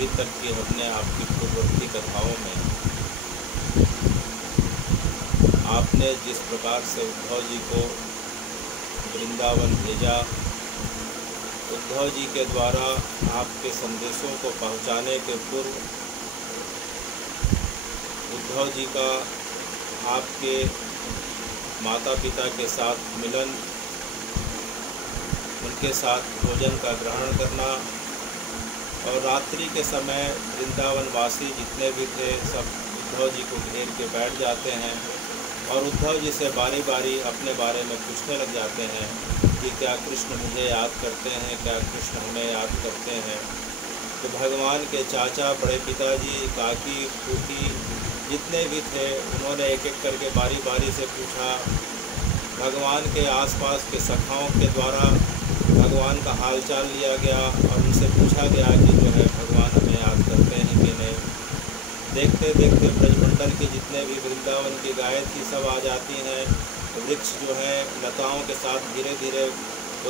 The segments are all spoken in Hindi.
अभी तक की हमने आपकी पूर्ववर्ती कथाओं में आपने जिस प्रकार से उद्धव जी को वृंदावन भेजा, उद्धव जी के द्वारा आपके संदेशों को पहुंचाने के पूर्व उद्धव जी का आपके माता पिता के साथ मिलन, उनके साथ भोजन का ग्रहण करना और रात्रि के समय वृंदावन वासी जितने भी थे सब उद्धव जी को घेर के बैठ जाते हैं और उद्धव जी से बारी बारी अपने बारे में पूछने लग जाते हैं कि क्या कृष्ण मुझे याद करते हैं, क्या कृष्ण हमें याद करते हैं। तो भगवान के चाचा, बड़े पिताजी, काकी, फूफी जितने भी थे उन्होंने एक एक करके बारी बारी से पूछा। भगवान के आसपास के सखाओं के द्वारा भगवान का हालचाल लिया गया और उनसे पूछा गया कि जो है भगवान हमें याद करते हैं कि नहीं। देखते देखते ब्रजमंडल के जितने भी वृंदावन की गायत्री सब आ जाती हैं। वृक्ष जो है लताओं के साथ धीरे धीरे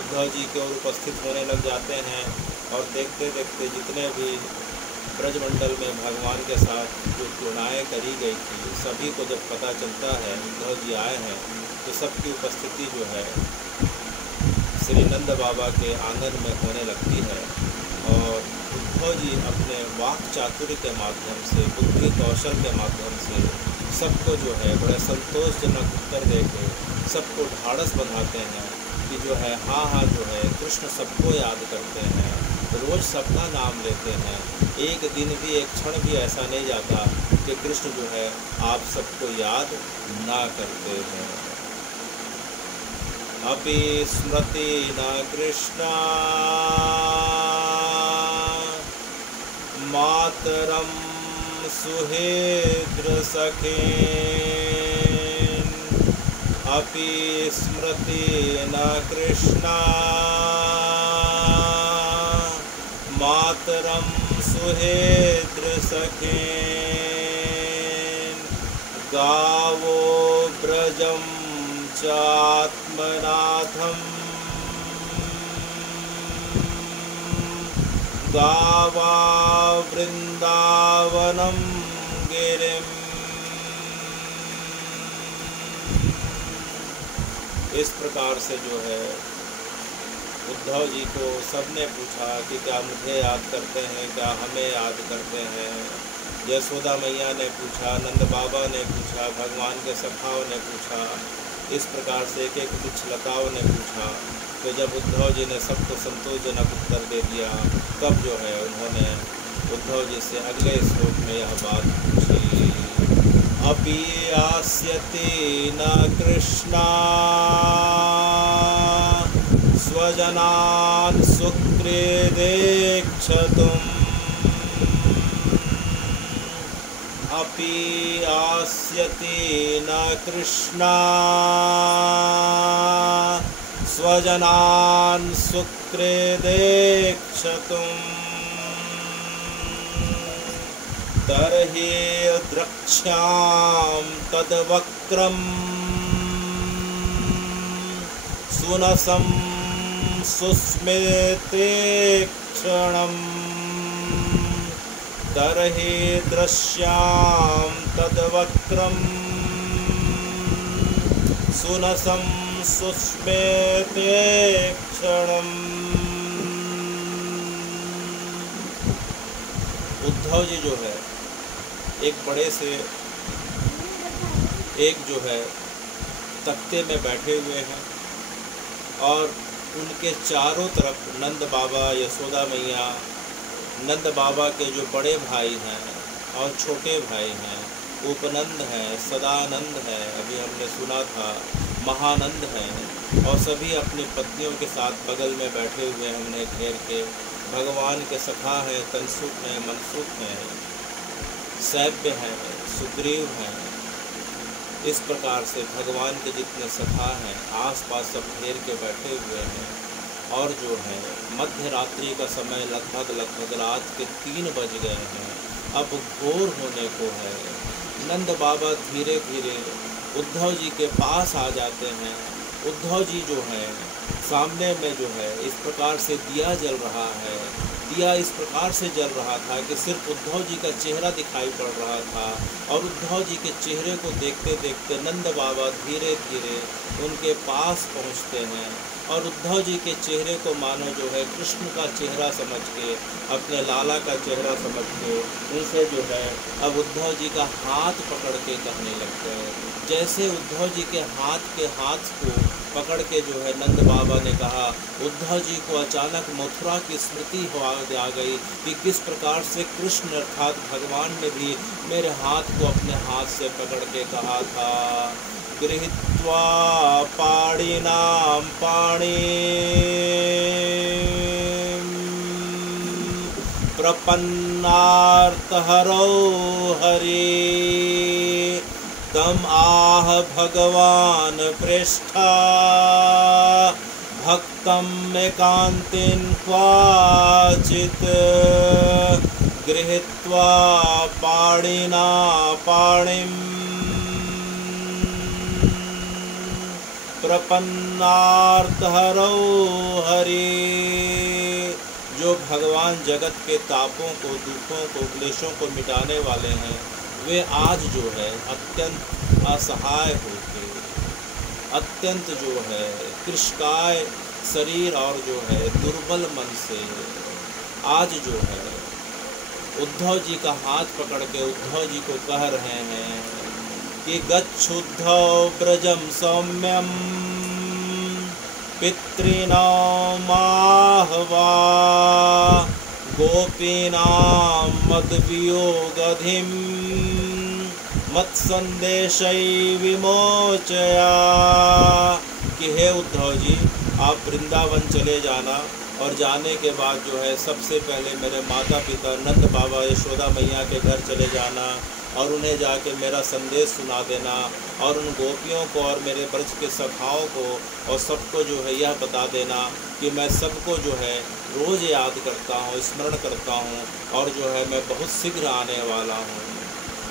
उद्धव जी की ओर उपस्थित होने लग जाते हैं और देखते देखते जितने भी ब्रजमंडल में भगवान के साथ जो तुलनाएँ करी गई थी सभी को जब पता चलता है उद्धव जी आए हैं तो सबकी उपस्थिति जो है श्री नंद बाबा के आंगन में होने लगती है और उद्धव जी अपने वाक चातुर्य के माध्यम से, बुद्धि कौशल के माध्यम से सबको जो है बड़े संतोषजनक उत्तर देके सबको ढाढ़स बंधाते हैं कि जो है हाँ जो है कृष्ण सबको याद करते हैं, रोज़ सबका नाम लेते हैं, एक दिन भी एक क्षण भी ऐसा नहीं जाता कि कृष्ण जो है आप सबको याद ना करते हैं। अपि स्मृति न कृष्णा मातरम सुहेद्र सखेन, अपि स्मृति न कृष्णा मातरम सुहेद्र सखेन, गावो ब्रजम चात्मनाथम, गावा वृंदावनम गिरिम। इस प्रकार से जो है उद्धव जी को सबने पूछा कि क्या मुझे याद करते हैं, क्या हमें याद करते हैं। यशोदा मैया ने पूछा, नंद बाबा ने पूछा, भगवान के सखाओं ने पूछा, इस प्रकार से एक एक वृक्षलताओं ने पूछा। तो जब उद्धव जी ने सबको संतोषजनक उत्तर दे दिया तब जो है उन्होंने उद्धव जी से अगले श्लोक में यह बात पूछी। अपि यास्यति न कृष्णा स्वजनान् सुकृदेक्षतुम्, अपि यास्यति न कृष्णा स्वजनान् सुकृदेक्षतुम्, तर्हि द्रक्ष्याम तद्वक्रम् सुनसं सुस्मितेक्षणम्, तर्हि दृश्याम तद्वक्रम् सुनसं सुस्मितेक्षणम्। उद्धव जी जो है एक बड़े से एक जो है तख्ते में बैठे हुए हैं और उनके चारों तरफ नंद बाबा, यशोदा मैया, नंद बाबा के जो बड़े भाई हैं और छोटे भाई हैं, उपनंद हैं, सदानंद हैं, अभी हमने सुना था, महानंद हैं, और सभी अपनी पत्नियों के साथ बगल में बैठे हुए हैं हमने घेर के। भगवान के सखा हैं, तनसुख हैं, मनसुख हैं, सैव्य हैं, सुग्रीव हैं। इस प्रकार से भगवान के जितने सखा हैं आसपास सब घेर के बैठे हुए हैं और जो है मध्य रात्रि का समय लगभग रात के 3 बज गए हैं। अब भोर होने को है। नंद बाबा धीरे धीरे उद्धव जी के पास आ जाते हैं। उद्धव जी जो है सामने में जो है इस प्रकार से दिया जल रहा है, दिया इस प्रकार से जल रहा था कि सिर्फ उद्धव जी का चेहरा दिखाई पड़ रहा था। और उद्धव जी के चेहरे को देखते देखते नंद बाबा धीरे धीरे उनके पास पहुंचते हैं और उद्धव जी के चेहरे को मानो जो है कृष्ण का चेहरा समझ के, अपने लाला का चेहरा समझ के उनसे जो है अब उद्धव जी का हाथ पकड़ के कहने लगते हैं। जैसे उद्धव जी के हाथ को पकड़ के जो है नंद बाबा ने कहा, उद्धव जी को अचानक मथुरा की स्मृति आ गई कि किस प्रकार से कृष्ण अर्थात भगवान ने भी मेरे हाथ को अपने हाथ से पकड़ के कहा था, गृहीत्वा पाणिनां पाणिं प्रपन्नार्तहरौ हरि तम आह भगवान पृष्ठा भक्तम एकांतिन क्वाचित गृहीत्वा पाणिना पाणिं प्रपन्नार्तहरौ हरि। जो भगवान जगत के तापों को, दुखों को, क्लेशों को मिटाने वाले हैं, वे आज जो है अत्यंत असहाय होकर, अत्यंत जो है कृशकाय शरीर और जो है दुर्बल मन से आज जो है उद्धव जी का हाथ पकड़ के उद्धव जी को कह रहे हैं कि गच्छुद्धव ब्रजम सौम्यम पितॄणामाहवा गोपीनां मद्वियोगधिं मत्संदेशै विमोचया। कि हे उद्धव जी, आप वृंदावन चले जाना और जाने के बाद जो है सबसे पहले मेरे माता पिता नंद बाबा यशोदा मैया के घर चले जाना और उन्हें जाके मेरा संदेश सुना देना और उन गोपियों को और मेरे ब्रज के सखाओं को और सबको जो है यह बता देना कि मैं सबको जो है रोज़ याद करता हूँ, स्मरण करता हूँ और जो है मैं बहुत शीघ्र आने वाला हूँ।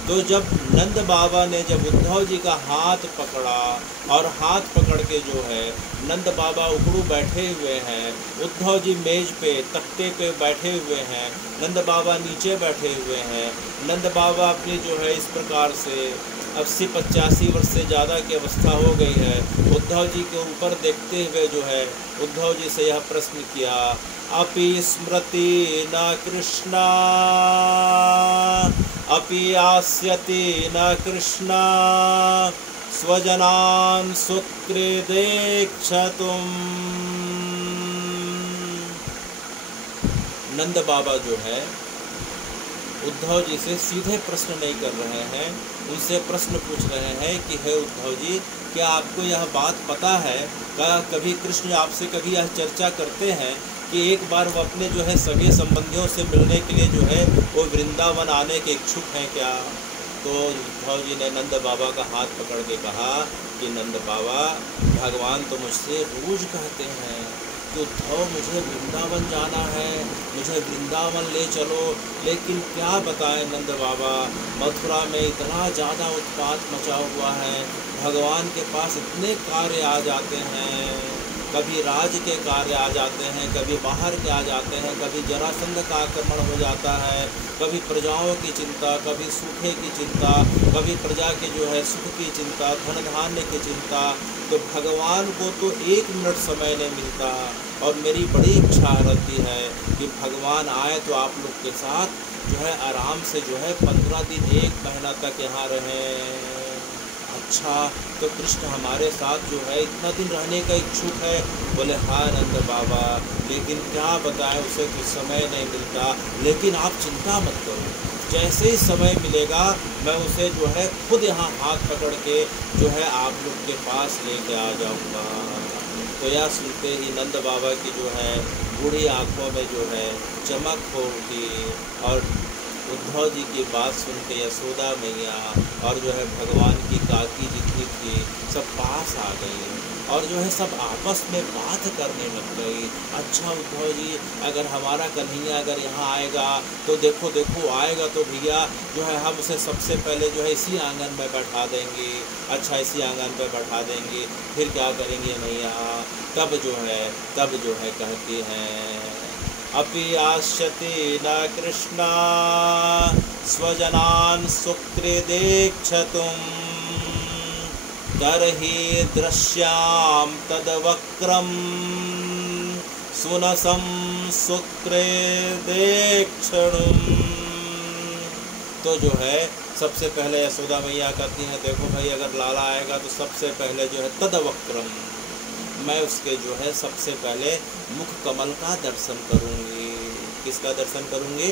तो जब नंद बाबा ने जब उद्धव जी का हाथ पकड़ा और हाथ पकड़ के जो है नंद बाबा उकड़ू बैठे हुए हैं, उद्धव जी मेज पे तख्ते पे बैठे हुए हैं, नंद बाबा नीचे बैठे हुए हैं। नंद बाबा अपनी जो है इस प्रकार से 80-85 वर्ष से ज़्यादा की अवस्था हो गई है। उद्धव जी के ऊपर देखते हुए जो है उद्धव जी से यह प्रश्न किया, अपि स्मृति न कृष्णा अपि यास्यति न कृष्णा स्वजनान् सुकृदेक्षतुम्। नंद बाबा जो है उद्धव जी से सीधे प्रश्न नहीं कर रहे हैं, उनसे प्रश्न पूछ रहे हैं कि हे उद्धव जी, क्या आपको यह बात पता है, क्या कभी कृष्ण आपसे कभी यह चर्चा करते हैं कि एक बार वो अपने जो है सगे संबंधियों से मिलने के लिए जो है वो वृंदावन आने के इच्छुक हैं क्या? तो उद्धव जी ने नंद बाबा का हाथ पकड़ के कहा कि नंद बाबा, भगवान तो मुझसे रोज़ कहते हैं कि उद्धव मुझे वृंदावन जाना है, मुझे वृंदावन ले चलो, लेकिन क्या बताएं नंद बाबा, मथुरा में इतना ज़्यादा उत्पात मचा हुआ है, भगवान के पास इतने कार्य आ जाते हैं, कभी राज के कार्य आ जाते हैं, कभी बाहर के आ जाते हैं, कभी जरासंध का आक्रमण हो जाता है, कभी प्रजाओं की चिंता, कभी सूखे की चिंता, कभी प्रजा के जो है सुख की चिंता, धन धान्य की चिंता। तो भगवान को तो 1 मिनट समय नहीं मिलता और मेरी बड़ी इच्छा रहती है कि भगवान आए तो आप लोग के साथ जो है आराम से जो है 15 दिन 1 महीना तक यहाँ रहें। अच्छा, तो कृष्ण हमारे साथ जो है इतना दिन रहने का इच्छुक है? बोले हाँ नंद बाबा, लेकिन क्या बताएं, उसे कुछ समय नहीं मिलता, लेकिन आप चिंता मत करो, जैसे ही समय मिलेगा मैं उसे जो है खुद यहाँ हाथ पकड़ के जो है आप लोग के पास लेके आ जाऊँगा। तो यह सुनते ही नंद बाबा की जो है बूढ़ी आँखों में जो है चमक हो उठी और उद्धव जी की बात सुन के यशोदा मैया और जो है भगवान की काकी जितनी थी सब पास आ गई और जो है सब आपस में बात करने लग गई। अच्छा उद्धव जी, अगर हमारा कन्हैया अगर यहाँ आएगा तो देखो आएगा तो भैया जो है हम उसे सबसे पहले जो है इसी आंगन में बैठा देंगे। अच्छा, इसी आंगन पर बैठा देंगे, फिर क्या करेंगे मैया? तब जो है कहती हैं अपि यास्यति न कृष्णा स्वजनान् सुकृदेक्षतुम् तर्हि दृश्यां तद्वक्रं सुनसं सुकृदेक्षणुम्। तो जो है सबसे पहले यशोदा मैया कहती हैं, देखो भाई अगर लाला आएगा तो सबसे पहले जो है तदवक्रम, मैं उसके जो है सबसे पहले मुख कमल का दर्शन करूंगी। किसका दर्शन करूंगी?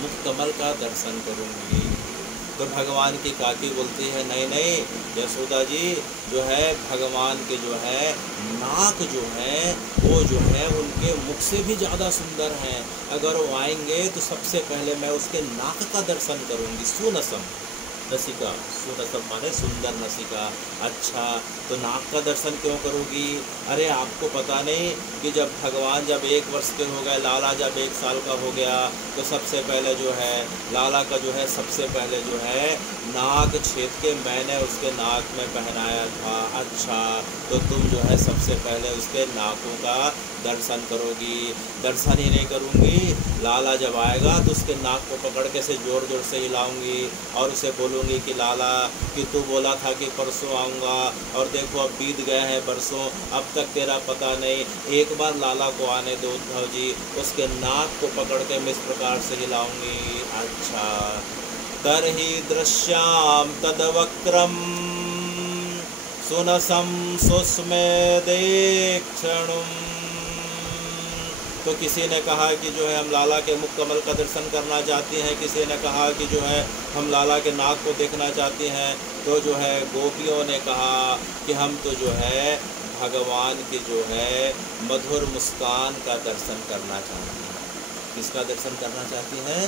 मुख कमल का दर्शन करूंगी। तो भगवान की काकी बोलती है, नहीं नहीं यशोदा जी, जो है भगवान के जो है नाक जो है वो जो है उनके मुख से भी ज़्यादा सुंदर हैं। अगर वो आएंगे तो सबसे पहले मैं उसके नाक का दर्शन करूंगी। सुनसम नसिका, सुनसम माने सुंदर नसिका। अच्छा, तो नाक का दर्शन क्यों करोगी? अरे आपको पता नहीं कि जब भगवान जब 1 वर्ष के हो गए, लाला जब 1 साल का हो गया, तो सबसे पहले जो है लाला का जो है सबसे पहले जो है नाक छेद के मैंने उसके नाक में पहनाया था। अच्छा, तो तुम जो है सबसे पहले उसके नाकों का दर्शन करोगी। दर्शन ही नहीं करूँगी, लाला जब आएगा तो उसके नाक को पकड़ के से ज़ोर ज़ोर से हिलाऊंगी और उसे बोलूँगी कि लाला कि तू बोला था कि परसों आऊँगा, और देखो अब बीत गए हैं बरसों, अब तक तेरा पता नहीं। एक बार लाला को आने दो उद्धव जी, उसके नाक को पकड़ के मैं इस प्रकार से हिलाऊंगी। अच्छा, तर्हि दृश्याम तदवक्रम सुनसम सुस्मेदेक्षणुम्। तो किसी ने कहा कि जो है हम लाला के मुख कमल का दर्शन करना चाहती हैं, किसी ने कहा कि जो है हम लाला के नाक को देखना चाहती हैं। तो जो है गोपियों ने कहा कि हम तो जो है भगवान की जो है मधुर मुस्कान का दर्शन करना चाहते हैं। किसका दर्शन करना चाहती हैं?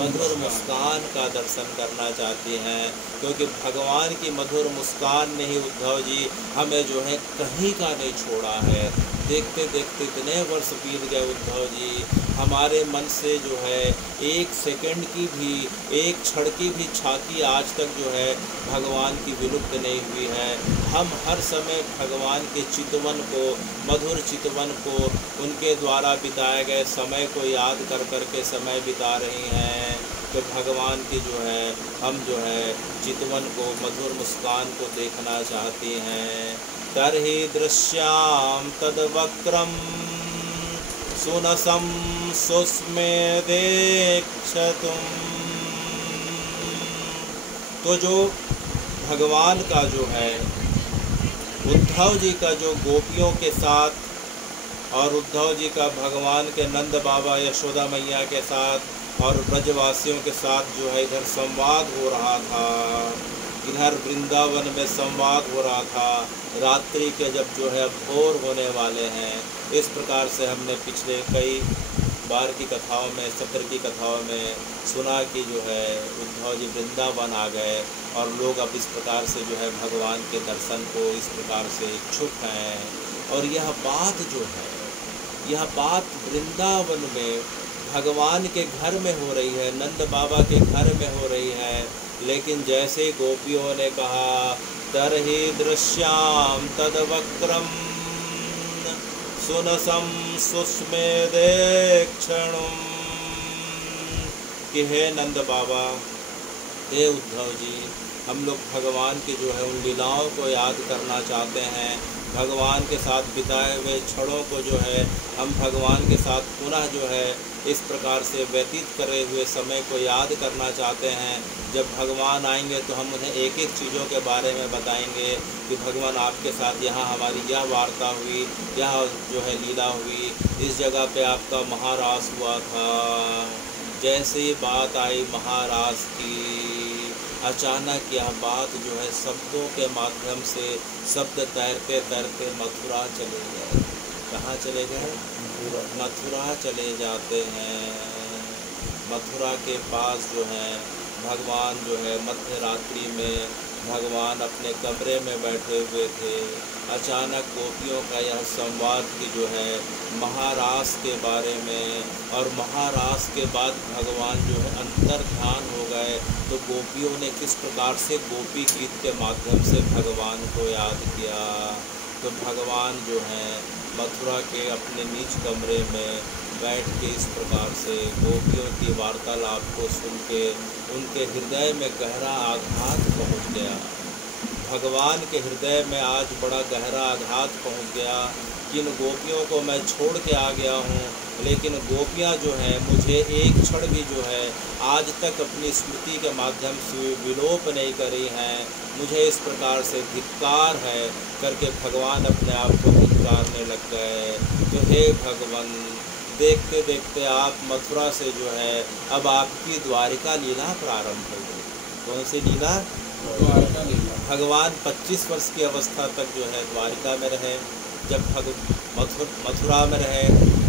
मधुर मुस्कान का दर्शन करना चाहती हैं, क्योंकि भगवान की मधुर मुस्कान ने ही उद्धव जी हमें जो है कहीं का नहीं छोड़ा है। देखते देखते इतने वर्ष बीत गए उद्धव जी, हमारे मन से जो है 1 सेकंड की भी, 1 क्षण की भी झांकी आज तक जो है भगवान की विलुप्त नहीं हुई है। हम हर समय भगवान के चितवन को, मधुर चितवन को, उनके द्वारा बिताए गए समय को याद कर कर के समय बिता रही हैं। तो भगवान की जो है हम जो है चितवन को, मधुर मुस्कान को देखना चाहती हैं। तर्हि दृश्याम तद्वक्रम सुनसम सुस्मेदेक्षतुम्। तो जो भगवान का जो है उद्धव जी का जो गोपियों के साथ और उद्धव जी का भगवान के नंद बाबा यशोदा मैया के साथ और ब्रजवासियों के साथ जो है इधर संवाद हो रहा था, इधर वृंदावन में संवाद हो रहा था। रात्रि के जब जो है भोर होने वाले हैं, इस प्रकार से हमने पिछले कई बार की कथाओं में, सत्र की कथाओं में सुना कि जो है उद्धव जी वृंदावन आ गए और लोग अब इस प्रकार से जो है भगवान के दर्शन को इस प्रकार से इच्छुक हैं। और यह बात जो है, यह बात वृंदावन में भगवान के घर में हो रही है, नंद बाबा के घर में हो रही है। लेकिन जैसे गोपियों ने कहा तर्हि दृश्याम तदवक्रम सुनसम सुस्मेदेक्षणुम्, कि हे नंद बाबा, हे उद्धव जी, हम लोग भगवान की जो है उन लीलाओं को याद करना चाहते हैं। भगवान के साथ बिताए हुए क्षणों को जो है हम भगवान के साथ पुनः जो है इस प्रकार से व्यतीत करे हुए समय को याद करना चाहते हैं। जब भगवान आएंगे तो हम उन्हें एक एक चीज़ों के बारे में बताएंगे कि भगवान आपके साथ यहाँ हमारी यह वार्ता हुई, यह जो है लीला हुई, इस जगह पे आपका महारास हुआ था। जैसे ही बात आई महारास की, अचानक यह बात जो है शब्दों के माध्यम से शब्द तैरते तैरते मथुरा चले गए। कहाँ चले गए? मथुरा चले जाते हैं। मथुरा के पास जो है भगवान जो है मध्य रात्रि में भगवान अपने कमरे में बैठे हुए थे। अचानक गोपियों का यह संवाद की जो है महारास के बारे में, और महारास के बाद भगवान जो है अंतर ध्यान हो गए। तो गोपियों ने किस प्रकार से गोपी गीत के माध्यम से भगवान को याद किया। तो भगवान जो है मथुरा के अपने निज कमरे में बैठ के इस प्रकार से गोपियों की वार्तालाप को सुन के उनके हृदय में गहरा आघात पहुंच गया। भगवान के हृदय में आज बड़ा गहरा आघात पहुंच गया कि इन गोपियों को मैं छोड़ के आ गया हूँ, लेकिन गोपियाँ जो हैं मुझे एक क्षण भी जो है आज तक अपनी स्मृति के माध्यम से विलोप नहीं करी हैं। मुझे इस प्रकार से धिक्कार है करके भगवान अपने आप को धिक्कारने लग गए। तो हे भगवान, देखते देखते आप मथुरा से जो है अब आपकी द्वारिका लीला प्रारंभ हो गई। कौन सी लीला? द्वारका लीला। भगवान 25 वर्ष की अवस्था तक जो है द्वारिका में रहे। जब मथुरा में रहे,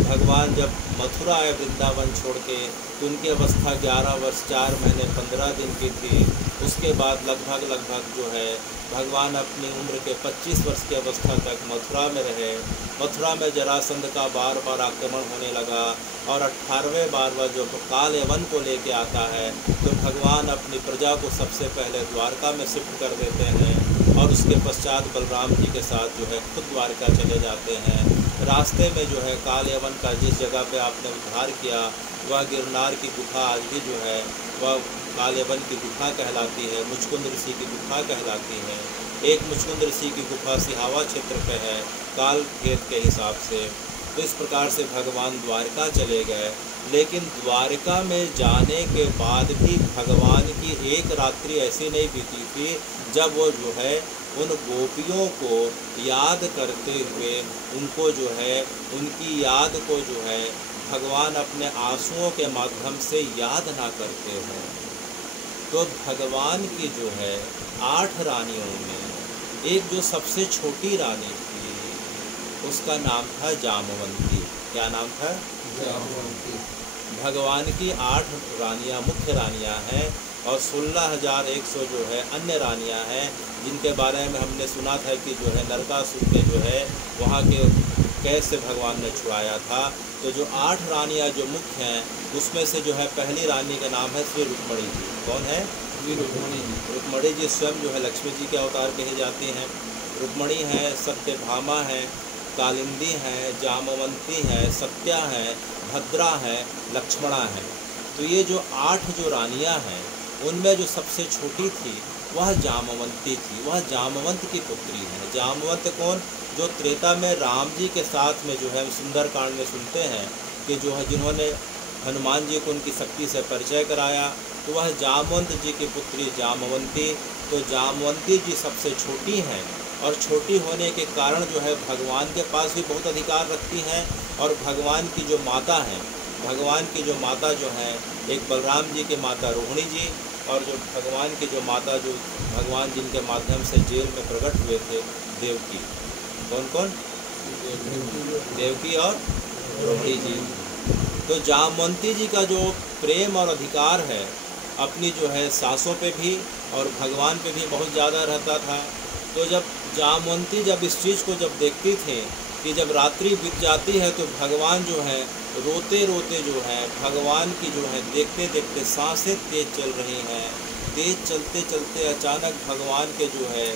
भगवान जब मथुरा आए वृंदावन छोड़ के, तो उनकी अवस्था 11 वर्ष 4 महीने 15 दिन की थी। उसके बाद लगभग जो है भगवान अपनी उम्र के 25 वर्ष की अवस्था तक मथुरा में रहे। मथुरा में जरासंध का बार बार आक्रमण होने लगा और 18वें बार जो काल यवन को लेके आता है, तो भगवान अपनी प्रजा को सबसे पहले द्वारका में शिफ्ट कर देते हैं और उसके पश्चात बलराम जी के साथ जो है खुद द्वारका चले जाते हैं। रास्ते में जो है काल यवन का जिस जगह पे आपने उद्धार किया, वह गिरनार की गुफा आज भी जो है वह काल यवन की गुफा कहलाती है, मुचकुंद ऋषि की गुफा कहलाती है। एक मुचकुंद ऋषि की गुफा सिहावा क्षेत्र पे है काल खेत के हिसाब से। तो इस प्रकार से भगवान द्वारका चले गए, लेकिन द्वारका में जाने के बाद भी भगवान की एक रात्रि ऐसी नहीं बीती थी जब वो जो है उन गोपियों को याद करते हुए उनको जो है उनकी याद को जो है भगवान अपने आंसुओं के माध्यम से याद ना करते हैं। तो भगवान की जो है 8 रानियों में एक जो सबसे छोटी रानी थी उसका नाम था जामवंती। क्या नाम था? जामवंती। भगवान की 8 रानियाँ मुख्य रानियाँ हैं और 16,100 जो है अन्य रानियाँ हैं, जिनके बारे में हमने सुना था कि जो है नरकासुर के जो है वहाँ के कैद से भगवान ने छुड़ाया था। तो जो 8 रानियाँ जो मुख्य हैं उसमें से जो है पहली रानी का नाम है श्री रुक्मणी जी। कौन है? श्री रुक्मणी जी। रुक्मणी जी स्वयं जो है लक्ष्मी जी के अवतार कही जाती हैं। रुक्मणी है, सत्यभामा है, कालिंदी है, जामवंती है, सत्या है, भद्रा है, लक्ष्मणा है। तो ये जो 8 जो रानियाँ हैं उनमें जो सबसे छोटी थी वह जामवंती थी। वह जामवंत की पुत्री है। जामवंत कौन? जो त्रेता में राम जी के साथ में जो है सुंदरकांड में सुनते हैं कि जो है जिन्होंने हनुमान जी को उनकी शक्ति से परिचय कराया, तो वह जामवंत जी की पुत्री जामवंती। तो जामवंती जी सबसे छोटी हैं और छोटी होने के कारण जो है भगवान के पास भी बहुत अधिकार रखती हैं। और भगवान की जो माता हैं, भगवान की जो माता जो हैं, एक बलराम जी की माता रोहिणी जी और जो भगवान की जो माता जो भगवान जिनके माध्यम से जेल में प्रकट हुए थे, देवकी। कौन कौन? देवकी और रोहिणी जी। तो जामवंती जी का जो प्रेम और अधिकार है अपनी जो है सासों पे भी और भगवान पे भी बहुत ज़्यादा रहता था। तो जब जामवंती जब इस चीज़ को जब देखती थी कि जब रात्रि बीत जाती है तो भगवान जो है रोते रोते जो है भगवान की जो है देखते देखते सांसें तेज चल रही हैं। तेज चलते चलते अचानक भगवान के जो है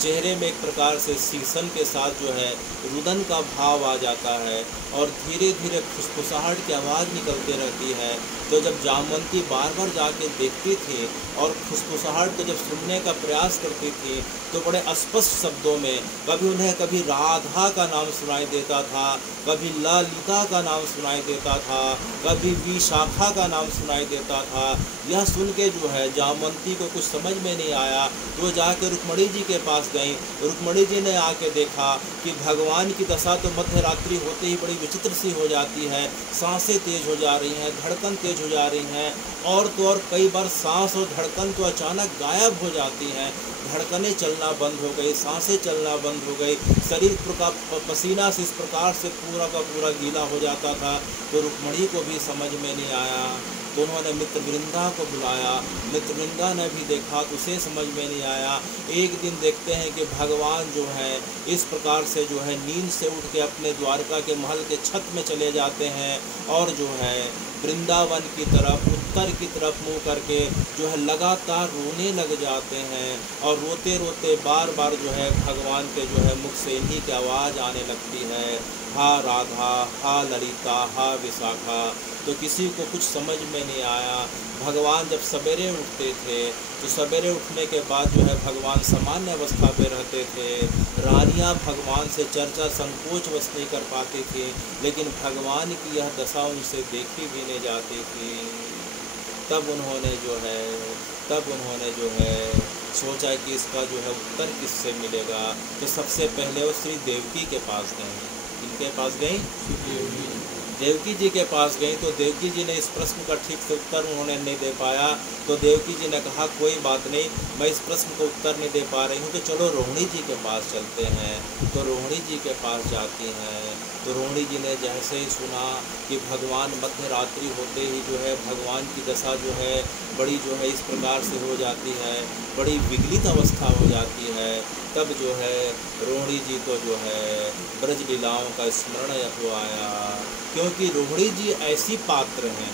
चेहरे में एक प्रकार से शीशन के साथ जो है रुदन का भाव आ जाता है और धीरे धीरे फुसफुसाहट की आवाज़ निकलती रहती है। तो जब जामवंती बार बार जाके देखती थी और फुसफुसाहट को जब सुनने का प्रयास करती थी तो बड़े अस्पष्ट शब्दों में कभी राधा का नाम सुनाई देता था, कभी ललिता का नाम सुनाई देता था, कभी विशाखा का नाम सुनाई देता था। यह सुन के जो है जामवंती को कुछ समझ में नहीं आया। तो जाकर रुक्मणी जी के पास गई। रुक्मणी जी ने आके देखा कि भगवान की दशा तो मध्य रात्रि होते ही बड़ी विचित्र सी हो जाती है। सांसें तेज हो जा रही हैं, धड़कन तेज हो जा रही हैं और तो और कई बार सांस और धड़कन तो अचानक गायब हो जाती हैं। धड़कनें चलना बंद हो गई, सांसें चलना बंद हो गई, शरीर का पसीना से इस प्रकार से पूरा का पूरा गीला हो जाता था। तो रुक्मणी को भी समझ में नहीं आया। तो उन्होंने मित्रवृंदा को बुलाया। मित्रवृंदा ने भी देखा तो उसे समझ में नहीं आया। एक दिन देखते हैं कि भगवान जो है इस प्रकार से जो है नींद से उठ के अपने द्वारका के महल के छत में चले जाते हैं और जो है वृंदावन की तरफ, उत्तर की तरफ मुँह करके जो है लगातार रोने लग जाते हैं। और रोते रोते बार बार जो है भगवान के जो है मुख से इन्हीं की आवाज़ आने लगती है, हा राधा, हा ललिता, हा विशाखा। तो किसी को कुछ समझ में नहीं आया। भगवान जब सवेरे उठते थे तो सवेरे उठने के बाद जो है भगवान सामान्य अवस्था पे रहते थे। रानियां भगवान से चर्चा संकोच वश नहीं कर पाती थी, लेकिन भगवान की यह दशा उनसे देखी भी नहीं जाती थी। तब उन्होंने जो है सोचा कि इसका जो है उत्तर किससे मिलेगा। तो सबसे पहले वो श्री देवकी के पास गए। इनके पास गई, देवकी जी के पास गई। तो देवकी जी ने इस प्रश्न का ठीक से उत्तर उन्होंने नहीं दे पाया। तो देवकी जी ने कहा कोई बात नहीं, मैं इस प्रश्न को उत्तर नहीं दे पा रही हूँ, तो चलो रोहिणी जी के पास चलते हैं। तो रोहिणी जी के पास जाती हैं। तो रोहिणी जी ने जैसे ही सुना कि भगवान मध्य रात्रि होते ही जो है भगवान की दशा जो है बड़ी जो है इस प्रकार से हो जाती है, बड़ी विगलित अवस्था हो जाती है। तब जो है रोहिणी जी को जो है ब्रज लीलाओं का स्मरण हो आया, क्योंकि रोहिणी जी ऐसी पात्र हैं।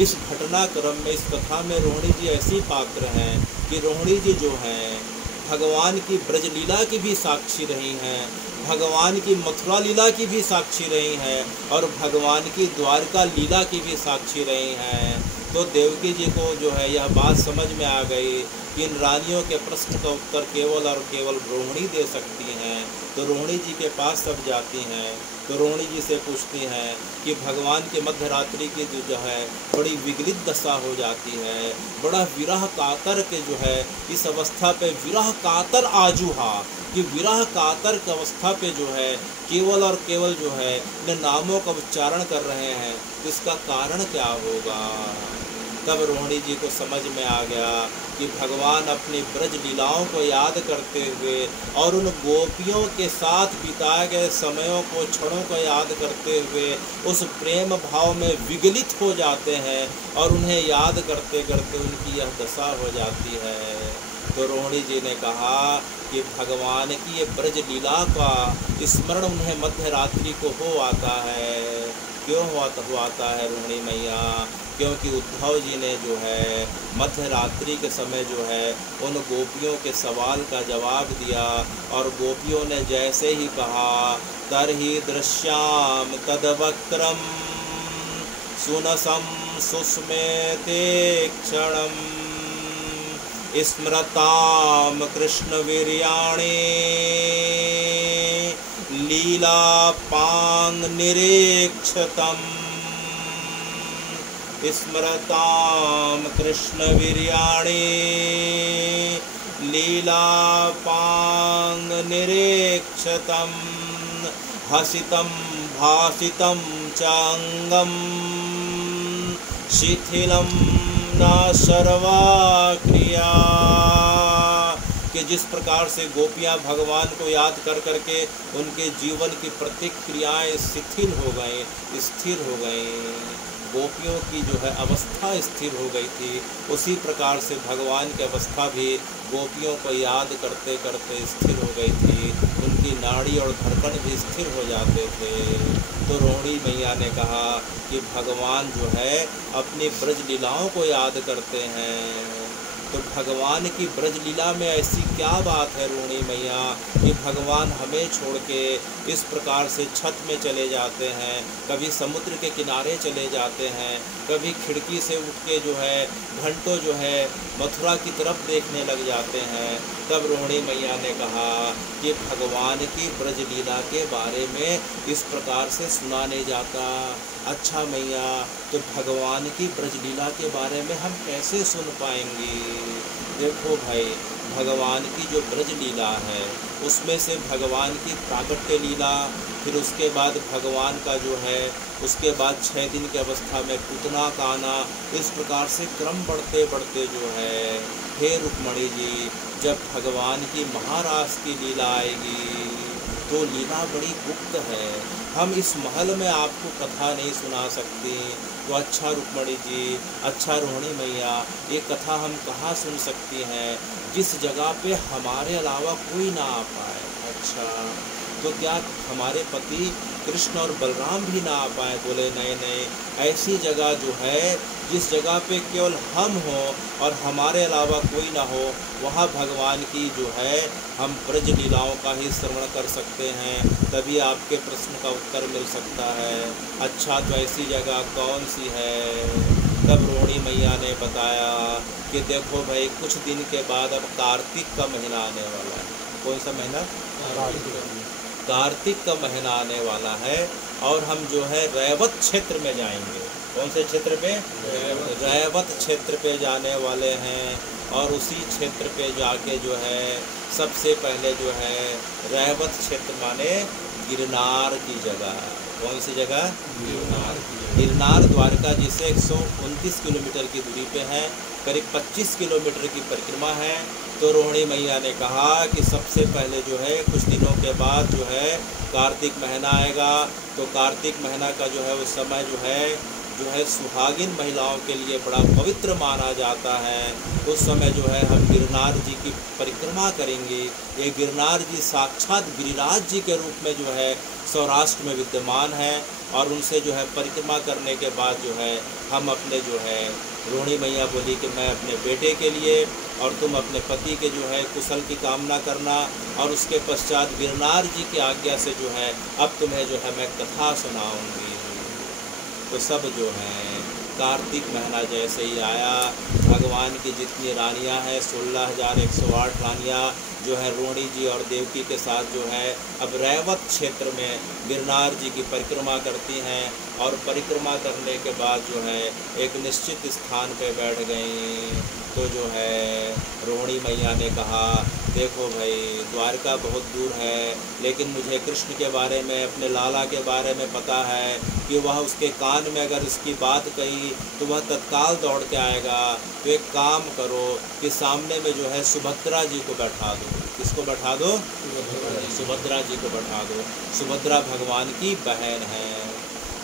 इस घटनाक्रम में, इस कथा में रोहिणी जी ऐसी पात्र हैं कि रोहिणी जी जो हैं भगवान की ब्रज लीला की भी साक्षी रही हैं, भगवान की मथुरा लीला की भी साक्षी रही हैं, और भगवान की द्वारका लीला की भी साक्षी रही हैं। तो देवकी जी को जो है यह बात समझ में आ गई कि इन रानियों के प्रश्न का उत्तर केवल और केवल रोहिणी दे सकती हैं। तो रोहिणी जी के पास सब जाती हैं। तो रोहिणी जी से पूछती हैं कि भगवान के मध्य रात्रि की जो है बड़ी विगलित दशा हो जाती है, बड़ा विरह कातर के जो है इस अवस्था पे विरह कातर आजुहा, कि विरह कातर की अवस्था पे जो है केवल और केवल जो है इन नामों का उच्चारण कर रहे हैं, तो इसका कारण क्या होगा। तब रोहिणी जी को समझ में आ गया कि भगवान अपनी ब्रज लीलाओं को याद करते हुए और उन गोपियों के साथ बिताए गए समयों को, क्षणों को याद करते हुए उस प्रेम भाव में विगलित हो जाते हैं, और उन्हें याद करते करते उनकी यह दशा हो जाती है। तो रोहिणी जी ने कहा कि भगवान की ये ब्रज लीला का स्मरण उन्हें मध्य रात्रि को हो आता है। क्यों हो आता है रोहिणी मैया? क्योंकि उद्धव जी ने जो है मध्य रात्रि के समय जो है उन गोपियों के सवाल का जवाब दिया, और गोपियों ने जैसे ही कहा तरहि दृश्याम तदवक्रम सुनसम सुस्मेते क्षणम स्मृताम कृष्ण वीर्याणि लीलापांग निरीक्षतम स्मृताम कृष्ण वीर्याणि लीलापांग निरीक्षतम हसितं भासितं चांगम शिथिलं न सर्वा क्रिया। कि जिस प्रकार से गोपियां भगवान को याद कर करके उनके जीवन की प्रत्येक क्रियाएँ शिथिल हो गई, स्थिर हो गई, गोपियों की जो है अवस्था स्थिर हो गई थी, उसी प्रकार से भगवान की अवस्था भी गोपियों को याद करते करते स्थिर हो गई थी। उनकी नाड़ी और धड़कन भी स्थिर हो जाते थे। तो रोहिणी मैया ने कहा कि भगवान जो है अपनी ब्रज लीलाओं को याद करते हैं। तो भगवान की ब्रज लीला में ऐसी क्या बात है रोहिणी मैया कि भगवान हमें छोड़ के इस प्रकार से छत में चले जाते हैं, कभी समुद्र के किनारे चले जाते हैं, कभी खिड़की से उठ के जो है घंटों जो है मथुरा की तरफ देखने लग जाते हैं। तब रोहिणी मैया ने कहा कि भगवान की ब्रज लीला के बारे में इस प्रकार से सुना नहीं जाता। अच्छा मैया, तो भगवान की ब्रज लीला के बारे में हम कैसे सुन पाएंगे? देखो भाई, भगवान की जो ब्रज लीला है उसमें से भगवान की प्राकट्य लीला, फिर उसके बाद भगवान का जो है उसके बाद 6 दिन की अवस्था में पूतना का आना, इस प्रकार से क्रम बढ़ते बढ़ते जो है हे रुक्मणी जी, जब भगवान की महारास की लीला आएगी तो लीला बड़ी गुप्त है, हम इस महल में आपको कथा नहीं सुना सकते। तो अच्छा रुक्मणी जी, अच्छा रोहिणी मैया, ये कथा हम कहाँ सुन सकती हैं जिस जगह पे हमारे अलावा कोई ना आ पाए। अच्छा, तो क्या हमारे पति कृष्ण और बलराम भी ना आ पाए। बोले नहीं नहीं, ऐसी जगह जो है जिस जगह पे केवल हम हो और हमारे अलावा कोई ना हो, वहाँ भगवान की जो है हम ब्रज लीलाओं का ही श्रवण कर सकते हैं, तभी आपके प्रश्न का उत्तर मिल सकता है। अच्छा, तो ऐसी जगह कौन सी है? तब रोहिणी मैया ने बताया कि देखो भाई, कुछ दिन के बाद अब कार्तिक का महीना आने वाला है। कौन सा महीना? कार्तिक का महीना आने वाला है और हम जो है रैवत क्षेत्र में जाएंगे। कौन से क्षेत्र पे? रैवत क्षेत्र पे जाने वाले हैं। और उसी क्षेत्र पे जाके जो है सबसे पहले जो है रैवत क्षेत्र माने गिरनार की जगह। कौन सी जगह? गिरनार द्वारका जी से 129 किलोमीटर की दूरी पे है, करीब 25 किलोमीटर की परिक्रमा है। तो रोहिणी मैया ने कहा कि सबसे पहले जो है कुछ दिनों के बाद जो है कार्तिक महीना आएगा, तो कार्तिक महीना का जो है उस समय जो है सुहागिन महिलाओं के लिए बड़ा पवित्र माना जाता है। उस समय जो है हम गिरनार जी की परिक्रमा करेंगे। ये गिरनार जी साक्षात गिरिराज जी के रूप में जो है सौराष्ट्र में विद्यमान है। और उनसे जो है परिक्रमा करने के बाद जो है हम अपने जो है, रोहिणी मैया बोली कि मैं अपने बेटे के लिए और तुम अपने पति के जो है कुशल की कामना करना, और उसके पश्चात गिरनार जी की आज्ञा से जो है अब तुम्हें जो है मैं कथा सुनाऊंगी। तो सब जो है कार्तिक महीना जैसे ही आया, भगवान की जितनी रानियां हैं 16,108 रानियां जो है रोहिणी जी और देवकी के साथ जो है अब रैवत क्षेत्र में गिरनार जी की परिक्रमा करती हैं। और परिक्रमा करने के बाद जो है एक निश्चित स्थान पे बैठ गई। तो जो है रोहिणी मैया ने कहा, देखो भाई, द्वारका बहुत दूर है, लेकिन मुझे कृष्ण के बारे में, अपने लाला के बारे में पता है कि वह उसके कान में अगर इसकी बात कही तो वह तत्काल दौड़ के आएगा। तो एक काम करो कि सामने में जो है सुभद्रा जी को बैठा दो। किसको बैठा दो? सुभद्रा जी को बैठा दो। सुभद्रा भगवान की बहन है।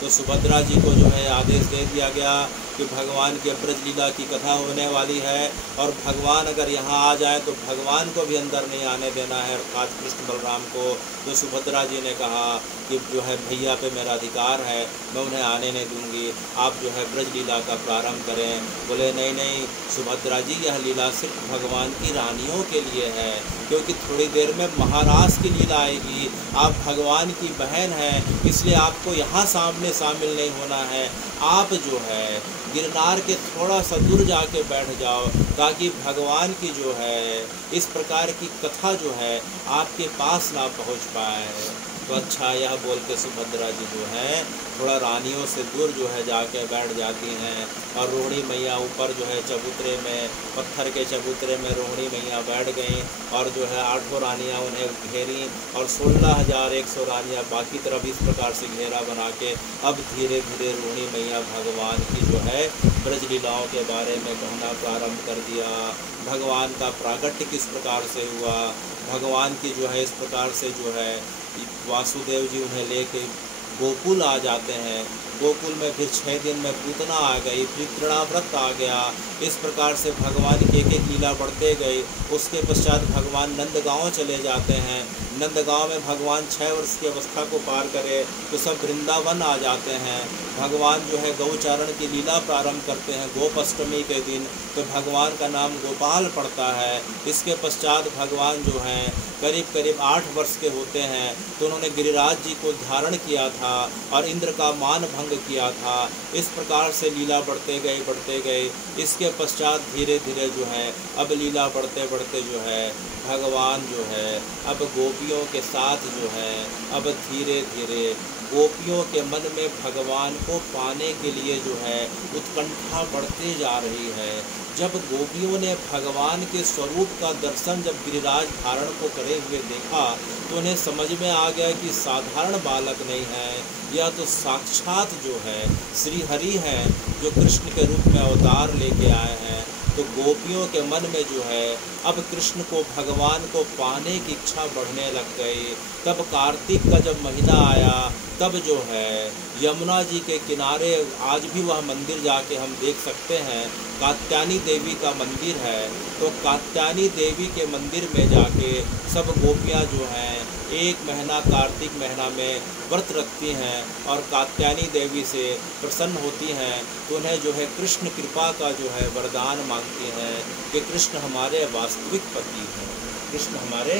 तो सुभद्रा जी को जो है आदेश दे दिया गया कि भगवान के ब्रज लीला की कथा होने वाली है, और भगवान अगर यहाँ आ जाए तो भगवान को भी अंदर नहीं आने देना है, अर्थात कृष्ण बलराम को। तो सुभद्रा जी ने कहा कि जो है भैया पे मेरा अधिकार है, मैं उन्हें आने नहीं दूंगी, आप जो है ब्रज लीला का प्रारंभ करें। बोले नहीं नहीं सुभद्रा जी, यह लीला सिर्फ भगवान की रानियों के लिए है, क्योंकि थोड़ी देर में महाराज की लीला आएगी। आप भगवान की बहन हैं, इसलिए आपको यहाँ सामने शामिल नहीं होना है। आप जो है गिरनार के थोड़ा सा दूर जाके बैठ जाओ, ताकि भगवान की जो है इस प्रकार की कथा जो है आपके पास ना पहुंच पाए। तो अच्छा, यह बोल के सुभद्रा जी जो है थोड़ा रानियों से दूर जो है जाके बैठ जाती हैं। और रोहिणी मैया ऊपर जो है चबूतरे में, पत्थर के चबूतरे में रोहिणी मैया बैठ गईं, और जो है 8 रानियाँ उन्हें घेरी, और 16,100 रानियाँ बाकी तरफ इस प्रकार से घेरा बना के अब धीरे धीरे रोहिणी मैया भगवान की जो है ब्रज लीलाओं के बारे में कहना प्रारंभ कर दिया। भगवान का प्रागट्य किस प्रकार से हुआ, भगवान की जो है इस प्रकार से जो है वासुदेव जी उन्हें लेके गोकुल आ जाते हैं। गोकुल में फिर 6 दिन में पूतना आ गई, फिर तृणाव्रत आ गया। इस प्रकार से भगवान की एक एक लीला बढ़ते गई। उसके पश्चात भगवान नंदगांव चले जाते हैं। नंदगांव में भगवान 6 वर्ष की अवस्था को पार करे तो सब वृंदावन आ जाते हैं। भगवान जो है गौचारण की लीला प्रारंभ करते हैं गोप अष्टमी के दिन, तो भगवान का नाम गोपाल पड़ता है। इसके पश्चात भगवान जो हैं करीब करीब 8 वर्ष के होते हैं, तो उन्होंने गिरिराज जी को धारण किया था और इंद्र का मान भंग किया था। इस प्रकार से लीला बढ़ते गए। इसके पश्चात धीरे धीरे जो है अब लीला बढ़ते बढ़ते जो है भगवान जो है अब गोपियों के साथ जो है अब धीरे धीरे गोपियों के मन में भगवान को पाने के लिए जो है उत्कंठा बढ़ते जा रही है। जब गोपियों ने भगवान के स्वरूप का दर्शन जब गिरिराज धारण को करे हुए देखा, तो उन्हें समझ में आ गया कि साधारण बालक नहीं है, यह तो साक्षात जो है श्री हरि हैं, जो कृष्ण के रूप में अवतार लेके आए हैं। तो गोपियों के मन में जो है अब कृष्ण को, भगवान को पाने की इच्छा बढ़ने लग गई। तब कार्तिक का जब महीना आया, तब जो है यमुना जी के किनारे आज भी वह मंदिर जाके हम देख सकते हैं, कात्यायनी देवी का मंदिर है। तो कात्यायनी देवी के मंदिर में जाके सब गोपियाँ जो हैं 1 महीना कार्तिक महीना में व्रत रखती हैं और कात्यायनी देवी से प्रसन्न होती हैं, तो उन्हें जो है कृष्ण कृपा का जो है वरदान मांगती हैं कि कृष्ण हमारे वास्तविक पति हैं, कृष्ण हमारे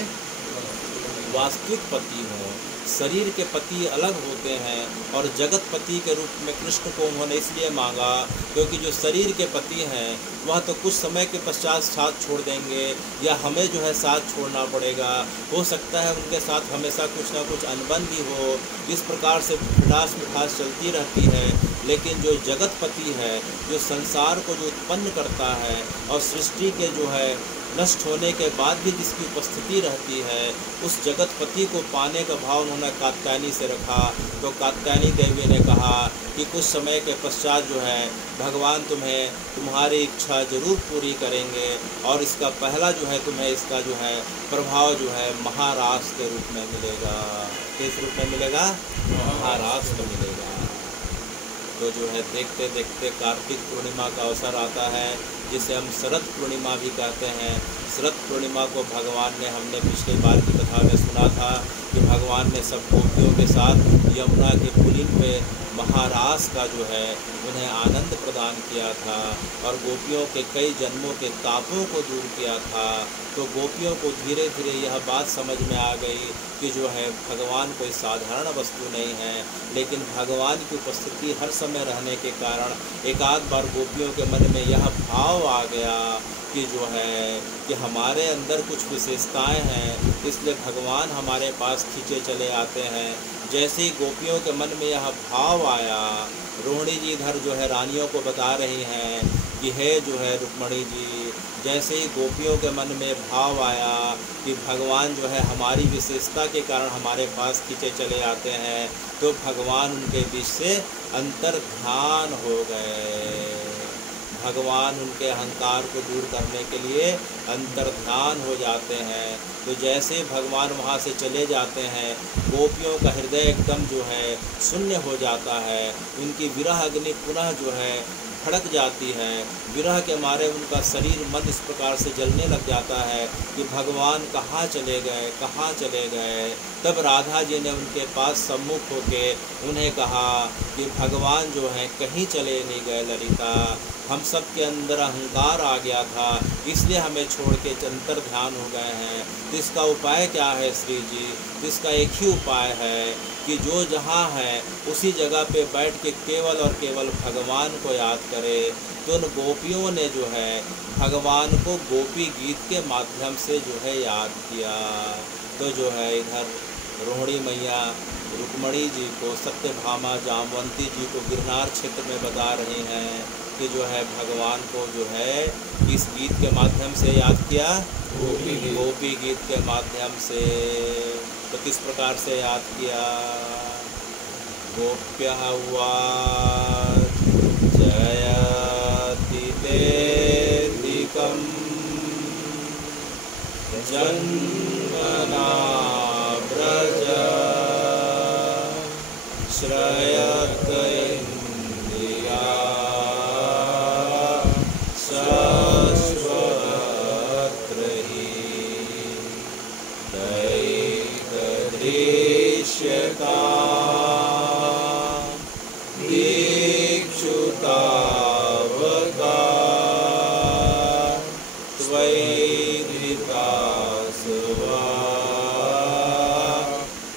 वास्तविक पति हों। शरीर के पति अलग होते हैं और जगत पति के रूप में कृष्ण को उन्होंने इसलिए मांगा क्योंकि जो शरीर के पति हैं वह तो कुछ समय के पश्चात साथ छोड़ देंगे या हमें जो है साथ छोड़ना पड़ेगा। हो सकता है उनके साथ हमेशा कुछ ना कुछ अनबन भी हो, इस प्रकार से मिठास मिठास चलती रहती है। लेकिन जो जगत पति है, जो संसार को जो उत्पन्न करता है और सृष्टि के जो है नष्ट होने के बाद भी जिसकी उपस्थिति रहती है, उस जगतपति को पाने का भाव उन्होंने कात्यायनी से रखा। तो कात्यायनी देवी ने कहा कि कुछ समय के पश्चात जो है भगवान तुम्हारी इच्छा जरूर पूरी करेंगे और इसका पहला जो है तुम्हें इसका जो है प्रभाव जो है महाराज के रूप में मिलेगा। किस रूप में मिलेगा? महाराज को मिलेगा। तो जो है देखते देखते कार्तिक पूर्णिमा का अवसर आता है, जिसे हम शरद पूर्णिमा भी कहते हैं। शरद पूर्णिमा को भगवान ने, हमने पिछली बार की कथा में सुना था कि भगवान ने सब गोपियों के साथ यमुना के पुलिन पे महारास का जो है उन्हें आनंद प्रदान किया था और गोपियों के कई जन्मों के तापों को दूर किया था। तो गोपियों को धीरे धीरे यह बात समझ में आ गई कि जो है भगवान कोई साधारण वस्तु नहीं है, लेकिन भगवान की उपस्थिति हर समय रहने के कारण एक आध बार गोपियों के मन में यह भाव आ गया कि जो है कि हमारे अंदर कुछ विशेषताएं हैं, इसलिए भगवान हमारे पास खींचे चले आते हैं। जैसे ही गोपियों के मन में यह भाव आया, रोहिणी जी इधर जो है रानियों को बता रही हैं कि हे जो है रुक्मणी जी, जैसे ही गोपियों के मन में भाव आया कि भगवान जो है हमारी विशेषता के कारण हमारे पास खींचे चले आते हैं, तो भगवान उनके बीच से अंतर्ध्यान हो गए। भगवान उनके अहंकार को दूर करने के लिए अंतर्ध्यान हो जाते हैं। तो जैसे भगवान वहाँ से चले जाते हैं, गोपियों का हृदय एकदम जो है शून्य हो जाता है। उनकी विरह अग्नि पुनः जो है भड़क जाती है। विरह के मारे उनका शरीर मन इस प्रकार से जलने लग जाता है कि भगवान कहाँ चले गए, कहाँ चले गए। तब राधा जी ने उनके पास सम्मुख होके उन्हें कहा कि भगवान जो हैं कहीं चले नहीं गए ललिता, हम सब के अंदर अहंकार आ गया था, इसलिए हमें छोड़ के अंतर्ध्यान हो गए हैं। तो इसका उपाय क्या है श्री जी? इसका एक ही उपाय है कि जो जहाँ है उसी जगह पे बैठ के केवल और केवल भगवान को याद करे। तो उन गोपियों ने जो है भगवान को गोपी गीत के माध्यम से जो है याद किया। तो जो है इधर रोहिणी मैया रुक्मणी जी को, सत्यभामा जामवंती जी को गिरनार क्षेत्र में बता रही हैं कि जो है भगवान को जो है इस गीत के माध्यम से याद किया, गोपी गीत के माध्यम से। तो किस प्रकार से याद किया? गोप्यः उवाच जयति तेऽधिकं जन्मना व्रज श्रयत इन्द्रिया शश्वत्रहि दैतदृश्यता दीक्षुतावका त्वयिधृता सुवा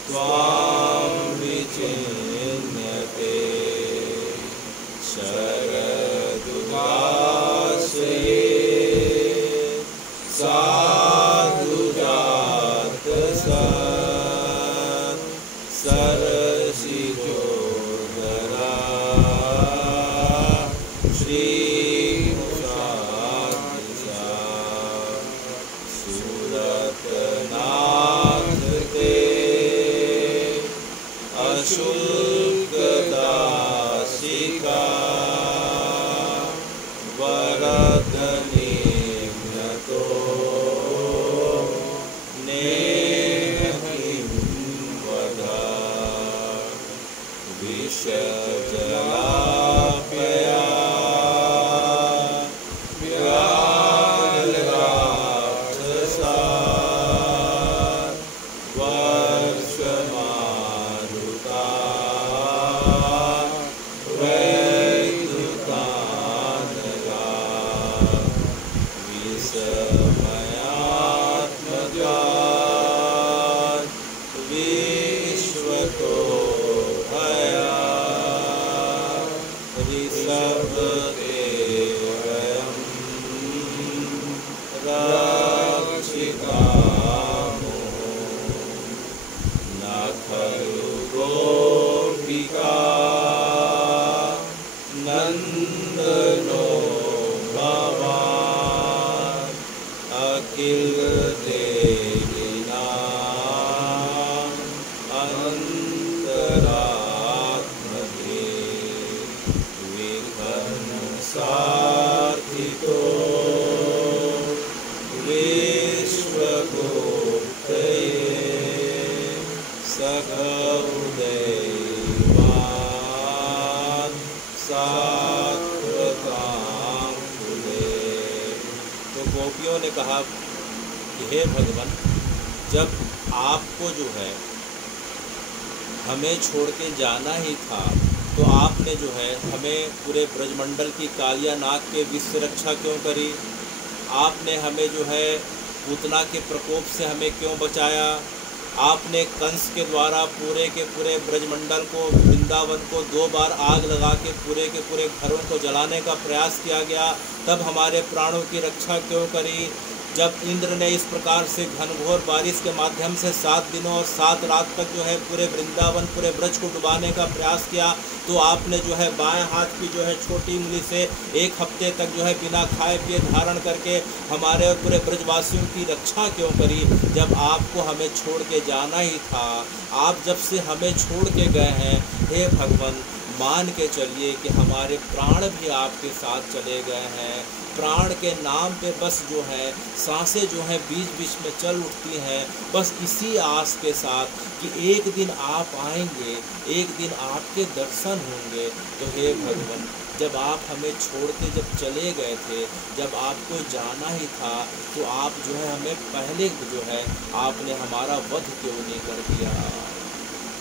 त्वां विचिन्यते शरदुदासये साधुजातसत् सरसिजोदरा श्रीमुषादिशा सुरतनाथ ते अशुल्कदासिका वरदनिघ्नतो नेहिं वदा विषजलापया व्यालराक्षसा वरदनिघ्नतो समयात्मकात् विश्वतो भया ऋषभदेवयं रक्षितामो न खलु गोपिका नन्दनो भवान् अखिल देहिनां अन्तरात्मने विघ्नसार्थितो विश्वगोप्तये सगौदैवान् सात्वतां कुले। तो गोपियों ने कहा कि हे भगवान, जब आपको जो है हमें छोड़ के जाना ही था तो आपने जो है हमें पूरे ब्रजमंडल की कालिया नाग के विष से रक्षा क्यों करी? आपने हमें जो है पूतना के प्रकोप से हमें क्यों बचाया? आपने कंस के द्वारा पूरे के पूरे ब्रजमंडल को, वृंदावन को 2 बार आग लगा के पूरे घरों को जलाने का प्रयास किया गया, तब हमारे प्राणों की रक्षा क्यों करी? जब इंद्र ने इस प्रकार से घनघोर बारिश के माध्यम से 7 दिनों और 7 रात तक जो है पूरे वृंदावन, पूरे ब्रज को डुबाने का प्रयास किया, तो आपने जो है बाएं हाथ की जो है छोटी उंगली से 1 हफ्ते तक जो है बिना खाए पिए धारण करके हमारे और पूरे ब्रजवासियों की रक्षा क्यों करी? जब आपको हमें छोड़ के जाना ही था, आप जब से हमें छोड़ के गए हैं, हे भगवान मान के चलिए कि हमारे प्राण भी आपके साथ चले गए हैं। प्राण के नाम पे बस जो है सांसें जो हैं बीच बीच में चल उठती हैं, बस इसी आस के साथ कि एक दिन आप आएंगे, एक दिन आपके दर्शन होंगे। तो हे भगवान, जब आप हमें छोड़ के जब चले गए थे, जब आपको जाना ही था, तो आप जो है हमें पहले जो है आपने हमारा वध क्यों नहीं कर दिया?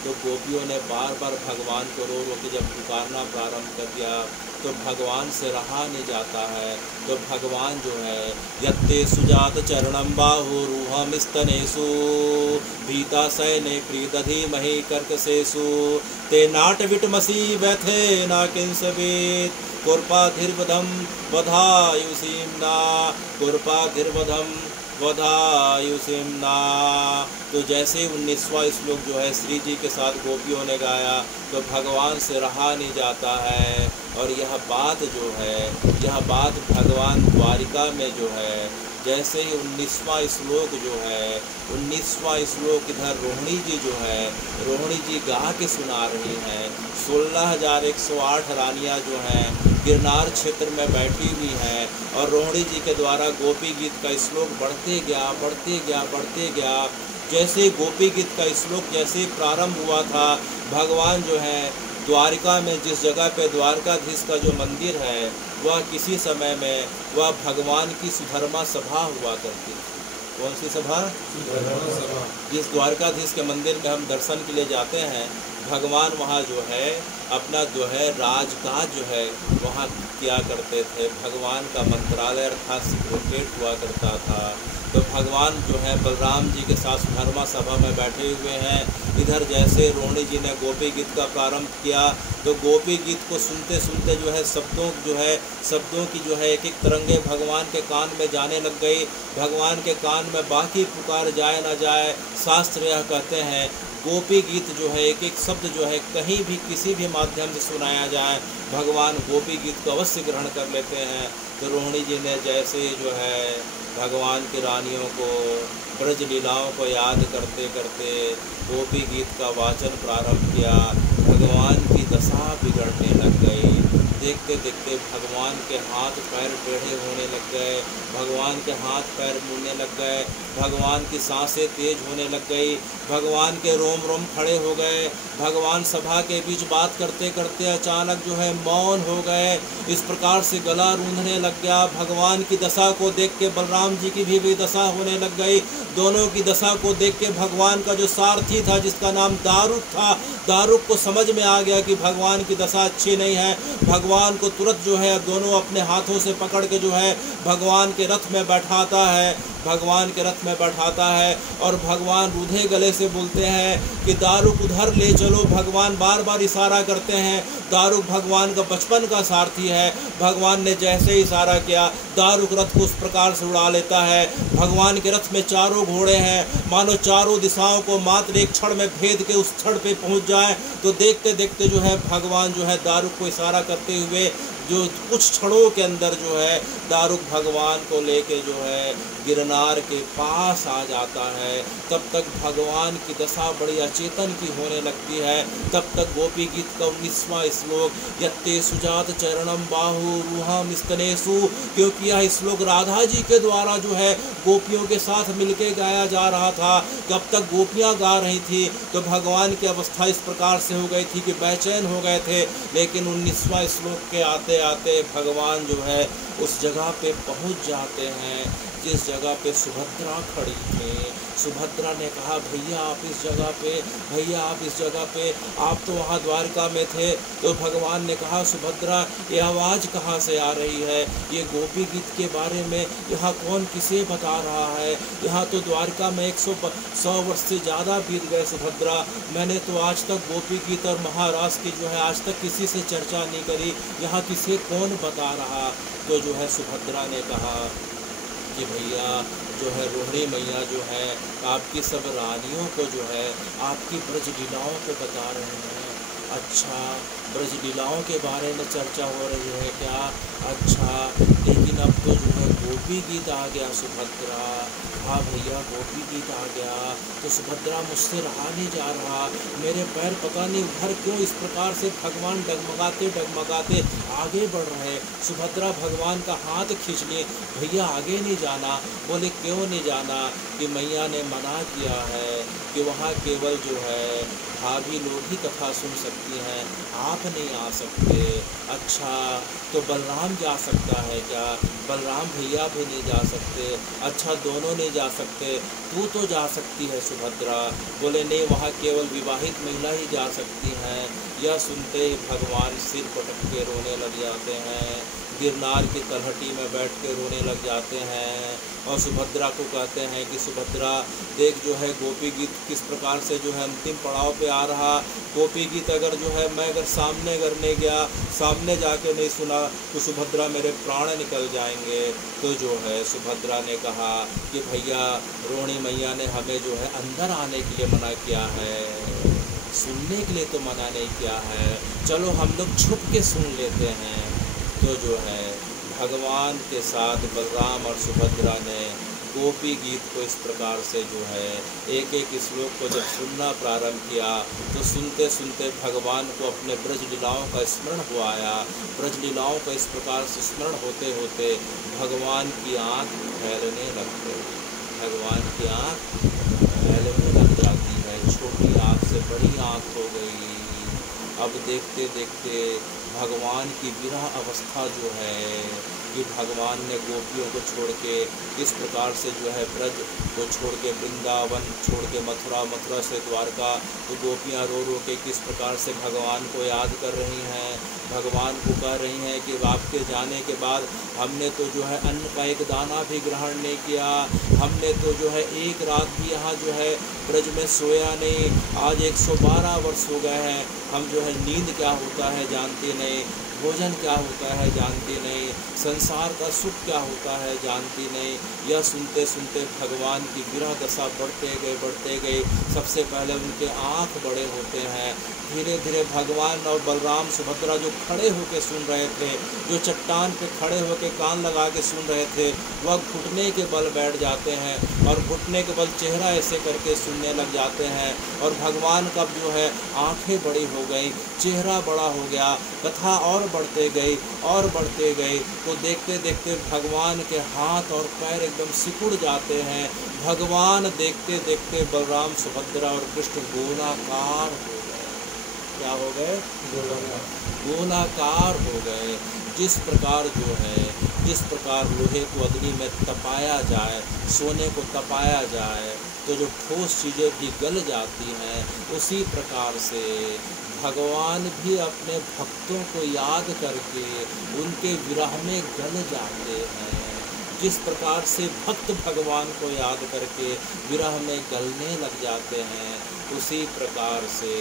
तो गोपियों ने बार बार भगवान को रो रो के जब पुकारना प्रारंभ कर दिया, तो भगवान से रहा नहीं जाता है। तो भगवान जो है यत्ते सुजात चरणम बाहुरूहम स्तनेषु भीता सैने प्रीदधीमहि कर्कशेषु ते नाटविटमसि व्यथे न किंसवेत् कुर्पाधिर्वधम वधायुषीम्ना कुर्पाधिर्वधम वधायुषीम्ना। तो जैसे 19वां श्लोक जो है श्री जी के साथ गोपियों ने गाया, तो भगवान से रहा नहीं जाता है। और यह बात जो है, यह बात भगवान द्वारिका में जो है, जैसे ही 19वां श्लोक जो है, 19वां श्लोक इधर रोहिणी जी जो है, रोहिणी जी गा के सुना रही हैं। 16,108 रानियाँ जो हैं गिरनार क्षेत्र में बैठी हुई हैं, और रोहिणी जी के द्वारा गोपी गीत का श्लोक बढ़ते गया, बढ़ते गया, बढ़ते गया। जैसे गोपी गीत का श्लोक जैसे प्रारंभ हुआ था, भगवान जो है द्वारिका में जिस जगह पे द्वारकाधीश का जो मंदिर है, वह किसी समय में वह भगवान की सुधर्मा सभा हुआ करती। कौन सी सभा? सुधर्मा सभा। जिस द्वारकाधीश के मंदिर में हम दर्शन के लिए जाते हैं, भगवान वहाँ जो है अपना जो है राजकाज जो है वहाँ किया करते थे। भगवान का मंत्रालय अर्थात सिक्रेट हुआ करता था। तो भगवान जो है बलराम जी के साथ सुधर्मा सभा में बैठे हुए हैं। इधर जैसे रोहिणी जी ने गोपी गीत का प्रारंभ किया, तो गोपी गीत को सुनते सुनते जो है शब्दों की जो है एक एक तरंगे भगवान के कान में जाने लग गई। भगवान के कान में बाकी पुकार जाए ना जाए। शास्त्र यह कहते हैं गोपी गीत जो है एक एक शब्द जो है कहीं भी किसी भी माध्यम से सुनाया जाए, भगवान गोपी गीत को अवश्य ग्रहण कर लेते हैं। तो रोहिणी जी ने जैसे जो है भगवान की रानियों को, ब्रज लीलाओं को याद करते करते गोपी गीत का वाचन प्रारंभ किया। भगवान की दशा बिगड़ने लग गई। देखते देखते भगवान के हाथ पैर टेढ़े होने लग गए, भगवान के हाथ पैर मुड़ने लग गए, भगवान की सांसें तेज होने लग गई, भगवान के रोम रोम खड़े हो गए। भगवान सभा के बीच बात करते करते अचानक जो है मौन हो गए। इस प्रकार से गला रूंधने लग गया। भगवान की दशा को देख के बलराम जी की भी दशा होने लग गई। दोनों की दशा को देख के भगवान का जो सारथी था जिसका नाम दारुक था, दारुक को समझ में आ गया कि भगवान की दशा अच्छी नहीं है। भगवान भगवान को तुरंत जो है दोनों अपने हाथों से पकड़ के जो है भगवान के रथ में बैठाता है, भगवान के रथ में बैठाता है। और भगवान रूधे गले से बोलते हैं कि दारुक उधर ले चलो। भगवान बार बार इशारा करते हैं। दारुक भगवान का बचपन का सारथी है। भगवान ने जैसे इशारा किया दारुक रथ को उस प्रकार से उड़ा लेता है। भगवान के रथ में चारों घोड़े हैं, मानो चारों दिशाओं को मात्र एक क्षण में भेद के उस क्षण पे पहुंच जाए। तो देखते देखते जो है भगवान जो है दारुक को इशारा करते हुए जो कुछ क्षणों के अंदर जो है दारुक भगवान को लेके जो है गिरनार के पास आ जाता है। तब तक भगवान की दशा बड़ी अचेतन की होने लगती है। तब तक गोपी गीत का 19वां श्लोक, यत्ते सुजात चरणम बाहु रूहम स्तनेषु, क्योंकि यह श्लोक राधा जी के द्वारा जो है गोपियों के साथ मिलके गाया जा रहा था। जब तक गोपियां गा रही थी तो भगवान की अवस्था इस प्रकार से हो गई थी कि बेचैन हो गए थे। लेकिन 19वां श्लोक के आते आते भगवान जो है उस जगह पे पहुंच जाते हैं जिस जगह पे सुभद्रा खड़ी थी। सुभद्रा ने कहा भैया आप इस जगह पे, भैया आप इस जगह पे, आप तो वहाँ द्वारका में थे। तो भगवान ने कहा सुभद्रा ये आवाज़ कहाँ से आ रही है, ये गोपी गीत के बारे में यहाँ कौन किसे बता रहा है। यहाँ तो द्वारका में 100 वर्ष से ज़्यादा बीत गए सुभद्रा, मैंने तो आज तक गोपी गीत और महाराज की जो है आज तक किसी से चर्चा नहीं करी, यहाँ किसे कौन बता रहा। तो जो है सुभद्रा ने कहा कि भैया जो है रोहिणी मैया जो है आपकी सब रानियों को जो है आपकी ब्रज लीलाओं को बता रहे हैं। अच्छा, ब्रज लीलाओं के बारे में चर्चा हो रही है क्या? अच्छा, लेकिन अब तो जो है गोपी गीत आ गया सुभद्रा। हाँ भैया गोपी गीत आ गया तो सुभद्रा मुझसे रहा नहीं जा रहा, मेरे पैर पता नहीं उधर क्यों इस प्रकार से भगवान डगमगाते डगमगाते आगे बढ़ रहे। सुभद्रा भगवान का हाथ खींच लिए, भैया आगे नहीं जाना। बोले क्यों नहीं जाना? कि मैया ने मना किया है कि वहाँ केवल जो है भाभी लोग ही कथा सुन सकती हैं, आप नहीं आ सकते। अच्छा, तो बलराम जा सकता है क्या? बलराम भैया भी नहीं जा सकते। अच्छा, दोनों नहीं जा सकते, तू तो जा सकती है सुभद्रा। बोले नहीं, वहाँ केवल विवाहित महिला ही जा सकती हैं। यह सुनते ही भगवान सिर पटक के रोने लग जाते हैं, गिरनार की तलहटी में बैठ के रोने लग जाते हैं। और सुभद्रा को कहते हैं कि सुभद्रा देख जो है गोपी गीत किस प्रकार से जो है अंतिम पड़ाव पे आ रहा। गोपी गीत अगर जो है मैं अगर सामने नहीं गया, सामने जाके नहीं सुना तो सुभद्रा मेरे प्राण निकल जाएंगे। तो जो है सुभद्रा ने कहा कि भैया रोहिणी मैया ने हमें जो है अंदर आने के लिए मना किया है, सुनने के लिए तो मना नहीं किया है, चलो हम लोग छुप के सुन लेते हैं। तो जो है भगवान के साथ बलराम और सुभद्रा ने गोपी गीत को इस प्रकार से जो है एक एक श्लोक को जब सुनना प्रारंभ किया तो सुनते सुनते भगवान को अपने ब्रज लीलाओं का स्मरण हुआ आया। ब्रज लीलाओं का इस प्रकार से स्मरण होते होते भगवान की आँख फैलने लग गई। भगवान की आँख फैलने लग जाती है, छोटी आँख से बड़ी आँख हो गई। अब देखते देखते भगवान की विरह अवस्था जो है कि भगवान ने गोपियों को छोड़ के इस प्रकार से जो है ब्रज को छोड़ के वृंदावन छोड़ के मथुरा, मथुरा से द्वारका, तो गोपियाँ रो रो के किस प्रकार से भगवान को याद कर रही हैं। भगवान को कह रही हैं कि आपके जाने के बाद हमने तो जो है अन्न का एक दाना भी ग्रहण नहीं किया, हमने तो जो है एक रात भी यहाँ जो है ब्रज में सोया नहीं, आज 112 वर्ष हो गए हैं, हम जो है नींद क्या होता है जानते नहीं, भोजन क्या होता है जानती नहीं, संसार का सुख क्या होता है जानती नहीं। यह सुनते सुनते भगवान की विरह दशा बढ़ते गए। सबसे पहले उनके आँख बड़े होते हैं, धीरे धीरे भगवान और बलराम सुभद्रा जो खड़े होकर सुन रहे थे, जो चट्टान पे खड़े होकर कान लगा के सुन रहे थे, वह घुटने के बल बैठ जाते हैं और घुटने के बल चेहरा ऐसे करके सुनने लग जाते हैं। और भगवान का जो है आँखें बड़ी हो गई, चेहरा बड़ा हो गया, कथा और बढ़ते गई तो देखते देखते भगवान के हाथ और पैर एकदम सिकुड़ जाते हैं। भगवान देखते देखते बलराम सुभद्रा और कृष्ण गोलाकार हो गए। क्या हो गए? गोलाकार हो गए। जिस प्रकार जो है, जिस प्रकार लोहे को अग्नि में तपाया जाए, सोने को तपाया जाए तो जो ठोस चीज़ें भी गल जाती हैं, उसी प्रकार से भगवान भी अपने भक्तों को याद करके उनके विरह में गल जाते हैं। जिस प्रकार से भक्त भगवान को याद करके विरह में गलने लग जाते हैं, उसी प्रकार से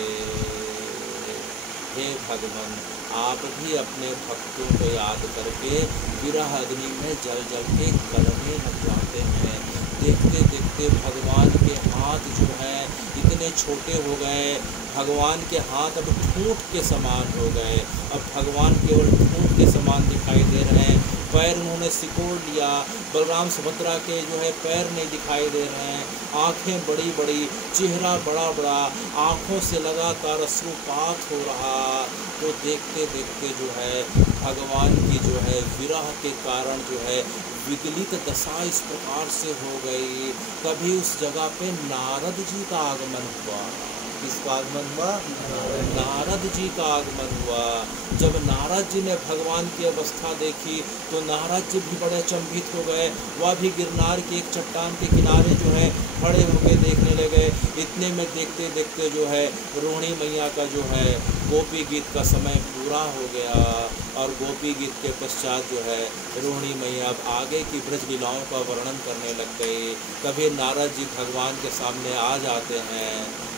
हे भगवान, आप भी अपने भक्तों को याद करके विरह अग्नि में जल जल के गलने लग जाते हैं। देखते देखते भगवान के हाथ जो है इतने छोटे हो गए, भगवान के हाथ अब ठूंठ के समान हो गए। अब भगवान केवल ठूंठ के समान दिखाई दे रहे हैं। पैर उन्होंने सिकोड़ लिया, बलराम सुभद्रा के जो है पैर नहीं दिखाई दे रहे हैं। आँखें बड़ी बड़ी, चेहरा बड़ा बड़ा, आँखों से लगातार अश्रुपात हो रहा। तो देखते देखते जो है भगवान की जो है विरह के कारण जो है विगलित दशा इस प्रकार से हो गई। तभी उस जगह पे नारद जी का आगमन हुआ। किसका आगमन हुआ? नारद जी का आगमन हुआ। जब नारद जी ने भगवान की अवस्था देखी तो नारद जी भी बड़े अचंभित हो गए। वह भी गिरनार के एक चट्टान के किनारे जो है खड़े होकर देखने लगे। इतने में देखते देखते जो है रोहिणी मैया का जो है गोपी गीत का समय पूरा हो गया। और गोपी गीत के पश्चात जो है रोहिणी मैया अब आगे की ब्रज लीलाओं का वर्णन करने लग गई। तभी नारद जी भगवान के सामने आ जाते हैं।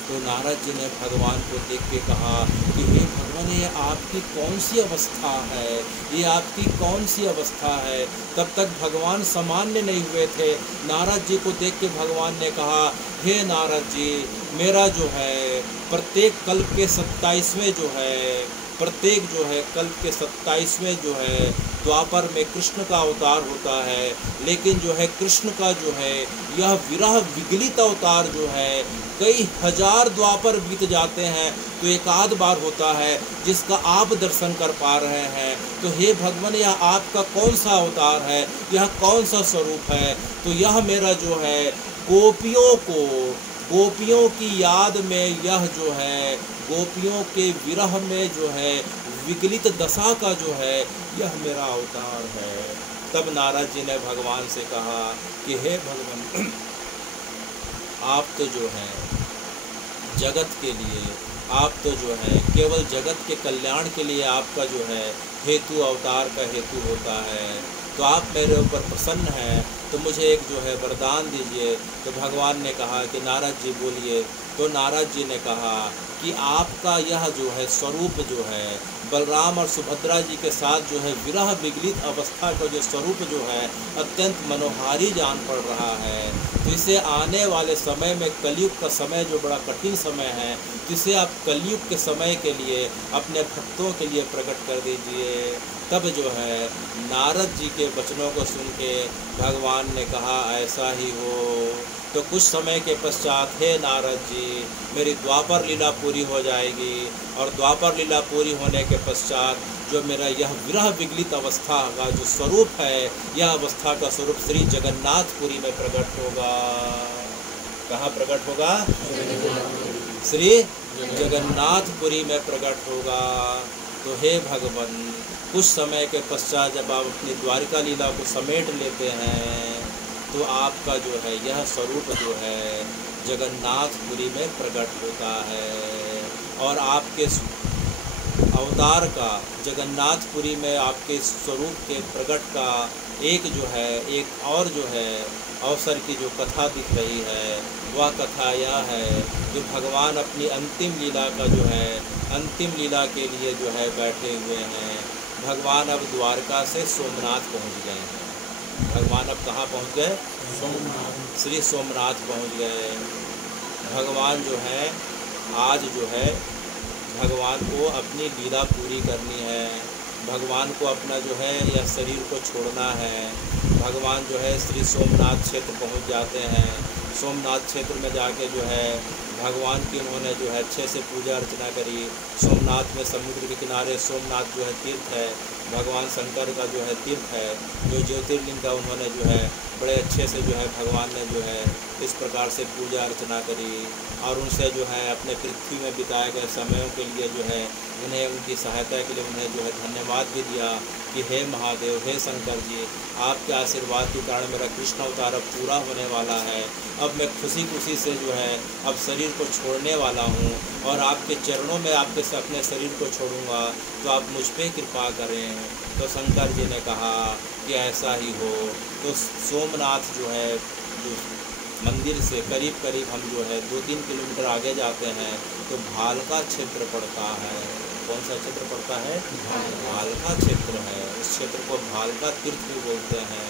तो नारद जी ने भगवान को देख के कहा कि हे भगवान, ये आपकी कौन सी अवस्था है? ये आपकी कौन सी अवस्था है? तब तक भगवान सामान्य नहीं हुए थे। नारद जी को देख के भगवान ने कहा, हे नारद जी, मेरा जो है प्रत्येक कल्प के 27वें जो है प्रत्येक जो है कल्प के 27वें जो है द्वापर में कृष्ण का अवतार होता है। लेकिन जो है कृष्ण का जो है यह विरह विगलित अवतार जो है कई हजार द्वापर बीत जाते हैं तो एक आध बार होता है जिसका आप दर्शन कर पा रहे हैं। तो हे भगवान, यह आपका कौन सा अवतार है? यह कौन सा स्वरूप है? तो यह मेरा जो है गोपियों की याद में, यह जो है गोपियों के विरह में जो है विगलित दशा का जो है यह मेरा अवतार है। तब नारद जी ने भगवान से कहा कि हे भगवान, आप तो जो है जगत के लिए, आप तो जो है केवल जगत के कल्याण के लिए आपका जो है हेतु अवतार का हेतु होता है। तो आप मेरे ऊपर प्रसन्न हैं तो मुझे एक जो है वरदान दीजिए। तो भगवान ने कहा कि नारद जी बोलिए। तो नारद जी ने कहा कि आपका यह जो है स्वरूप जो है बलराम और सुभद्रा जी के साथ जो है विरह विगलित अवस्था का जो स्वरूप जो है अत्यंत मनोहारी जान पड़ रहा है। तो इसे आने वाले समय में कलयुग का समय जो बड़ा कठिन समय है, तो इसे आप कलयुग के समय के लिए अपने भक्तों के लिए प्रकट कर दीजिए। तब जो है नारद जी के वचनों को सुन के भगवान ने कहा, ऐसा ही हो। तो कुछ समय के पश्चात हे नारद जी, मेरी द्वापर लीला पूरी हो जाएगी। और द्वापर लीला पूरी होने के पश्चात जो मेरा यह विरह विगलित अवस्था का जो स्वरूप है, यह अवस्था का स्वरूप श्री जगन्नाथपुरी में प्रकट होगा। कहाँ प्रकट होगा? श्री जगन्नाथपुरी में प्रकट होगा। तो हे भगवान, कुछ समय के पश्चात जब आप अपनी द्वारिका लीला को समेट लेते हैं तो आपका जो है यह स्वरूप जो है जगन्नाथपुरी में प्रकट होता है। और आपके अवतार का जगन्नाथपुरी में आपके स्वरूप के प्रकट का एक जो है एक और जो है अवसर की जो कथा दिख रही है, वह कथा यह है कि भगवान अपनी अंतिम लीला का जो है अंतिम लीला के लिए जो है बैठे हुए हैं। भगवान अब द्वारका से सोमनाथ पहुंच गए हैं। भगवान अब कहाँ पहुंच गए? सोमनाथ, श्री सोमनाथ पहुंच गए। भगवान जो है आज जो है भगवान को अपनी लीला पूरी करनी है। भगवान को अपना जो है यह शरीर को छोड़ना है। भगवान जो है श्री सोमनाथ क्षेत्र पहुंच जाते हैं। सोमनाथ क्षेत्र में जाके जो है भगवान की उन्होंने जो है अच्छे से पूजा अर्चना करी। सोमनाथ में समुद्र के किनारे सोमनाथ जो है तीर्थ है, भगवान शंकर का जो है तीर्थ है, जो ज्योतिर्लिंग का उन्होंने जो है बड़े अच्छे से जो है भगवान ने जो है इस प्रकार से पूजा अर्चना करी और उनसे जो है अपने पृथ्वी में बिताए गए समयों के लिए जो है उन्हें उनकी सहायता के लिए उन्हें जो है धन्यवाद भी दिया कि हे महादेव, हे शंकर जी, आपके आशीर्वाद के कारण मेरा कृष्ण अवतार अब पूरा होने वाला है। अब मैं खुशी खुशी से जो है अब शरीर को छोड़ने वाला हूँ और आपके चरणों में आपके अपने शरीर को छोड़ूंगा, तो आप मुझ पर कृपा करें। तो शंकर जी ने कहा कि ऐसा ही हो। तो सोमनाथ जो है जो मंदिर से करीब करीब हम जो है 2-3 किलोमीटर आगे जाते हैं तो भालका क्षेत्र पड़ता है। कौन सा क्षेत्र पड़ता है? भालका क्षेत्र है। उस क्षेत्र को भालका तीर्थ भी बोलते हैं।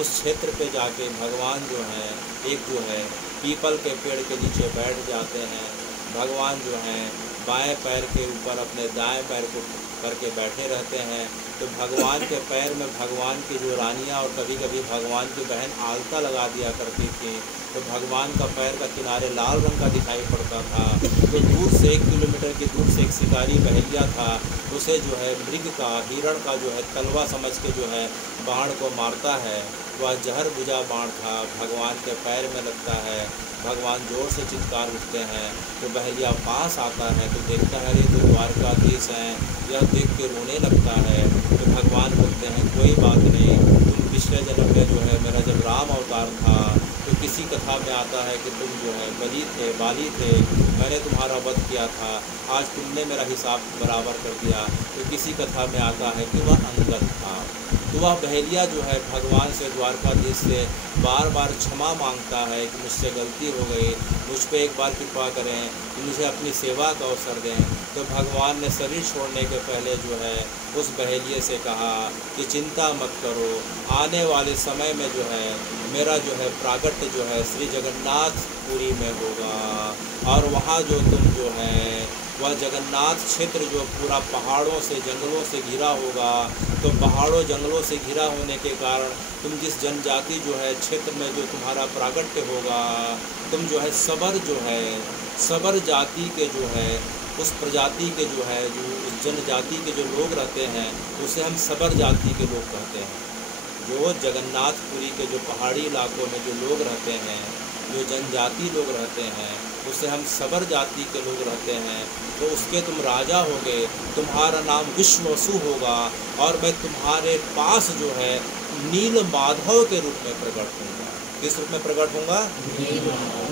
उस क्षेत्र पे जाके भगवान जो है एक जो है पीपल के पेड़ के नीचे बैठ जाते हैं। भगवान जो है बाएं पैर के ऊपर अपने दाएं पैर को करके बैठे रहते हैं। तो भगवान के पैर में भगवान की जो रानियाँ और कभी कभी भगवान की बहन आलता लगा दिया करती थी, तो भगवान का पैर का किनारे लाल रंग का दिखाई पड़ता था। तो दूर से 1 किलोमीटर की दूर से एक शिकारी बहेलिया था, उसे जो है मृग का हिरण का जो है तलवा समझ के जो है बाण को मारता है। वह जहर बुझा बाण था, भगवान के पैर में लगता है। भगवान जोर से चित्कार उठते हैं। तो बहेलिया पास आता है तो देखता है ये तो द्वारकाधीश हैं। यह देख के रोने लगता है। तो भगवान बोलते हैं कोई बात नहीं, तुम पिछले जन्म में जो है मेरा जब राम अवतार था तो किसी कथा में आता है कि तुम जो है बाली थे, मैंने तुम्हारा वध किया था, आज तुमने मेरा हिसाब बराबर कर दिया। तो किसी कथा में आता है कि वह अंगद था। तो वह बहेलिया जो है भगवान से द्वारकाधीश से बार बार क्षमा मांगता है कि मुझसे गलती हो गई, मुझ पर एक बार कृपा करें, मुझे अपनी सेवा का अवसर दें। तो भगवान ने शरीर छोड़ने के पहले जो है उस बहेलिए से कहा कि चिंता मत करो, आने वाले समय में जो है मेरा जो है प्रागट्य जो है श्री जगन्नाथपुरी में होगा और वहाँ जो तुम जो है वह जगन्नाथ क्षेत्र जो पूरा पहाड़ों से जंगलों से घिरा होगा। तो पहाड़ों जंगलों से घिरा होने के कारण तुम जिस जनजाति जो है क्षेत्र में जो तुम्हारा प्रागट्य होगा, तुम जो है सबर जाति के जो है उस प्रजाति के जो है जो उस जनजाति के जो लोग रहते हैं उसे हम सबर जाति के लोग कहते हैं। जो जगन्नाथपुरी के जो पहाड़ी इलाकों में जो लोग रहते हैं, जो जनजाति लोग रहते हैं, उससे हम सबर जाति के लोग रहते हैं। तो उसके तुम राजा होगे, तुम्हारा नाम विश्ववसु होगा और मैं तुम्हारे पास जो है नील माधव के रूप में प्रकट होऊंगा। किस रूप में प्रकट होऊंगा?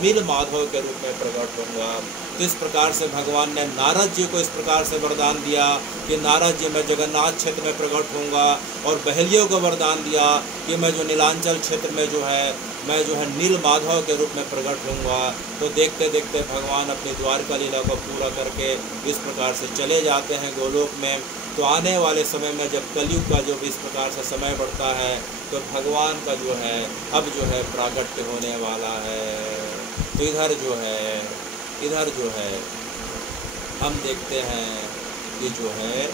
नील माधव के रूप में प्रकट होऊंगा। तो इस प्रकार से भगवान ने नारद जी को इस प्रकार से वरदान दिया कि नारद जी मैं जगन्नाथ क्षेत्र में प्रकट होऊंगा, और बहेलियों को वरदान दिया कि मैं जो नीलांचल क्षेत्र में जो है मैं जो है नील माधव के रूप में प्रकट होऊंगा। तो देखते देखते भगवान अपनी द्वारका लीला को पूरा करके इस प्रकार से चले जाते हैं गोलोक में। तो आने वाले समय में जब कलयुग का जो भी इस प्रकार से समय बढ़ता है तो भगवान का जो है अब जो है प्रागट्य होने वाला है। तो इधर जो है हम देखते हैं कि जो है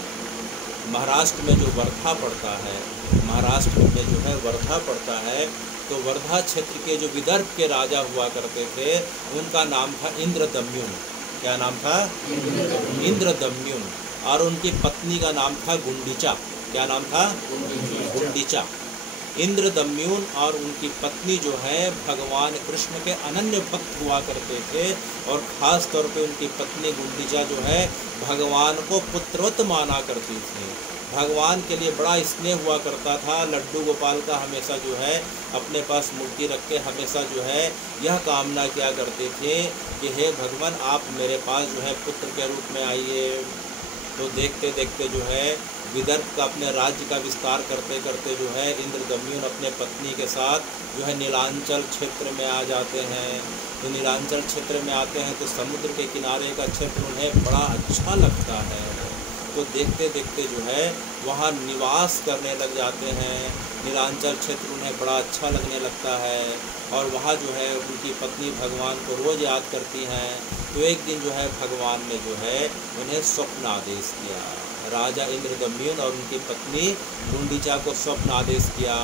महाराष्ट्र में जो वर्धा पड़ता है, महाराष्ट्र में जो है वर्धा पड़ता है, तो वर्धा क्षेत्र के जो विदर्भ के राजा हुआ करते थे उनका नाम था इंद्रदम्युन। क्या नाम था? इंद्रदम्युन। और उनकी पत्नी का नाम था गुंडीचा। क्या नाम था? गुंडीचा। इंद्रदम्युन और उनकी पत्नी जो है भगवान कृष्ण के अनन्य भक्त हुआ करते थे, और ख़ास तौर पे उनकी पत्नी गुंडीचा जो है भगवान को पुत्रवत माना करती थी। भगवान के लिए बड़ा स्नेह हुआ करता था। लड्डू गोपाल का हमेशा जो है अपने पास मूर्ति रख के हमेशा जो है यह कामना किया करते थे कि हे भगवान आप मेरे पास जो है पुत्र के रूप में आइए। तो देखते देखते जो है विदर्भ का अपने राज्य का विस्तार करते करते जो है इंद्रदम्युन अपने पत्नी के साथ जो है नीलांचल क्षेत्र में आ जाते हैं। तो नीलांचल क्षेत्र में आते हैं तो समुद्र के किनारे का क्षेत्र उन्हें बड़ा अच्छा लगता है। तो देखते देखते जो है वहाँ निवास करने लग जाते हैं। नीलांचल क्षेत्र उन्हें बड़ा अच्छा लगने लगता है और वहाँ जो है उनकी पत्नी भगवान को रोज़ याद करती हैं। तो एक दिन जो है भगवान ने जो है उन्हें स्वप्न आदेश किया। राजा इंद्रदम्युन और उनकी पत्नी गुंडीचा को स्वप्न आदेश किया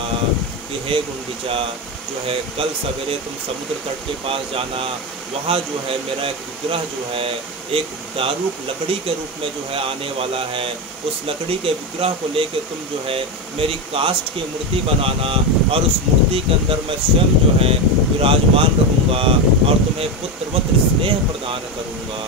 कि हे गुंडीचा जो है कल सवेरे तुम समुद्र तट के पास जाना, वहाँ जो है मेरा एक विग्रह जो है एक दारूक लकड़ी के रूप में जो है आने वाला है। उस लकड़ी के विग्रह को लेकर तुम जो है मेरी काष्ठ की मूर्ति बनाना और उस मूर्ति के अंदर मैं स्वयं जो है विराजमान रहूँगा और तुम्हें पुत्रवत स्नेह प्रदान करूँगा।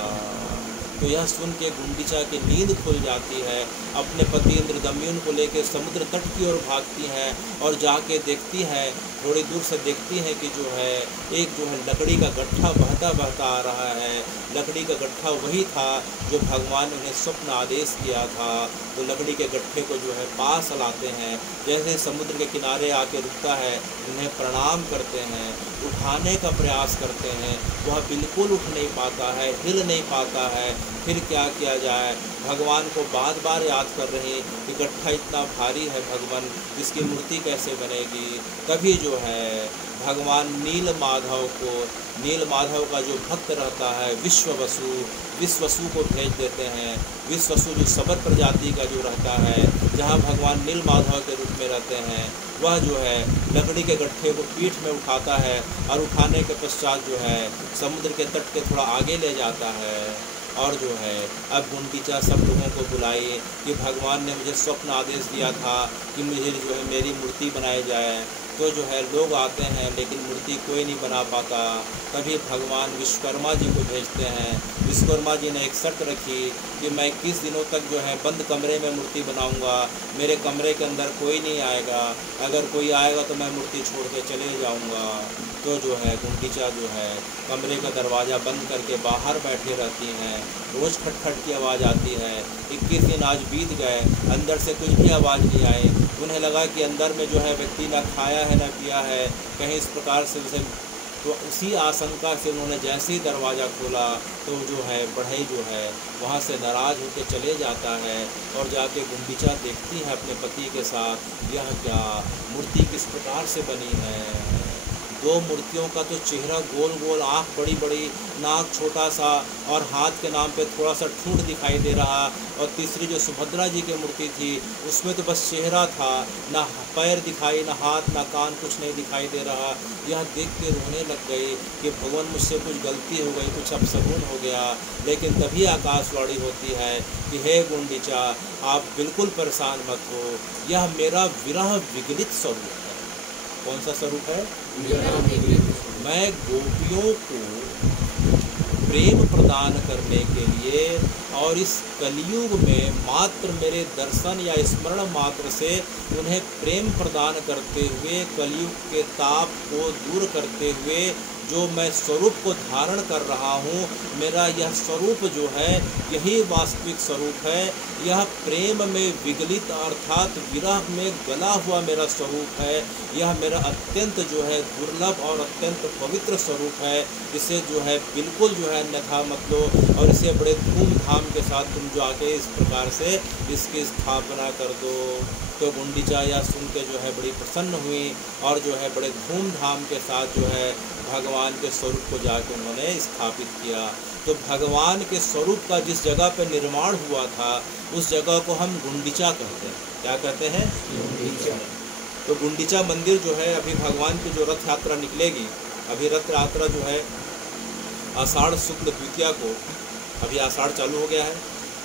तो यह सुन के गुंडीचा की नींद खुल जाती है, अपने पति इंद्रदम्युन को लेकर समुद्र तट की ओर भागती है और जाके देखती है, थोड़ी दूर से देखती है कि जो है एक जो है लकड़ी का गट्ठा बहता बहता आ रहा है। लकड़ी का गट्ठा वही था जो भगवान ने उन्हें स्वप्न आदेश किया था। तो लकड़ी के गट्ठे को जो है पास लाते हैं, जैसे समुद्र के किनारे आके रुकता है उन्हें प्रणाम करते हैं, उठाने का प्रयास करते हैं। वह बिल्कुल उठ नहीं पाता है, हिल नहीं पाता है। फिर क्या किया जाए, भगवान को बार बार याद कर रहे कि गट्ठा इतना भारी है भगवान, इसकी मूर्ति कैसे बनेगी। तभी जो है भगवान नील माधव का जो भक्त रहता है विश्ववसु को भेज देते हैं। विश्ववसु जो सबर प्रजाति का जो रहता है, जहाँ भगवान नील माधव के रूप में रहते हैं, वह जो है लकड़ी के गट्ठे को पीठ में उठाता है और उठाने के पश्चात जो है समुद्र के तट के थोड़ा आगे ले जाता है। और जो है अब गुंडीचा सब लोगों को बुलाए कि भगवान ने मुझे स्वप्न आदेश दिया था कि मुझे जो है मेरी मूर्ति बनाई जाए। तो जो है लोग आते हैं लेकिन मूर्ति कोई नहीं बना पाता। तभी भगवान विश्वकर्मा जी को भेजते हैं। विश्वकर्मा जी ने एक शर्त रखी कि मैं किस दिनों तक जो है बंद कमरे में मूर्ति बनाऊंगा, मेरे कमरे के अंदर कोई नहीं आएगा, अगर कोई आएगा तो मैं मूर्ति छोड़ के चले जाऊंगा। तो जो है गुंडीचा जो है कमरे का दरवाज़ा बंद करके बाहर बैठे रहती हैं। रोज़ खटखट की आवाज़ आती है। 21 दिन आज बीत गए, अंदर से कुछ भी आवाज़ नहीं आई। उन्हें लगा कि अंदर में जो है व्यक्ति ना खाया है ना पिया है, कहीं इस प्रकार से उसे, तो उसी आशंका से उन्होंने जैसे ही दरवाज़ा खोला तो जो है बढ़ई जो है वहाँ से नाराज़ होकर चले जाता है और जाके गुंडीचा देखती है अपने पति के साथ, यह क्या मूर्ति किस प्रकार से बनी है। दो मूर्तियों का तो चेहरा गोल गोल, आँख बड़ी बड़ी, नाक छोटा सा और हाथ के नाम पे थोड़ा सा ठूंठ दिखाई दे रहा। और तीसरी जो सुभद्रा जी की मूर्ति थी उसमें तो बस चेहरा था, ना पैर दिखाई, ना हाथ, ना कान, कुछ नहीं दिखाई दे रहा। यह देख के रोने लग गई कि भगवान मुझसे कुछ गलती हो गई, कुछ अपशगुन हो गया। लेकिन तभी आकाशवाणी होती है कि हे गुंडीचा आप बिल्कुल परेशान मत हो, यह मेरा विरह विगलित स्वरूप है। कौन सा स्वरूप है? मैं गोपियों को प्रेम प्रदान करने के लिए और इस कलयुग में मात्र मेरे दर्शन या स्मरण मात्र से उन्हें प्रेम प्रदान करते हुए, कलयुग के ताप को दूर करते हुए जो मैं स्वरूप को धारण कर रहा हूँ, मेरा यह स्वरूप जो है यही वास्तविक स्वरूप है। यह प्रेम में विगलित अर्थात विरह में गला हुआ मेरा स्वरूप है। यह मेरा अत्यंत जो है दुर्लभ और अत्यंत पवित्र स्वरूप है। इसे जो है बिल्कुल जो है अन्यथा मत लो और इसे बड़े धूमधाम के साथ तुम जो आके इस प्रकार से इसकी स्थापना कर दो। तो गुंडीचा यह सुन के जो है बड़ी प्रसन्न हुई और जो है बड़े धूमधाम के साथ जो है भगवान के स्वरूप को जाके उन्होंने स्थापित किया। तो भगवान के स्वरूप का जिस जगह पर निर्माण हुआ था उस जगह को हम गुंडीचा कहते हैं। क्या कहते हैं? गुंडीचा। तो गुंडीचा मंदिर जो है अभी भगवान की जो रथ यात्रा निकलेगी, अभी रथ यात्रा जो है आषाढ़ शुक्ल द्वितीया को, अभी आषाढ़ चालू हो गया है,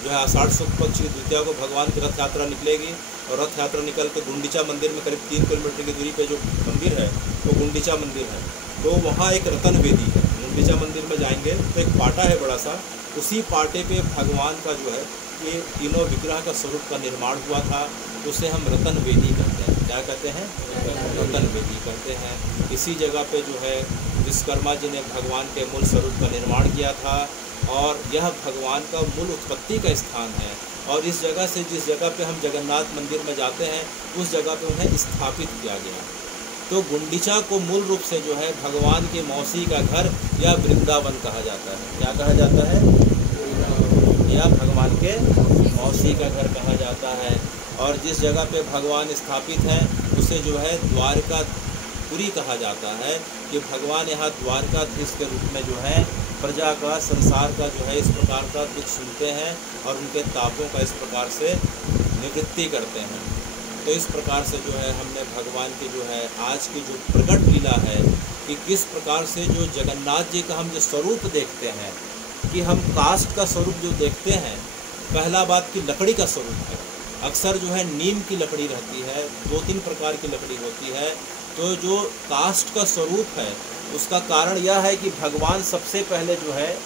जो है आषाढ़ शुक्ल पक्ष की द्वितीया को भगवान की रथ यात्रा निकलेगी और रथ यात्रा निकल के गुंडीचा मंदिर में करीब 3 किलोमीटर की दूरी पे जो मंदिर है वो गुंडीचा मंदिर है। तो वहाँ एक रतन वेदी है। गुंडीचा मंदिर में जाएंगे तो एक पाटा है बड़ा सा, उसी पाटे पे भगवान का जो है ये तीनों विग्रह का स्वरूप का निर्माण हुआ था। उसे हम रतन वेदी कहते हैं। क्या कहते हैं? रतन वेदी कहते हैं। इसी जगह पे जो है विश्वकर्मा जी ने भगवान के मूल स्वरूप का निर्माण किया था और यह भगवान का मूल उत्पत्ति का स्थान है। और इस जगह से जिस जगह पे हम जगन्नाथ मंदिर में जाते हैं उस जगह पे उन्हें स्थापित किया गया। तो गुंडीचा को मूल रूप से जो है भगवान के मौसी का घर या वृंदावन कहा जाता है। क्या कहा जाता है? या भगवान के मौसी का घर कहा जाता है। और जिस जगह पे भगवान स्थापित हैं उसे जो है द्वारकापुरी कहा जाता है कि भगवान यहाँ द्वारकाधीश के रूप में जो है प्रजा का, संसार का जो है इस प्रकार का दुख सुनते हैं और उनके तापों का इस प्रकार से निवृत्ति करते हैं। तो इस प्रकार से जो है हमने भगवान की जो है आज की जो प्रकट लीला है कि किस प्रकार से जो जगन्नाथ जी का हम जो स्वरूप देखते हैं, कि हम काष्ठ का स्वरूप जो देखते हैं, पहला बात कि लकड़ी का स्वरूप है। अक्सर जो है नीम की लकड़ी रहती है, 2-3 प्रकार की लकड़ी होती है। तो जो काष्ठ का स्वरूप है उसका कारण यह है कि भगवान सबसे पहले जो है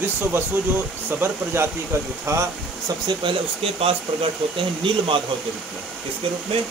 विश्व वसु जो सबर प्रजाति का जो था, सबसे पहले उसके पास प्रकट होते हैं नील माधव के रूप में। किसके रूप में?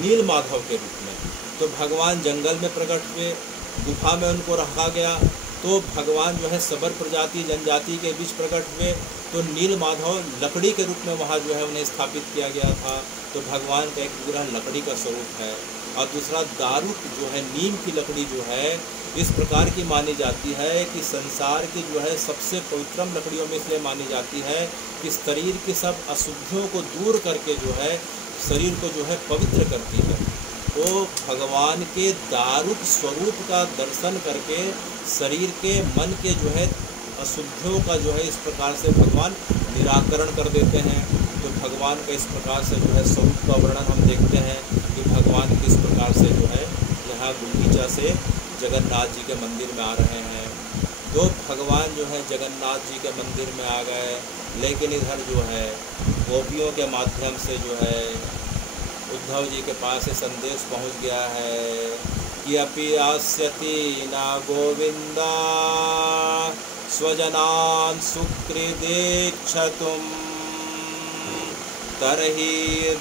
नील माधव के रूप में। तो भगवान जंगल में प्रकट हुए, गुफा में उनको रखा गया। तो भगवान जो है सबर प्रजाति जनजाति के बीच प्रकट हुए, तो नील माधव लकड़ी के रूप में वहाँ जो है उन्हें स्थापित किया गया था। तो भगवान का एक विग्रह लकड़ी का स्वरूप है। और दूसरा दारुक जो है नीम की लकड़ी जो है इस प्रकार की मानी जाती है कि संसार की जो है सबसे पवित्रम लकड़ियों में इसलिए मानी जाती है कि शरीर की सब अशुद्धियों को दूर करके जो है शरीर को जो है पवित्र करती है। तो भगवान के दारुक स्वरूप का दर्शन करके शरीर के मन के जो है अशुद्धियों का जो है इस प्रकार से भगवान निराकरण कर देते हैं। तो भगवान का इस प्रकार से जो है स्वरूप का वर्णन हम देखते हैं कि भगवान किस प्रकार से जो है यहाँ गुंडीचा से जगन्नाथ जी के मंदिर में आ रहे हैं। तो भगवान जो है जगन्नाथ जी के मंदिर में आ गए, लेकिन इधर जो है गोपियों के माध्यम से जो है उद्धव जी के पास ये संदेश पहुंच गया है कि अपि आस्यति न गोविंदा स्वजनान् सुकृदेक्षतुम् तरहि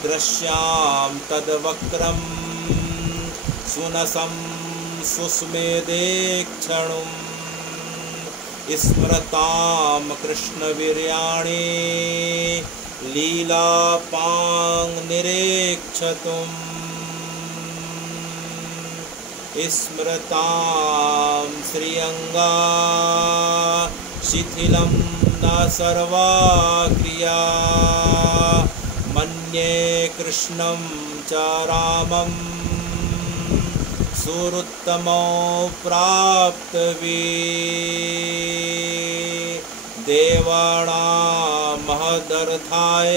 दृश्याम तद्वक्रम सुनसम सुस्मेदेक्षणुम् स्मृताम कृष्णवीर्याणि लीलापांग निरेक्षतुम् स्मृतां श्रियंगा शिथिलं न सर्वा क्रिया मन्ये कृष्णं च रामं सुरुत्तमो प्राप्तवी देवानां महदर्थाय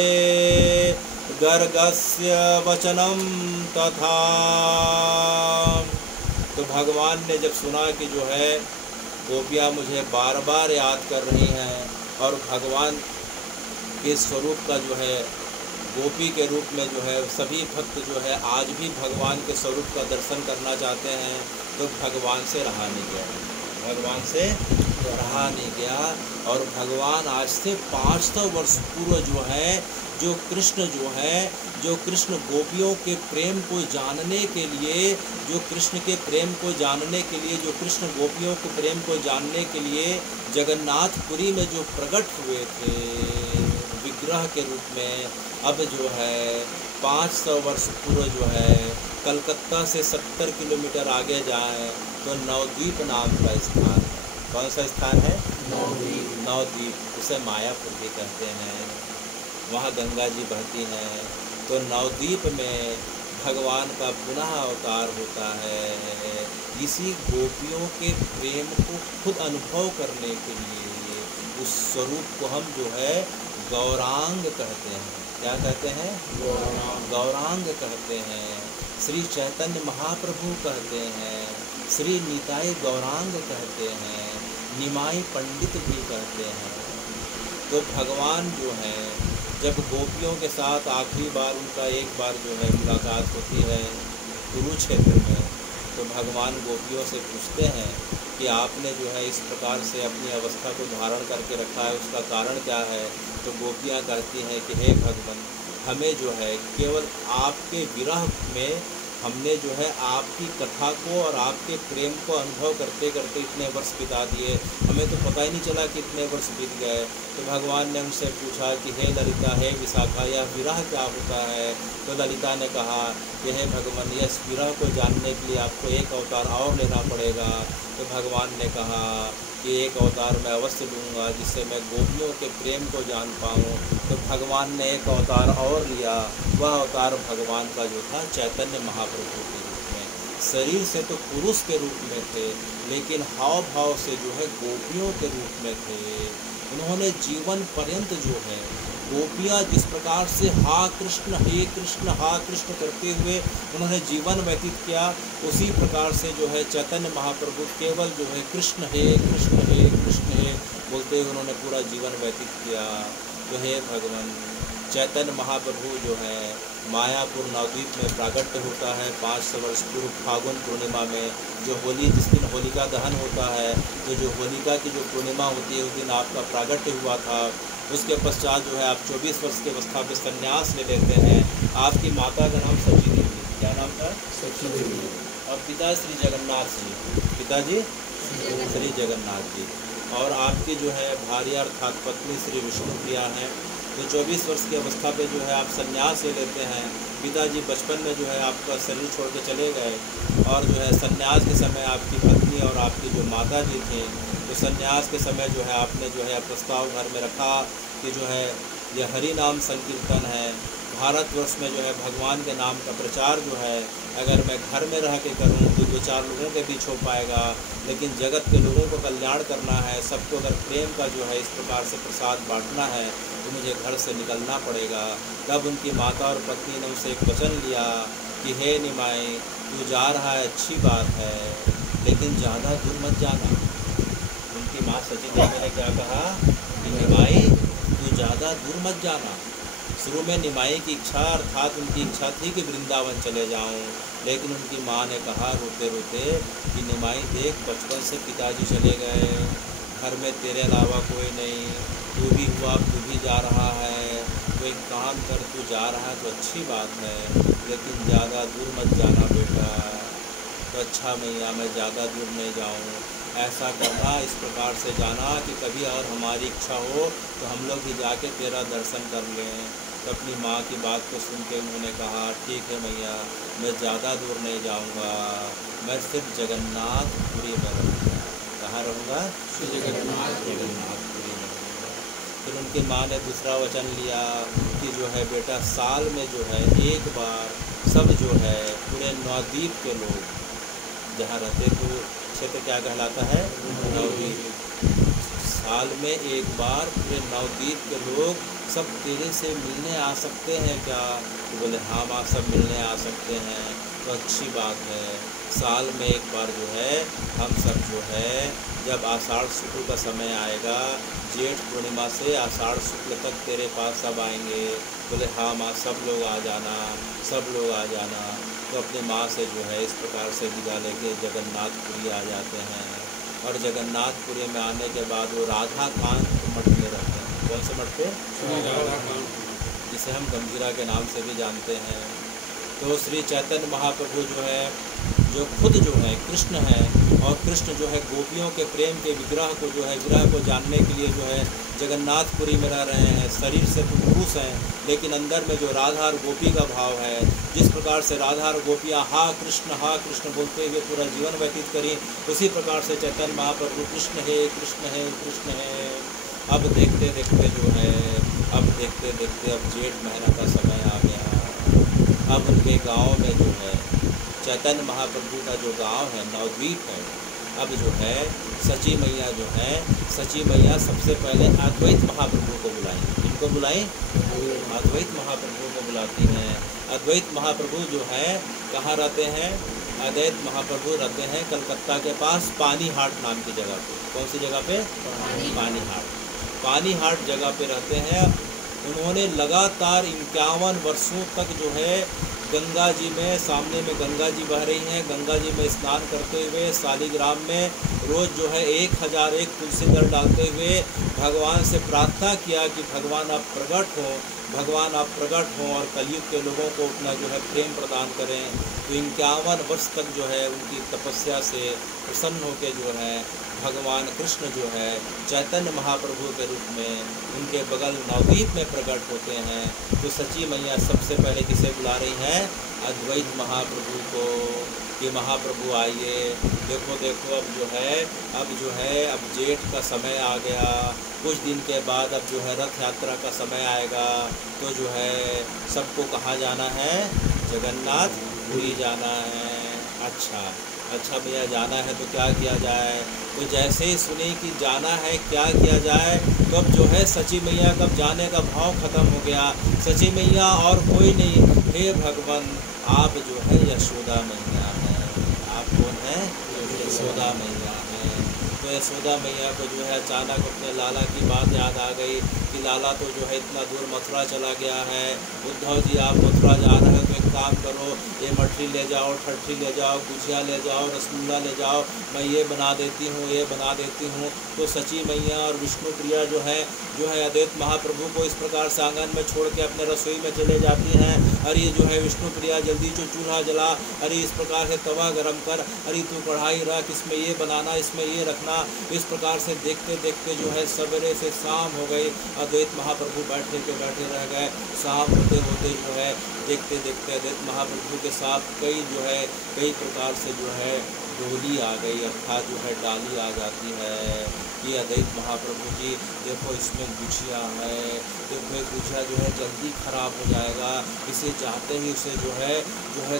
गर्गस्य वचनं तथा। तो भगवान ने जब सुना कि जो है गोपियाँ मुझे बार बार याद कर रही हैं और भगवान के स्वरूप का जो है गोपी के रूप में जो है सभी भक्त जो है आज भी भगवान के स्वरूप का दर्शन करना चाहते हैं, तो भगवान से रहा नहीं गया, भगवान से रहा नहीं गया। और भगवान आज से 500 वर्ष पूर्व जो है जो कृष्ण गोपियों के प्रेम को जानने के लिए, जो कृष्ण के प्रेम को जानने के लिए, जो कृष्ण गोपियों के प्रेम को जानने के लिए जगन्नाथपुरी में जो प्रकट हुए थे विग्रह के रूप में, अब जो है 500 वर्ष पूर्व जो है कलकत्ता से 70 किलोमीटर आगे जाएं तो नवद्वीप नाम का स्थान है। कौन सा स्थान है? नवद्वीप, उसे मायापुर भी कहते हैं। वहाँ गंगा जी बहती हैं। तो नवद्वीप में भगवान का पुनः अवतार होता है। इसी गोपियों के प्रेम को खुद अनुभव करने के लिए उस स्वरूप को हम जो है गौरांग कहते हैं। क्या कहते हैं? गौरांग कहते हैं। श्री चैतन्य महाप्रभु कहते हैं, श्री निताई गौरांग कहते हैं, निमाई पंडित भी कहते हैं। तो भगवान जो है जब गोपियों के साथ आखिरी बार उनका एक बार जो है मुलाकात होती है कुरुक्षेत्र में, तो भगवान गोपियों से पूछते हैं कि आपने जो है इस प्रकार से अपनी अवस्था को धारण करके रखा है, उसका कारण क्या है? तो गोपियाँ कहती हैं कि हे भगवान, हमें जो है केवल आपके विरह में हमने जो है आपकी कथा को और आपके प्रेम को अनुभव करते करते इतने वर्ष बिता दिए, हमें तो पता ही नहीं चला कि इतने वर्ष बीत गए। तो भगवान ने उनसे पूछा कि हे ललिता, हे विशाखा, यह विरह क्या होता है? तो ललिता ने कहा कि हे भगवान, इस विरह को जानने के लिए आपको एक अवतार और लेना पड़ेगा। तो भगवान ने कहा कि एक अवतार मैं अवश्य लूँगा जिससे मैं गोपियों के प्रेम को जान पाऊँ। तो भगवान ने एक अवतार और लिया। वह अवतार भगवान का जो था चैतन्य महाप्रभु के रूप में। शरीर से तो पुरुष के रूप में थे, लेकिन हाव भाव से जो है गोपियों के रूप में थे। उन्होंने जीवन पर्यंत जो है गोपियाँ जिस प्रकार से हा कृष्ण करते हुए उन्होंने जीवन व्यतीत किया, उसी प्रकार से जो है चैतन्य महाप्रभु केवल जो है कृष्ण हे बोलते हुए उन्होंने पूरा जीवन व्यतीत किया। तो हे भगवान, चैतन्य महाप्रभु जो है मायापुर नवद्वीप में प्रागट्य होता है 500 वर्ष पूर्व फागुन पूर्णिमा में, जो होली जिस दिन होलिका दहन होता है, तो जो होलिका की जो पूर्णिमा होती है उस दिन आपका प्रागट्य हुआ था। उसके पश्चात जो है आप 24 वर्ष की अवस्था में संन्यास ले लेते हैं। आपकी माता का नाम सची देवी, क्या नाम था? सची देवी। और पिता श्री जगन्नाथ जी, पिताजी श्री जगन्नाथ जी, और आपकी जो है भार्या अर्थात पत्नी श्री विष्णु प्रिया हैं। तो 24 वर्ष की अवस्था पे जो है आप संन्यास ले लेते हैं। पिताजी बचपन में जो है आपका शरीर छोड़ के चले गए, और जो है संन्यास के समय आपकी पत्नी और आपकी जो माता जी थी, तो संन्यास के समय जो है आपने जो है प्रस्ताव घर में रखा कि जो है यह हरि नाम संकीर्तन है, भारतवर्ष में जो है भगवान के नाम का प्रचार जो है अगर मैं घर में रह के करूँ तो 2-4 लोगों के बीच हो पाएगा, लेकिन जगत के लोगों को कल्याण करना है, सबको अगर प्रेम का जो है इस प्रकार से प्रसाद बांटना है तो मुझे घर से निकलना पड़ेगा। तब उनकी माता और पत्नी ने उनसे एक वचन लिया कि हे निमाई, तू जा रहा है अच्छी बात है, लेकिन ज़्यादा दूर मत जाना। उनकी माँ सची देवी ने क्या कहा कि निमाई तू ज़्यादा दूर मत जाना। शुरू में निमाई की इच्छा अर्थात उनकी इच्छा थी कि वृंदावन चले जाऊं, लेकिन उनकी माँ ने कहा रोते रोते कि निमाई देख, बचपन से पिताजी चले गए, घर में तेरे अलावा कोई नहीं, तू भी हुआ, तू भी जा रहा है, तो एक काम कर, तू जा रहा है तो अच्छी बात है, लेकिन ज़्यादा दूर मत जाना बेटा। तो अच्छा मैया, मैं ज़्यादा दूर नहीं जाऊँ। ऐसा करना, इस प्रकार से जाना कि कभी और हमारी इच्छा हो तो हम लोग भी जाके तेरा दर्शन कर लें। तो अपनी माँ की बात को सुन के उन्होंने कहा ठीक है मैया, मैं ज़्यादा दूर नहीं जाऊँगा, मैं सिर्फ जगन्नाथपुरी में रहूँगा। कहाँ रहूँगा? जगन्नाथपुरी में रहूँगा। फिर उनकी माँ ने दूसरा वचन लिया कि जो है बेटा, साल में जो है एक बार सब जो है पूरे नवद्वीप के लोग जहाँ रहते तो क्षेत्र क्या कहलाता है? नवद्वीप। साल में एक बार पूरे नवद्वीप के लोग सब तेरे से मिलने आ सकते हैं क्या? तो बोले हाँ माँ, सब मिलने आ सकते हैं। तो अच्छी बात है, साल में एक बार जो है हम सब जो है जब आषाढ़ शुक्ल का समय आएगा, जेठ पूर्णिमा से आषाढ़ शुक्ल तक तेरे पास सब आएंगे। बोले हाँ माँ, सब लोग आ जाना, सब लोग आ जाना। तो अपनी माँ से जो है इस प्रकार से विदा लेके जगन्नाथपुरी आ जाते हैं, और जगन्नाथपुरी में आने के बाद वो राधा कांत मठ में रहते हैं। कौन से मठ पे? राधा कांत, जिसे हम गंभीरा के नाम से भी जानते हैं। तो श्री चैतन्य महाप्रभु जो है, जो खुद जो है कृष्ण है, और कृष्ण जो है गोपियों के प्रेम के विग्रह को जो है विरह को जानने के लिए जो है जगन्नाथपुरी में रह रहे हैं। शरीर से तो पुरुष हैं, लेकिन अंदर में जो राधा और गोपी का भाव है, जिस प्रकार से राधा और गोपियाँ हा कृष्ण बोलते हुए पूरा जीवन व्यतीत करी, उसी प्रकार से चैतन्य महाप्रभु कृष्ण है कृष्ण है कृष्ण है। अब देखते देखते जो है अब जेठ महीना का समय आ गया। अब उनके गांव में जो है चैतन्य महाप्रभु का जो गांव है नवद्वीप है, अब जो है सची मैया जो है, सची मैया सबसे पहले अद्वैत महाप्रभु को बुलाएंगे। इनको बुलाएं, अद्वैत महाप्रभु को बुलाती हैं। अद्वैत महाप्रभु जो है कहाँ रहते हैं? अद्वैत महाप्रभु रहते हैं कलकत्ता के पास पानीहाट नाम की जगह पे। कौन सी जगह पे? पानीहाट जगह पे रहते हैं। उन्होंने लगातार 51 वर्षों तक जो है गंगा जी में, सामने में गंगा जी बह रही हैं, गंगा जी में स्नान करते हुए शालिग्राम में रोज़ जो है 1001 तुलसी दल डालते हुए भगवान से प्रार्थना किया कि भगवान आप प्रकट हों, भगवान आप प्रकट हों और कलयुग के लोगों को अपना जो है प्रेम प्रदान करें। तो 51 वर्ष तक जो है उनकी तपस्या से प्रसन्न होकर जो है भगवान कृष्ण जो है चैतन्य महाप्रभु के रूप में उनके बगल नवद्वीप में प्रकट होते हैं। तो सची मैया सबसे पहले किसे बुला रही हैं? अद्वैत महाप्रभु को, कि महाप्रभु आइए, देखो अब जेठ का समय आ गया, कुछ दिन के बाद अब जो है रथ यात्रा का समय आएगा, तो जो है सबको कहाँ जाना है? जगन्नाथपुरी जाना है। अच्छा भैया जाना है तो क्या किया जाए। तो जैसे ही सुनी कि जाना है क्या किया जाए, तब जो है सची मैया कब जाने का भाव खत्म हो गया। सची मैया और कोई नहीं, हे भगवान आप जो है यशोदा मैया हैं। आप कौन है? यशोदा मैया हैं। तो यशोदा मैया को जो है अचानक अपने लाला की बात याद आ गई कि लाला तो जो है इतना दूर मथुरा चला गया है। उद्धव जी आप मथुरा जा रहे हैं तो एक काम करो, ये मठरी ले जाओ, ठठी ले जाओ, गुजिया ले जाओ, रसगुल्ला ले जाओ, मैं ये बना देती हूँ, ये बना देती हूँ। तो सची मैया और विष्णु प्रिया जो है अद्वैत महाप्रभु को इस प्रकार से आंगन में छोड़ के अपने रसोई में चले जाती हैं। अरे जो है विष्णु प्रिया जल्दी जो चूल्हा जला, अरे इस प्रकार से तवा गरम कर, अरे तू कढ़ाई रख, इसमें ये बनाना, इसमें ये रखना। इस प्रकार से देखते देखते जो है सवेरे से शाम हो गई। अद्वैत महाप्रभु बैठे रह गए। शाम होते होते जो है देखते देखते अद्वैत महाप्रभु के साथ कई प्रकार से जो है डोली आ गई, अर्थात जो है डाली आ जाती है कि अद्वैत महाप्रभु जी देखो इसमें गुजिया है, देखो ये गुजिया जो है जल्दी खराब हो जाएगा, इसे जाते ही उसे जो है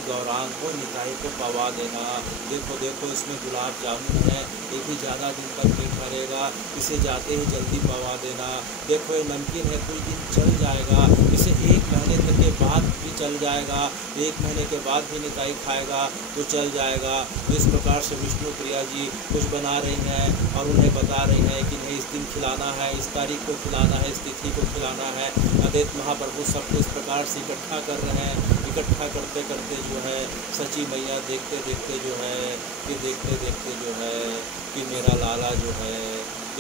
गौरांग को निकाय को पवा देना। देखो देखो इसमें गुलाब जामुन है, ये भी ज़्यादा दिन तक नहीं ठहरेगा, इसे जाते ही जल्दी पवा देना। देखो ये नमकीन है, कुछ दिन चल जाएगा, इसे 1 महीने तक के बाद भी चल जाएगा, 1 महीने के बाद भी निकाय खाएगा तो चल जाएगा। इस प्रकार से विष्णु प्रिया जी कुछ बना रही हैं और उन्हें बता रही हैं कि नहीं इस दिन खिलाना है, इस तारीख को खिलाना है, इस तिथि को खिलाना है। अद्वैत महाप्रभु सबको इस प्रकार से इकट्ठा कर रहे हैं। इकट्ठा करते करते जो है सची मैया देखते देखते जो है कि मेरा लाला जो है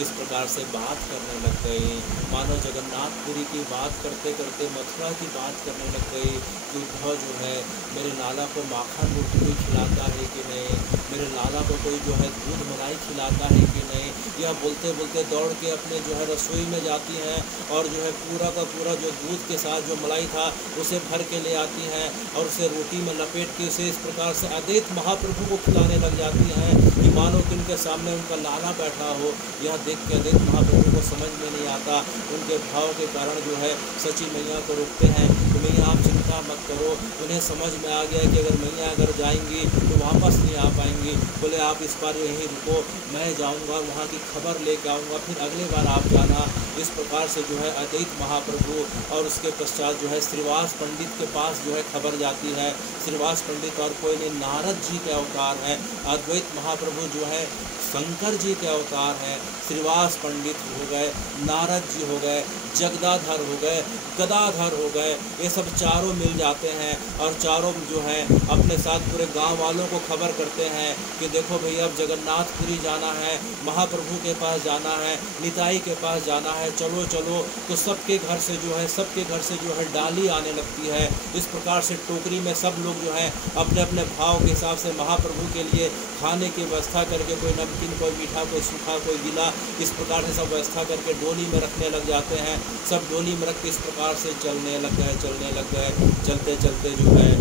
इस प्रकार से बात करने लग गई। मानो जगन्नाथपुरी की बात करते करते मथुरा की बात करने लग गई कि उद्धव जो है मेरे लाला को माखन रोटी कोई खिलाता है कि नहीं, मेरे लाला को कोई जो है दूध मलाई खिलाता है कि नहीं। यह बोलते बोलते दौड़ के अपने जो है रसोई में जाती हैं और जो है पूरा का पूरा जो दूध के साथ जो मलाई था उसे भर के ले आती हैं और उसे रोटी में लपेट के उसे इस प्रकार से अद्वैत महाप्रभु को खिलाने लग जाती हैं कि मानो कि उनके सामने उनका लाला बैठा हो। यह देख के अद्वैत महाप्रभु को समझ में नहीं आता। उनके भाव के कारण जो है सची मैया को रोकते हैं तो मैया आप चिंता मत करो। उन्हें समझ में आ गया कि अगर मैया अगर जाएंगी तो वापस नहीं आ पाएंगी। बोले आप इस बार यहीं रुको, मैं जाऊंगा वहाँ की खबर लेके आऊँगा, फिर अगले बार आप जाना। इस प्रकार से जो है अद्वैत महाप्रभु और उसके पश्चात जो है श्रीवास पंडित के पास जो है खबर जाती है। श्रीवास पंडित और कोई नहीं नारद जी के अवतार हैं। अद्वैत महाप्रभु जो है शंकर जी के अवतार हैं। श्रीवास पंडित हो गए, नारद जी हो गए, जगदाधर हो गए, गदाधर हो गए, ये सब चारों मिल जाते हैं और चारों जो हैं अपने साथ पूरे गांव वालों को खबर करते हैं कि देखो भैया अब जगन्नाथपुरी जाना है, महाप्रभु के पास जाना है, निताई के पास जाना है, चलो चलो। तो सबके घर से जो है डाली आने लगती है। इस प्रकार से टोकरी में सब लोग जो है अपने अपने भाव के हिसाब से महाप्रभु के लिए खाने की व्यवस्था करके, कोई नमकीन, कोई मीठा, कोई सूखा, कोई गीला, इस प्रकार से सब व्यवस्था करके डोली में रखने लग जाते हैं। सब डोली में रख के इस प्रकार से चलने लग गए। चलते चलते जो है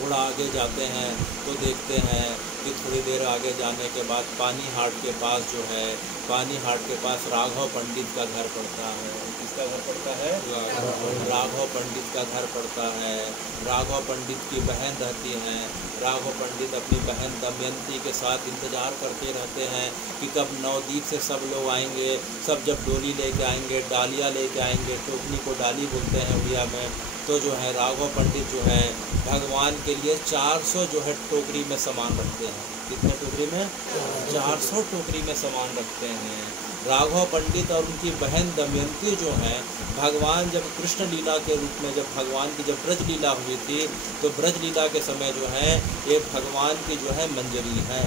थोड़ा आगे जाते हैं तो देखते हैं कि थोड़ी देर आगे जाने के बाद पानी हाट के पास राघव पंडित का घर पड़ता है। किसका घर पड़ता है? राघव पंडित का घर पड़ता है। राघव पंडित की बहन रहती हैं। राघव पंडित अपनी बहन दमयंती के साथ इंतज़ार करते रहते हैं कि कब नवदीप से सब लोग आएंगे। सब जब डोली लेके आएंगे, डालियाँ लेके आएंगे, टोकनी को डाली बोलते हैं उड़िया में। तो जो है राघव पंडित जो है भगवान के लिए 400 जो है टोकरी में सामान रखते हैं। कितने टोकरी में? 400 टोकरी में सामान रखते हैं। राघव पंडित और उनकी बहन दमयंती जो है भगवान जब कृष्ण लीला के रूप में जब भगवान की जब ब्रज लीला हुई थी तो ब्रज लीला के समय जो है ये भगवान की जो है मंजरी है।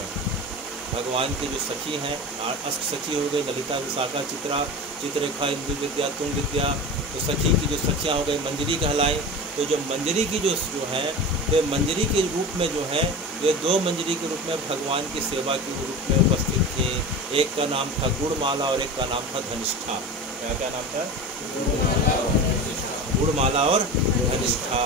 भगवान की जो सखी हैं, 8 सखी हो गई, ललिता, विशाखा, चित्ररेखा, इंदु विद्या, तुंग विद्या। तो सखी की जो सखियाँ हो गई मंजरी कहलाई। तो जो मंजरी की जो है ये मंजरी के रूप में जो है ये 2 मंजरी के रूप में भगवान की सेवा के रूप में उपस्थित थी। एक का नाम था गुड़माला और एक का नाम था धनिष्ठा। क्या नाम था? गुड़माला और धनिष्ठा।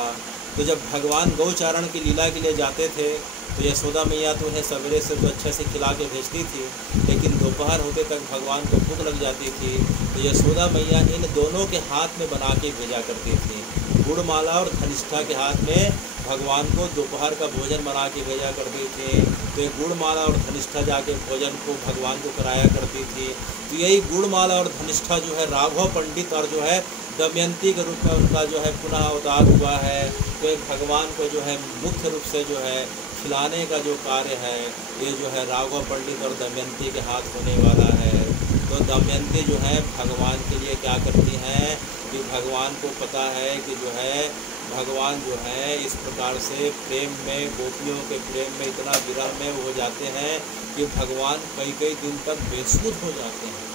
तो जब भगवान गौचारण की लीला के लिए जाते थे तो यशोदा मैया तो उन्हें सवेरे से तो अच्छे से खिला के भेजती थी, लेकिन दोपहर होते तक भगवान को भूख लग जाती थी। तो यशोदा मैया इन दोनों के हाथ में बना के भेजा करती थी। गुड़माला और धनिष्ठा के हाथ में भगवान को दोपहर का भोजन बना के भेजा करती थी, तो ये गुड़माला और धनिष्ठा जाके भोजन को भगवान को कराया करती थी। तो यही गुड़माला और धनिष्ठा जो है राघव पंडित और जो है दमयंती के रूप में उनका जो है पुनः अवतार हुआ है। तो एक भगवान को जो है मुख्य रूप से जो है खिलाने का जो कार्य है ये जो है राघव पंडित और दमयंती के हाथ होने वाला है। तो दमयंती जो है भगवान के लिए क्या करती हैं कि भगवान को पता है कि जो है भगवान जो है इस प्रकार से प्रेम में, गोपियों के प्रेम में इतना विरह में हो जाते हैं कि भगवान कई कई दिन तक बेसुध हो जाते हैं।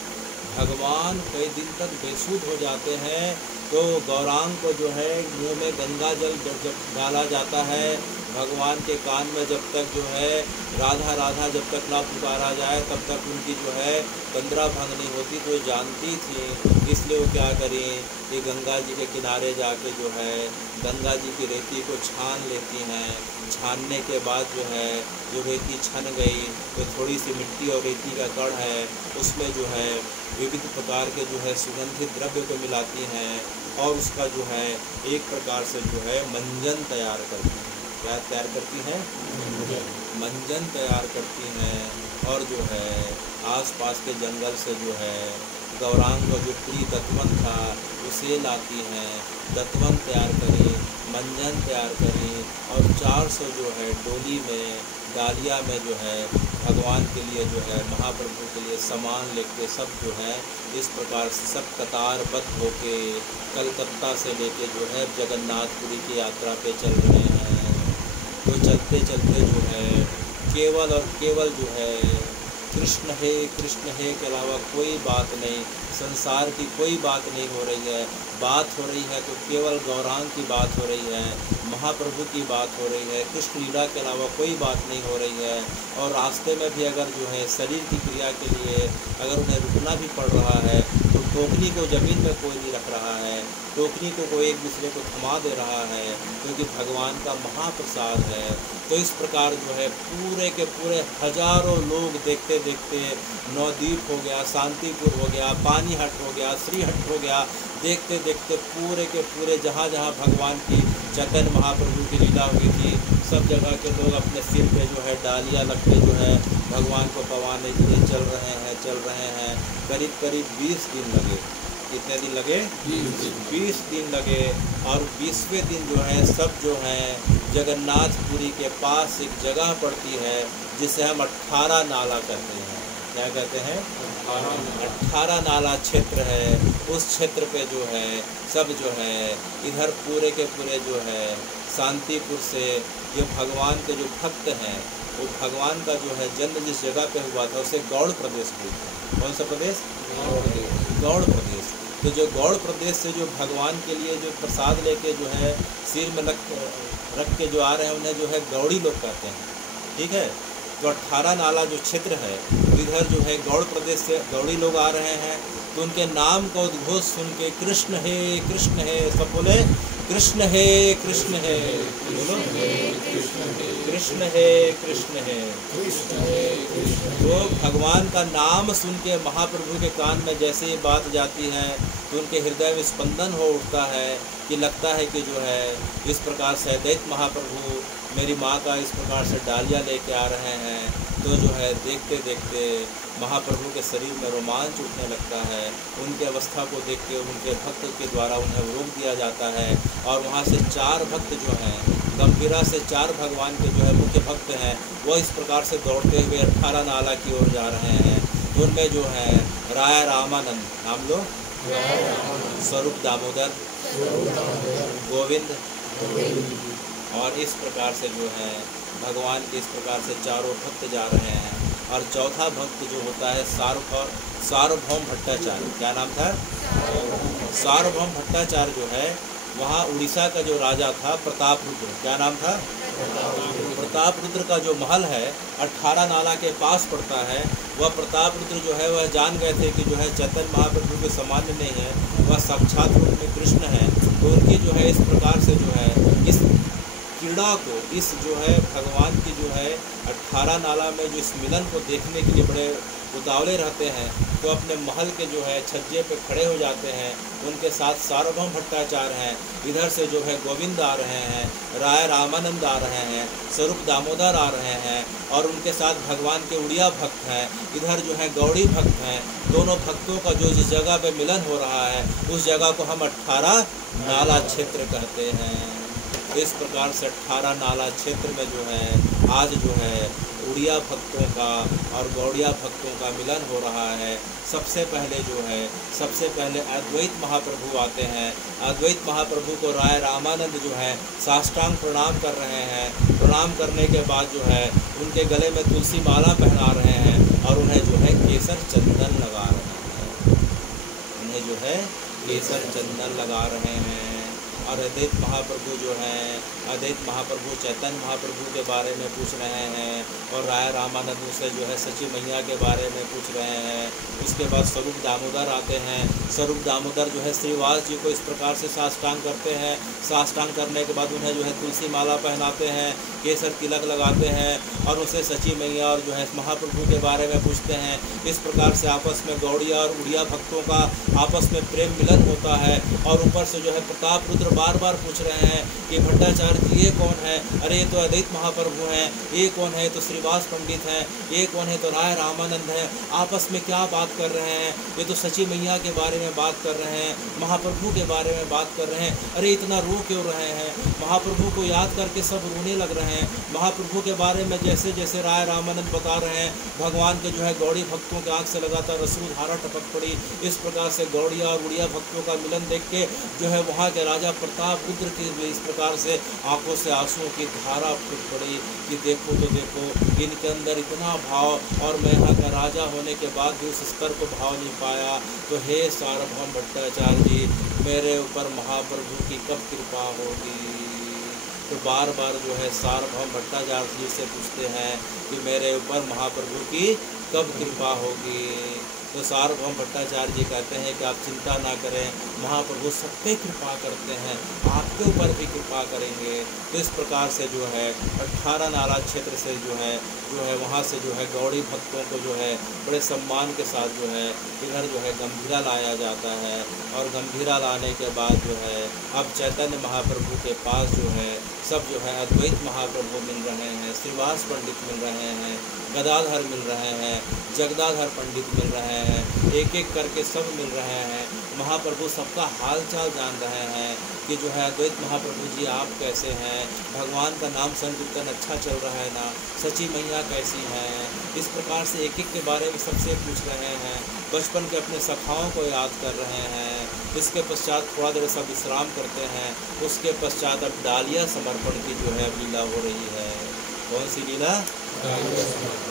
भगवान कई दिन तक बेसुध हो जाते हैं। तो गौरांग को जो है मुंह में गंगा जल जब डाला जाता है, भगवान के कान में जब तक जो है राधा राधा जब तक ना पुकारा जाए तब तक उनकी जो है तंद्रा भंग नहीं होती। तो जानती थी, इसलिए वो क्या करें कि गंगा जी के किनारे जाके जो है गंगा जी की रेती को छान लेती हैं। छानने के बाद जो है जो रेती छन गई तो थोड़ी सी मिट्टी और रेती का कण है उसमें जो है विविध प्रकार के जो है सुगंधित द्रव्य को मिलाती हैं और उसका जो है एक प्रकार से जो है मंजन तैयार करती हैं। क्या तैयार करती हैं? मंजन तैयार करती हैं। और जो है आसपास के जंगल से जो है गौरांग का जो प्रिय दत्तवन था उसे लाती हैं। दत्तवन तैयार करी, मंजन तैयार करी और 400 जो है डोली में, डालिया में जो है भगवान के लिए जो है महाप्रभु के लिए सामान लेके सब जो है इस प्रकार से सब कतारबद्ध होके कलकत्ता से लेके जो है जगन्नाथपुरी की यात्रा पे चल रहे हैं। तो चलते चलते जो है केवल और केवल जो है कृष्ण है के अलावा कोई बात नहीं, संसार की कोई बात नहीं हो रही है। बात हो रही है तो केवल गौरांग की बात हो रही है, महाप्रभु की बात हो रही है, कृष्ण लीला के अलावा कोई बात नहीं हो रही है। और रास्ते में भी अगर जो है शरीर की क्रिया के लिए अगर उन्हें रुकना भी पड़ रहा है तो टोकरी को ज़मीन में कोई नहीं रख रहा है, टोकरी को कोई एक दूसरे को थमा दे रहा है क्योंकि भगवान का महाप्रसाद है। तो इस प्रकार जो है पूरे के पूरे हजारों लोग देखते देखते नवद्वीप हो गया, शांतिपुर हो गया, पानीहट हो गया, श्रीहट हो गया, देखते देखते पूरे के पूरे जहाँ जहाँ भगवान की चैतन्य महाप्रभु की लीला हुई थी सब जगह के लोग अपने सिर पे जो है डालियाँ रख के जो है भगवान को पवाने के लिए चल रहे हैं। करीब करीब 20 दिन लगे। कितने दिन लगे? 20 दिन लगे। और 20वें दिन जो है सब जो है जगन्नाथपुरी के पास एक जगह पड़ती है जिसे हम 18 नाला कहते हैं। क्या कहते हैं? 18 नाला क्षेत्र है। उस क्षेत्र पे जो है सब जो है इधर पूरे के पूरे जो है शांतिपुर से ये भगवान के जो भक्त हैं वो भगवान का जो है जन्म जिस जगह पे हुआ था उसे गौड़ प्रदेश बोलते हैं। कौन सा प्रदेश? गौड़ प्रदेश। तो जो गौड़ प्रदेश से जो भगवान के लिए जो प्रसाद लेके जो है सिर में रख के जो आ रहे हैं उन्हें जो है गौड़ी लोग कहते हैं। ठीक है। तो 18 नाला जो क्षेत्र है इधर जो है गौड़ प्रदेश से गौड़ी लोग आ रहे हैं। तो उनके नाम का उद्घोष सुन के कृष्ण है सब बोले कृष्ण है बोलो कृष्ण है। तो भगवान का नाम सुन के महाप्रभु के कान में जैसे ही बात जाती है तो उनके हृदय में स्पंदन हो उठता है कि लगता है कि जो है इस प्रकार से दैत्य महाप्रभु मेरी माँ का इस प्रकार से डालिया लेके आ रहे हैं। तो जो है देखते देखते महाप्रभु के शरीर में रोमांच उठने लगता है। उनकी अवस्था को देख के उनके भक्त के द्वारा उन्हें रोक दिया जाता है और वहाँ से 4 भक्त जो हैं गंभीरा से 4 भगवान के जो है मुख्य भक्त हैं वो इस प्रकार से दौड़ते हुए 18 नाला की ओर जा रहे हैं। उनमें जो है राय रामानंद नाम लो, स्वरूप दामोदर, गोविंद और इस प्रकार से जो है भगवान के इस प्रकार से 4 भक्त जा रहे हैं। और चौथा भक्त जो होता है सार्वभौम भट्टाचार्य। क्या नाम था? सार्वभौम भट्टाचार्य जो है वहाँ उड़ीसा का जो राजा था प्रतापरुद्र। क्या नाम था? प्रतापरुद्र का जो महल है 18 नाला के पास पड़ता है। वह प्रतापरुद्र जो है वह जान गए थे कि जो है चैतन्य महाप्रभु के सामान्य नहीं है, वह साक्षात रूप में कृष्ण है। तो उनकी जो है इस प्रकार से जो है इस क्रीड़ा को, इस जो है भगवान की जो है 18 नाला में जो इस मिलन को देखने के लिए बड़े उतावले रहते हैं, तो अपने महल के जो है छज्जे पे खड़े हो जाते हैं। उनके साथ सार्वभौम भट्टाचार्य हैं, इधर से जो है गोविंद आ रहे हैं, राय रामानंद आ रहे हैं, स्वरूप दामोदर आ रहे हैं, और उनके साथ भगवान के उड़िया भक्त हैं, इधर जो है गौड़ी भक्त हैं। दोनों भक्तों का जो जिस जगह पे मिलन हो रहा है उस जगह को हम 18 नाला क्षेत्र कहते हैं। इस प्रकार से 18 नाला क्षेत्र में जो है आज जो है उड़िया भक्तों का और गौड़िया भक्तों का मिलन हो रहा है। सबसे पहले अद्वैत महाप्रभु आते हैं। अद्वैत महाप्रभु को राय रामानंद जो है साष्टांग प्रणाम कर रहे हैं। प्रणाम करने के बाद जो है उनके गले में तुलसी माला पहना रहे हैं और उन्हें जो है केसर चंदन लगा रहे हैं। और अद्वैत महाप्रभु जो हैं, अद्वैत महाप्रभु चैतन्य महाप्रभु के बारे में पूछ रहे हैं और राय रामानंद से जो है सची मैया के बारे में पूछ रहे हैं। उसके बाद स्वरूप दामोदर आते हैं। स्वरूप दामोदर जो है श्रीवास जी को इस प्रकार से साष्टांग करते हैं। साष्टांग करने के बाद उन्हें जो है तुलसी माला पहनाते हैं, केसर तिलक लगाते हैं और उसे सची मैया और जो है महाप्रभु के बारे में पूछते हैं। इस प्रकार से आपस में गौड़िया और उड़िया भक्तों का आपस में प्रेम मिलन होता है। और ऊपर से जो है प्रताप रुद्र बार बार पूछ रहे हैं कि भट्टाचार्य जी ये कौन है? अरे ये तो अद्वैत महाप्रभु हैं। ये कौन है? तो श्रीवास पंडित हैं। ये कौन है? तो राय रामानंद है। आपस में क्या बात कर रहे हैं? ये तो सची मैया के बारे में बात कर रहे हैं, महाप्रभु के बारे में बात कर रहे हैं। अरे इतना रो क्यों रहे हैं? महाप्रभु को याद करके सब रोने लग रहे हैं। महाप्रभु के बारे में जैसे जैसे राय रामानंद बता रहे हैं, भगवान के जो है गौड़ी भक्तों के आँख से लगातार अश्रु धारा टपक पड़ी। इस प्रकार से गौड़िया और उड़िया भक्तों का मिलन देख के जो है वहाँ के राजा प्रताप रुद्र की इस प्रकार से आंखों से आंसुओं की धारा फूट पड़ी कि देखो तो देखो, इनके अंदर इतना भाव और मैं यहाँ का राजा होने के बाद भी उस स्तर को भाव नहीं पाया। तो हे सार्वभौम भट्टाचार्य जी, मेरे ऊपर महाप्रभु की कब कृपा होगी? तो बार बार जो है सार्वभौम भट्टाचार्य जी से पूछते हैं कि मेरे ऊपर महाप्रभु की कब कृपा होगी? तो सार्वभौम भट्टाचार्य जी कहते हैं कि आप चिंता ना करें, महाप्रभु सब पे कृपा करते हैं, आपके ऊपर भी कृपा करेंगे। तो इस प्रकार से जो है 18 नाला क्षेत्र से जो है वहाँ से जो है गौड़ी भक्तों को जो है बड़े सम्मान के साथ जो है इधर जो है गंभीरा लाया जाता है। और गंभीरा लाने के बाद जो है अब चैतन्य महाप्रभु के पास जो है सब जो है अद्वैत महाप्रभु मिल रहे हैं, श्रीवास पंडित मिल रहे हैं, गदाधर मिल रहे हैं, जगदाधर पंडित मिल रहे हैं, एक एक करके सब मिल रहे हैं। महाप्रभु सबका हाल चाल जान रहे हैं कि जो है अद्वैत महाप्रभु जी आप कैसे हैं, भगवान का नाम संकीर्तन अच्छा चल रहा है ना, सची मैया कैसी हैं। इस प्रकार से एक एक के बारे में सबसे पूछ रहे हैं, बचपन के अपने सखाओं को याद कर रहे हैं। इसके पश्चात थोड़ा देर सब विश्राम करते हैं। उसके पश्चात अब डालिया समर्पण की जो है लीला हो रही है। कौन सी लीला?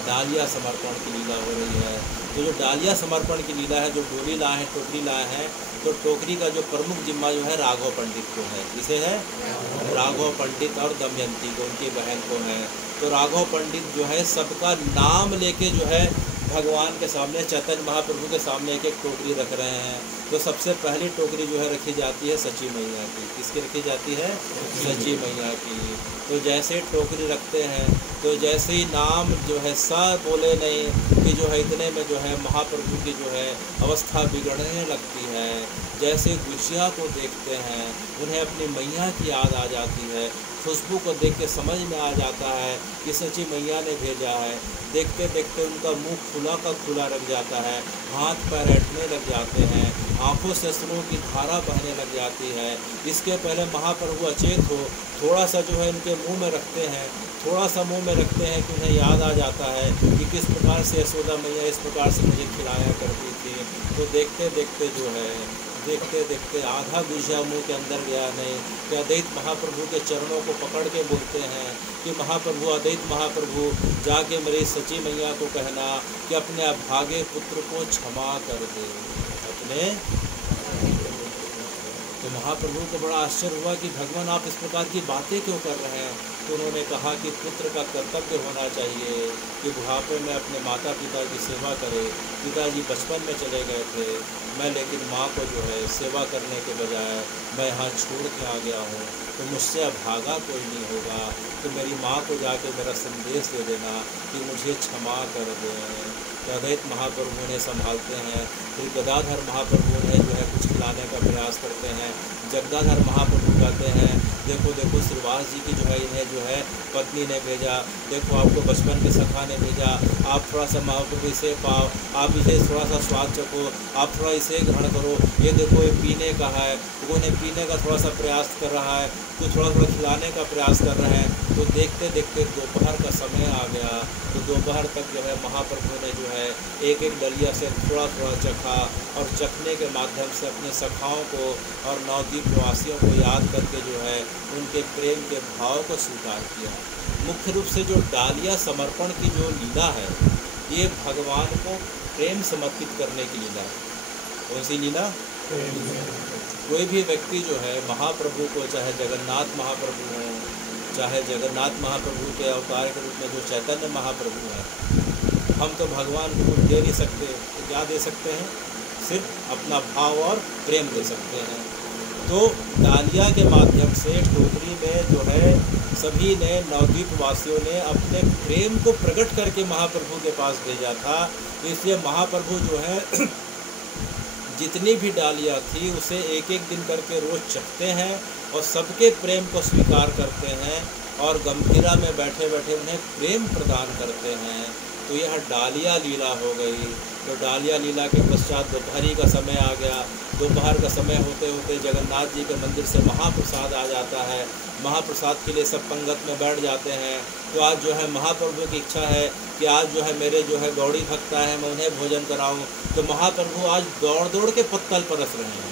डालिया समर्पण की लीला हो रही है। तो जो डालिया समर्पण की लीला है, जो डोली लाए हैं, टोकरी लाए हैं, तो टोकरी का जो प्रमुख जिम्मा जो है राघव पंडित को है। किसे है? राघव पंडित और दमयंती को, उनकी बहन को है। तो राघव पंडित जो है सबका नाम लेके जो है भगवान के सामने, चैतन्य महाप्रभु के सामने एक एक टोकरी रख रहे हैं। तो सबसे पहली टोकरी जो है रखी जाती है सची मैया की। किसकी रखी जाती है? सची मैया की। तो जैसे टोकरी रखते हैं तो जैसे ही नाम जो है सब बोले नहीं कि जो है इतने में जो है महाप्रभु की जो है अवस्था बिगड़ने लगती है। जैसे गुजिया को देखते हैं उन्हें अपनी मैया की याद आ जाती है। खुशबू को देख के समझ में आ जाता है कि सची मैया ने भेजा है। देखते देखते उनका मुंह खुला का खुला रख जाता है, हाथ पैर ऐठने लग जाते हैं, आंखों से अश्रुओं की धारा बहने लग जाती है। इसके पहले महाप्रभु अचेत हो, थोड़ा सा जो है उनके मुंह में रखते हैं, थोड़ा सा मुंह में रखते हैं कि उन्हें याद आ जाता है कि किस प्रकार से यशोदा मैया इस प्रकार से मुझे खिलाया करती थी। तो देखते देखते जो है आधा गुजिया मुँह के अंदर गया नहीं कि अद्वैत महाप्रभु के चरणों को पकड़ के बोलते हैं कि महाप्रभु, अद्वैत महाप्रभु, जाके मेरी सची मैया को कहना कि अपने अभागे पुत्र को क्षमा कर दे। अपने तो महाप्रभु को बड़ा आश्चर्य हुआ कि भगवान आप इस प्रकार की बातें क्यों कर रहे हैं। तो तो उन्होंने कहा कि पुत्र का कर्तव्य होना चाहिए कि बुढ़ापे में अपने माता पिता की सेवा करे। पिताजी बचपन में चले गए थे, मैं लेकिन माँ को जो है सेवा करने के बजाय मैं यहाँ छोड़ के आ गया हूँ, तो मुझसे अब भागा कोई नहीं होगा, तो मेरी माँ को जाके मेरा संदेश दे देना कि मुझे क्षमा कर दें। तो अद्वैत महाप्रभु ने संभालते हैं। फिर गदाधर महाप्रभु ने जो है कुछ खिलाने का प्रयास करते हैं। जगदाधर महाप्रभु कहते हैं देखो देखो श्रीवास जी की जो है इन्हें जो है पत्नी ने भेजा, देखो आपको बचपन के सखा ने भेजा, आप थोड़ा सा महाप्रभु इसे पाओ, आप इसे थोड़ा सा स्वाद चखो, आप थोड़ा इसे ग्रहण करो, ये देखो ये पीने का है, वो ने पीने का थोड़ा सा प्रयास कर रहा है, तो थोड़ा थोड़ा खिलाने का प्रयास कर रहे हैं। तो देखते देखते दोपहर का समय आ गया, तो दोपहर तक जो है महाप्रभु ने जो है एक एक डलिया से थोड़ा थोड़ा चखा, और चखने के माध्यम से अपने सखाओं को और नवद्वीप वासियों को याद करके जो है उनके प्रेम के भाव को स्वीकार किया। मुख्य रूप से जो डालिया समर्पण की जो लीला है, ये भगवान को प्रेम समर्पित करने की लीला है। कौन सी लीला? कोई भी व्यक्ति जो है महाप्रभु को, चाहे जगन्नाथ महाप्रभु हों, चाहे जगन्नाथ महाप्रभु के अवतार के रूप में जो चैतन्य महाप्रभु हैं, हम तो भगवान को कुछ दे नहीं सकते, तो क्या दे सकते हैं? सिर्फ अपना भाव और प्रेम दे सकते हैं। तो डालिया के माध्यम से टोकरी में जो है सभी ने, नवद्वीप वासियों ने अपने प्रेम को प्रकट करके महाप्रभु के पास भेजा था। इसलिए महाप्रभु जो है जितनी भी डालियाँ थी उसे एक एक दिन करके रोज़ चखते हैं और सबके प्रेम को स्वीकार करते हैं और गंभीरा में बैठे बैठे उन्हें प्रेम प्रदान करते हैं। तो यह डालिया लीला हो गई। तो डालिया लीला के पश्चात दोपहरी का समय आ गया। दोपहर का समय होते होते जगन्नाथ जी के मंदिर से महाप्रसाद आ जाता है। महाप्रसाद के लिए सब पंगत में बैठ जाते हैं। तो आज जो है महाप्रभु की इच्छा है कि आज जो है मेरे जो है गौड़ी भक्त है, मैं उन्हें भोजन कराऊं। तो महाप्रभु आज दौड़ दौड़ के पत्तल परस रहे हैं।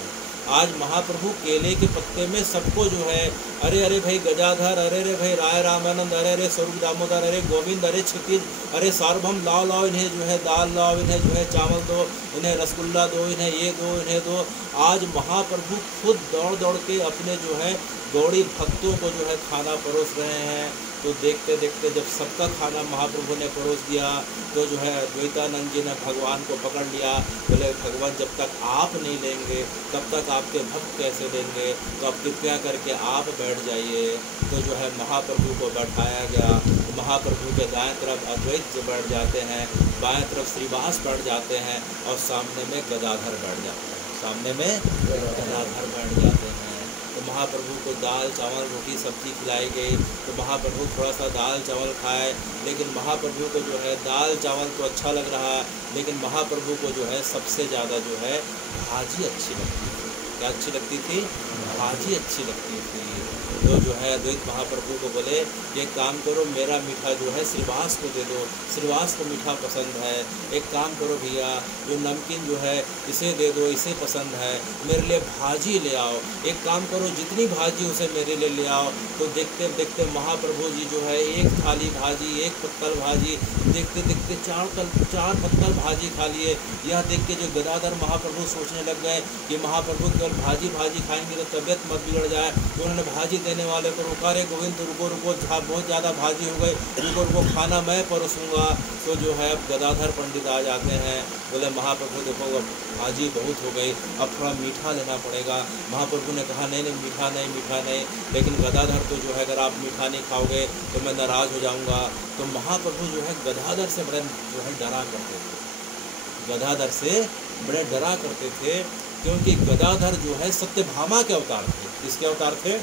आज महाप्रभु केले के पत्ते में सबको जो है अरे अरे भाई गजाधर, अरे अरे भाई राय रामानंद, अरे अरे स्वरूप दामोदर, अरे गोविंद, अरे क्षितिज, अरे सार्वभौम लाओ लाओ, इन्हें जो है दाल लाओ, इन्हें जो है चावल दो, इन्हें रसगुल्ला दो, इन्हें ये दो, इन्हें दो। आज महाप्रभु खुद दौड़ दौड़ के अपने जो है गौड़ी भक्तों को जो है खाना परोस रहे हैं। तो देखते देखते जब सबका खाना महाप्रभु ने परोस दिया तो जो है द्वैतानंद जी ने भगवान को पकड़ लिया। बोले भगवान जब तक आप नहीं लेंगे तब तक आपके भक्त कैसे लेंगे, तो आप कृपया करके आप बैठ जाइए। तो जो है महाप्रभु को बैठाया गया। तो महाप्रभु के दाएं तरफ अद्वैत जी बैठ जाते हैं, बाएं तरफ श्रीवास बैठ जाते हैं और सामने में गदाधर बैठ जाते हैं। सामने में गदाधर बैठ जाते हैं। तो महाप्रभु को दाल चावल रोटी सब्जी खिलाई गई। तो महाप्रभु थोड़ा सा दाल चावल खाए, लेकिन महाप्रभु को जो है दाल चावल तो अच्छा लग रहा है, लेकिन महाप्रभु को जो है सबसे ज़्यादा जो है भाजी अच्छी लगती थी। क्या अच्छी लगती थी? भाजी अच्छी लगती थी। तो जो है अद्वैत महाप्रभु को बोले एक काम करो, मेरा मीठा जो है श्रीवास को दे दो, श्रीवास को मीठा पसंद है। एक काम करो भैया, जो नमकीन जो है इसे दे दो, इसे पसंद है। मेरे लिए भाजी ले आओ। एक काम करो, जितनी भाजी उसे मेरे लिए ले आओ। तो देखते देखते महाप्रभु जी जो है एक थाली भाजी, एक पत्तल भाजी, देखते देखते चार पत्तल भाजी खा लिए। यह देख के जो गदाधर महाप्रभु सोचने लग गए कि महाप्रभु केवल भाजी भाजी खाएंगे तो तबीयत मत बिगड़ जाए। तो उन्होंने भाजी देने वाले को रोका, रे गोविंद रुको रुको, बहुत ज़्यादा भाजी हो गई, रुको रुको, खाना मैं परोसूंगा। तो जो है अब गदाधर पंडित आ जाते हैं। बोले महाप्रभु देखो अब भाजी बहुत हो गई, अब थोड़ा मीठा लेना पड़ेगा। महाप्रभु ने कहा नहीं नहीं मीठा नहीं, मीठा नहीं। लेकिन गदाधर तो जो है अगर आप मीठा नहीं खाओगे तो मैं नाराज़ हो जाऊँगा। तो महाप्रभु जो है गदाधर से बड़े जो है डरा करते थे। गदाधर से बड़े डरा करते थे क्योंकि गदाधर जो है सत्यभामा के अवतार थे। किसके अवतार थे?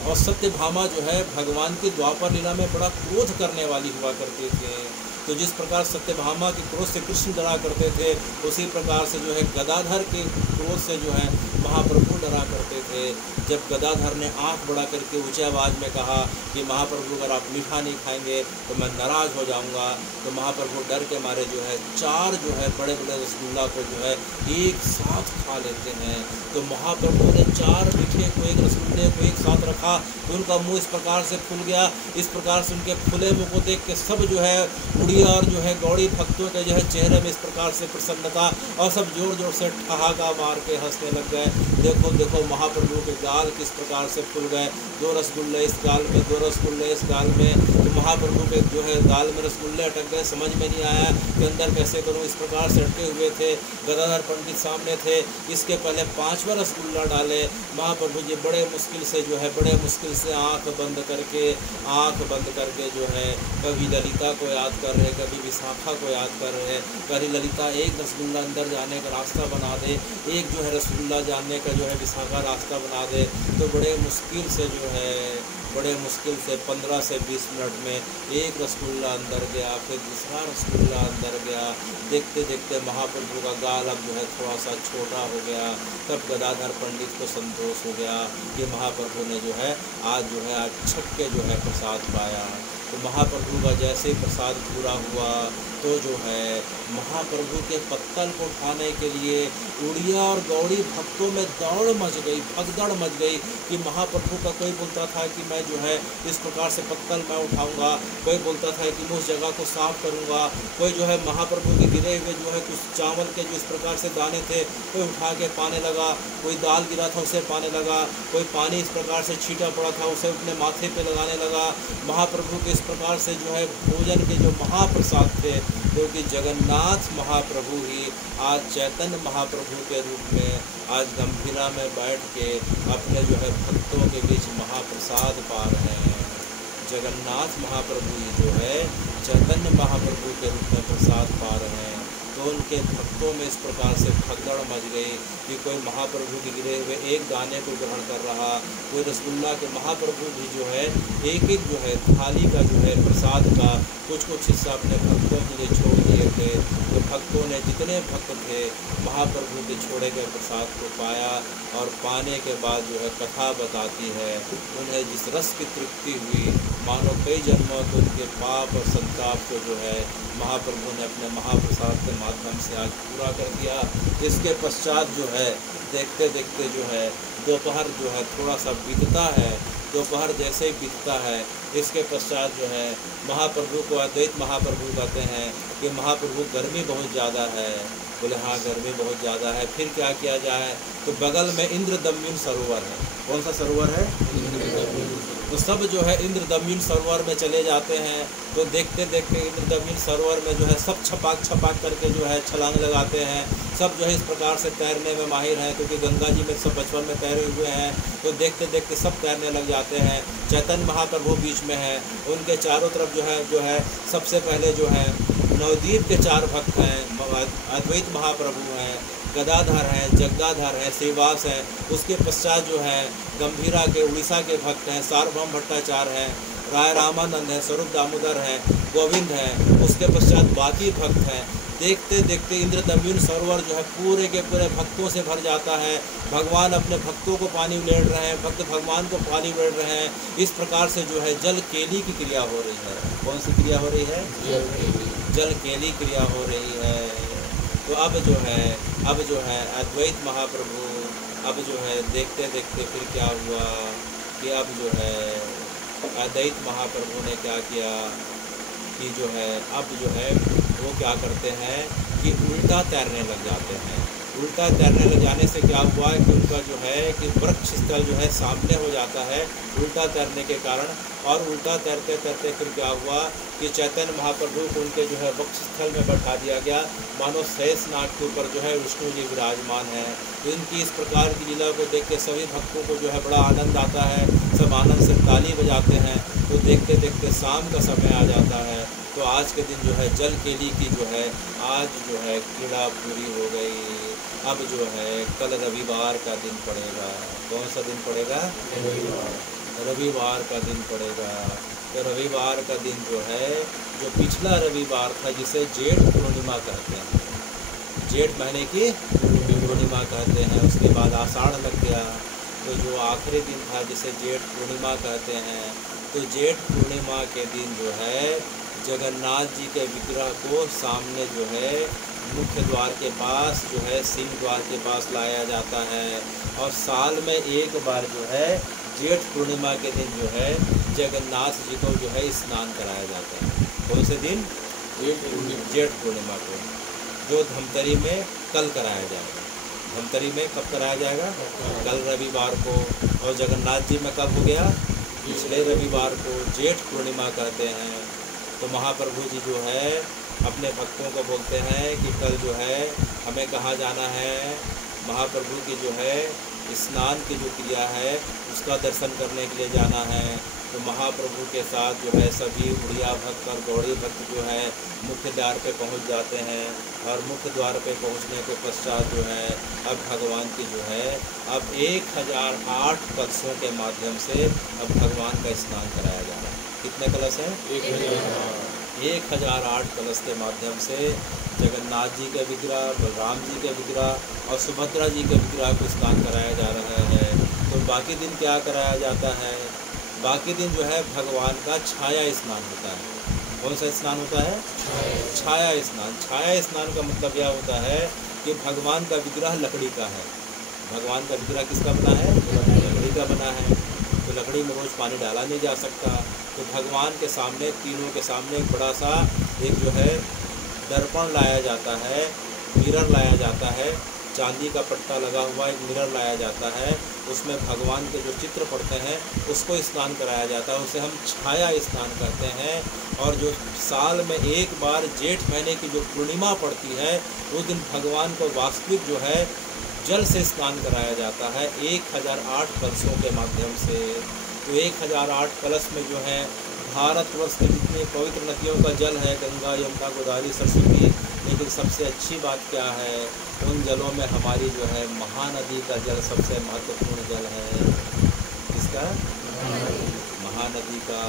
और सत्यभामा जो है भगवान की द्वापर लीला में बड़ा क्रोध करने वाली हुआ करते थे। तो जिस प्रकार सत्यभामा के क्रोध से कृष्ण डरा करते थे, उसी प्रकार से जो है गदाधर के क्रोध से जो है महाप्रभु डरा करते थे। जब गदाधर ने आंख बढ़ा करके ऊंची आवाज़ में कहा कि महाप्रभु अगर आप मीठा नहीं खाएंगे तो मैं नाराज़ हो जाऊंगा, तो महाप्रभु डर के मारे जो है चार जो है बड़े बड़े रसगुल्ला को जो है एक साथ खा लेते हैं। तो महाप्रभु ने चार मीठे को एक रसगुल्ले को एक साथ रखा तो उनका मुंह इस प्रकार से फूल गया। इस प्रकार से उनके फूले मुँह को देख के सब जो है उड़िया और जो है गौड़ी भक्तों के जो है चेहरे में इस प्रकार से प्रसन्नता, और सब जोर जोर से ठहाका मार के हंसने लग गए। देखो देखो महाप्रभु के गाल किस प्रकार से फूल गए, 2 रसगुल्ले इस गाल में, 2 रसगुल्ले इस गाल में। तो महाप्रभु के जो है गाल में रसगुल्ले अटक गए, समझ में नहीं आया कि अंदर कैसे करूं, इस प्रकार से अटके हुए थे। गदाधर पंडित सामने थे, इसके पहले 5वां रसगुल्ला डाले। महाप्रभु जी बड़े मुश्किल से जो है, बड़े मुश्किल से आँख बंद करके जो है कभी ललिता को याद कर रहे, कभी विशाखा को याद कर रहे। कभी ललिता एक रसगुल्ला अंदर जाने का रास्ता बना दे, एक जो है रसगुल्ला जानने का जो है विशाखा रास्ता बना दे। तो बड़े मुश्किल से जो है, बड़े मुश्किल से 15 से 20 मिनट में एक रसगुल्ला अंदर गया, फिर दूसरा रसगुल्ला अंदर गया। देखते देखते महाप्रभु का गाल अब जो है थोड़ा सा छोटा हो गया। तब गदाधर पंडित को संतोष हो गया कि महाप्रभु ने जो है आज छक्के जो है प्रसाद पाया। तो महाप्रभु का जैसे प्रसाद पूरा हुआ तो जो है महाप्रभु के पत्तल को उठाने के लिए उड़िया और गौड़ी भक्तों में दौड़ मच गई, भगदड़ मच गई कि महाप्रभु का कोई बोलता था कि मैं जो है इस प्रकार से पत्तल मैं उठाऊंगा, कोई बोलता था कि मैं उस जगह को साफ करूंगा, कोई जो है महाप्रभु के गिरे हुए जो है कुछ चावल के जो इस प्रकार से दाने थे कोई उठा के पाने लगा, कोई दाल गिरा था उसे पाने लगा, कोई पानी इस प्रकार से छीटा पड़ा था उसे अपने माथे पे लगाने लगा। महाप्रभु के इस प्रकार से जो है भोजन के जो महाप्रसाद थे, क्योंकि जगन्नाथ महाप्रभु ही आज चैतन्य महाप्रभु के रूप में आज गंभीरा में बैठ के अपने जो है भक्तों के बीच महाप्रसाद पा रहे हैं। जगन्नाथ महाप्रभु ही जो है चैतन्य महाप्रभु के रूप में प्रसाद पा रहे हैं। तो उनके भक्तों में इस प्रकार से भगदड़ मच गई कि कोई महाप्रभु के गिरे हुए एक दाने को ग्रहण कर रहा, कोई रसगुल्ला के महाप्रभु भी जो है एक जो है थाली का जो है प्रसाद का कुछ हिस्सा अपने भक्तों के लिए छोड़ दिए थे। तो भक्तों ने जितने भक्त थे महाप्रभु के छोड़े गए प्रसाद को पाया और पाने के बाद जो है कथा बताती है उन्हें जिस रस की तृप्ति हुई मानो कई जन्मों को उनके पाप और संताप को जो है महाप्रभु ने अपने महाप्रसाद के माध्यम से आज पूरा कर दिया। इसके पश्चात जो है देखते देखते जो है दोपहर जो है थोड़ा सा बीतता है, दोपहर जैसे ही बीतता है इसके पश्चात जो है महाप्रभु को अद्वैत महाप्रभु कहते हैं कि महाप्रभु गर्मी बहुत ज़्यादा है। बोले हाँ गर्मी बहुत ज़्यादा है, फिर क्या किया जाए? तो बगल में इंद्रदम्युन सरोवर है। कौन सा सरोवर है? तो सब जो है इंद्रदम्युन सरोवर में चले जाते हैं। तो देखते देखते इंद्रदम्युन सरोवर में जो है सब छपाक करके जो है छलांग लगाते हैं। सब जो है इस प्रकार से तैरने में माहिर हैं, क्योंकि गंगा जी में सब बचपन में तैरे हुए हैं। तो देखते देखते सब तैरने लग जाते हैं। चैतन्य महाप्रभु बीच में है, उनके चारों तरफ जो है सबसे पहले जो है नवद्वीप के 4 भक्त हैं, अद्वैत महाप्रभु हैं, गदाधर हैं, जगदाधर हैं, श्रीवास हैं। उसके पश्चात जो है गंभीरा के उड़ीसा के भक्त हैं, सार्वभौम भट्टाचार्य हैं, राय रामानंद हैं, स्वरूप दामोदर हैं, गोविंद हैं। उसके पश्चात बाकी भक्त हैं। देखते देखते इंद्रदम्युन सरोवर जो है पूरे के पूरे भक्तों से भर जाता है। भगवान अपने भक्तों को पानी उलेड़ रहे हैं, भक्त भगवान को पानी उलेड़ रहे हैं। इस प्रकार से जो है जल केली की क्रिया हो रही है। कौन सी क्रिया हो रही है? जल केली क्रिया हो रही है। तो अब जो है अद्वैत महाप्रभु अब जो है देखते देखते फिर क्या हुआ कि अब जो है अद्वैत महाप्रभु ने क्या किया कि जो है अब जो है वो क्या करते हैं कि उल्टा तैरने लग जाते हैं। उल्टा तैरने लग जाने से क्या हुआ कि उनका जो है कि वृक्ष स्थल जो है सामने हो जाता है उल्टा तैरने के कारण। और उल्टा तैरते तैरते फिर क्या हुआ कि चैतन्य महाप्रभु को उनके जो है वक्ष स्थल में बैठा दिया गया, मानो शेषनाग के ऊपर जो है विष्णु जी विराजमान है। तो इनकी इस प्रकार की लीला को देख के सभी भक्तों को जो है बड़ा आनंद आता है, सब आनंद से ताली बजाते हैं। तो देखते देखते शाम का समय आ जाता है। तो आज के दिन जो है जल केली की जो है आज जो है क्रीड़ा पूरी हो गई। अब जो है कल रविवार का दिन पड़ेगा। कौन सा दिन पड़ेगा? रविवार का दिन पड़ेगा। तो रविवार का दिन जो है जो पिछला रविवार था जिसे जेठ पूर्णिमा कहते हैं, जेठ महीने की पूर्णिमा कहते हैं। उसके बाद आषाढ़ लग गया, तो जो आखिरी दिन था जिसे जेठ पूर्णिमा कहते हैं। तो जेठ पूर्णिमा के दिन जो है जगन्नाथ जी के विग्रह को सामने जो है मुख्य द्वार के पास जो है सिंह द्वार के पास लाया जाता है। और साल में एक बार जो है जेठ पूर्णिमा के दिन जो है जगन्नाथ जी को जो है स्नान कराया जाता है। कौन से दिन? जेठ पूर्णिमा को, जो धमतरी में कल कराया जाएगा। धमतरी में कब कराया जाएगा? कल रविवार को। और जगन्नाथ जी में कब हो गया? पिछले रविवार को। जेठ पूर्णिमा कहते हैं। तो महाप्रभु जी जो है अपने भक्तों को बोलते हैं कि कल जो है हमें कहाँ जाना है? महाप्रभु की जो है स्नान की जो क्रिया है उसका दर्शन करने के लिए जाना है। तो महाप्रभु के साथ जो है सभी उड़िया भक्त और गौड़ी भक्त जो है मुख्य द्वार पे पहुंच जाते हैं। और मुख्य द्वार पे पहुंचने के पश्चात जो है अब भगवान की जो है अब 1008 कलशों के माध्यम से अब भगवान का स्नान कराया जा रहा है। कितने कलश हैं? 1008 कलश के माध्यम से जगन्नाथ जी के विग्रह, बलराम जी के विग्रह और सुभद्रा जी के विग्रह को स्नान कराया जा रहा है। तो बाकी दिन क्या कराया जाता है? बाकी दिन जो है भगवान का छाया स्नान होता है। कौन सा स्नान होता है? छाया स्नान। छाया स्नान का मतलब यह होता है कि भगवान का विग्रह लकड़ी का है। भगवान का विग्रह किसका बना है? लकड़ी का बना है। तो लकड़ी में रोज़ पानी डाला नहीं जा सकता। तो भगवान के सामने, तीनों के सामने एक बड़ा सा एक जो है दर्पण लाया जाता है, मिरर लाया जाता है, चांदी का पट्टा लगा हुआ एक मिरर लाया जाता है। उसमें भगवान के जो चित्र पड़ते हैं उसको स्नान कराया जाता है। उसे हम छाया स्नान कहते हैं। और जो साल में एक बार जेठ महीने की जो पूर्णिमा पड़ती है उस दिन भगवान को वास्तविक जो है जल से स्नान कराया जाता है 1008 कलशों के माध्यम से। तो 1008 कलश में जो है भारतवर्ष की जितनी पवित्र नदियों का जल है, गंगा, यमुना, गोदावरी, सरस्वती, लेकिन सबसे अच्छी बात क्या है? उन जलों में हमारी जो है महानदी का जल सबसे महत्वपूर्ण जल है। किसका? महानदी का।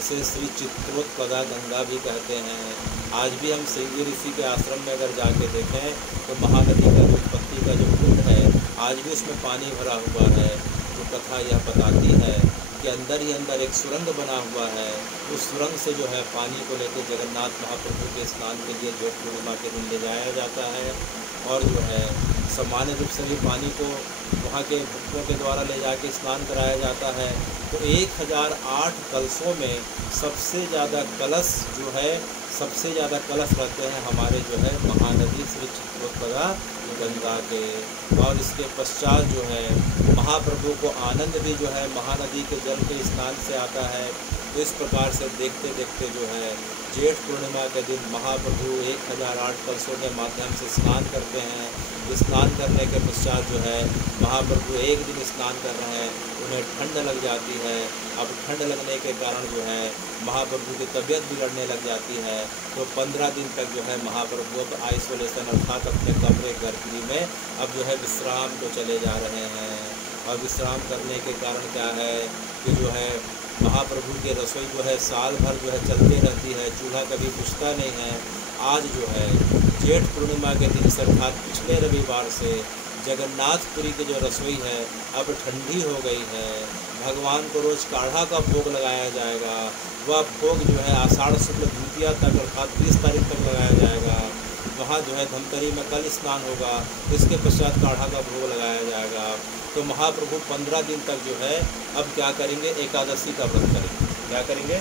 इसे श्री चित्रोत्पदा गंगा भी कहते हैं। आज भी हम श्रृंगी ऋषि के आश्रम में अगर जाके देखें तो महानदी का जो उत्पत्ति का जो कुंड है आज भी उसमें पानी भरा हुआ है। तो कथा यह बताती है कि अंदर ही अंदर एक सुरंग बना हुआ है। उस सुरंग से जो है पानी को लेकर जगन्नाथ महाप्रभु के स्नान के लिए जेठ पूर्णिमा के दिन ले जाया जाता है। और जो है सामान्य रूप से भी पानी को वहाँ के भक्तों के द्वारा ले जाके स्नान कराया जाता है। तो 1008 कलशों में सबसे ज़्यादा कलश जो है सबसे ज़्यादा कलश रहते हैं हमारे जो है महानदी श्री चित्रोत्पदा गंगा के। और इसके पश्चात जो है महाप्रभु को आनंद भी जो है महानदी के जल के स्नान से आता है। तो इस प्रकार से देखते देखते जो है जेठ पूर्णिमा के दिन महाप्रभु 1008 कलशों के माध्यम से स्नान करते हैं। स्नान करने के पश्चात जो है महाप्रभु एक दिन स्नान कर रहे हैं, उन्हें ठंड लग जाती है। अब ठंड लगने के कारण जो है महाप्रभु की तबीयत बिगड़ने लग जाती है। तो 15 दिन तक जो है महाप्रभु अब आइसोलेशन अर्थात अपने कमरे गर्भगृह में अब जो है विश्राम को चले जा रहे हैं। और विश्राम करने के कारण क्या है कि जो है महाप्रभु की रसोई जो है साल भर जो है चलती रहती है, चूल्हा कभी बुझता नहीं है। आज जो है जेठ पूर्णिमा के दिन अर्थात पिछले रविवार से जगन्नाथपुरी की जो रसोई है अब ठंडी हो गई है। भगवान को रोज़ काढ़ा का भोग लगाया जाएगा। वह भोग जो है आषाढ़ शुक्ल द्वितीया तक अर्थात 20 तारीख तक लगाया जाएगा। वहाँ जो है धमतरी में कल स्नान होगा, इसके पश्चात काढ़ा का भोग लगाया जाएगा। तो महाप्रभु 15 दिन तक जो है अब क्या करेंगे? एकादशी का व्रत करेंगे। क्या करेंगे?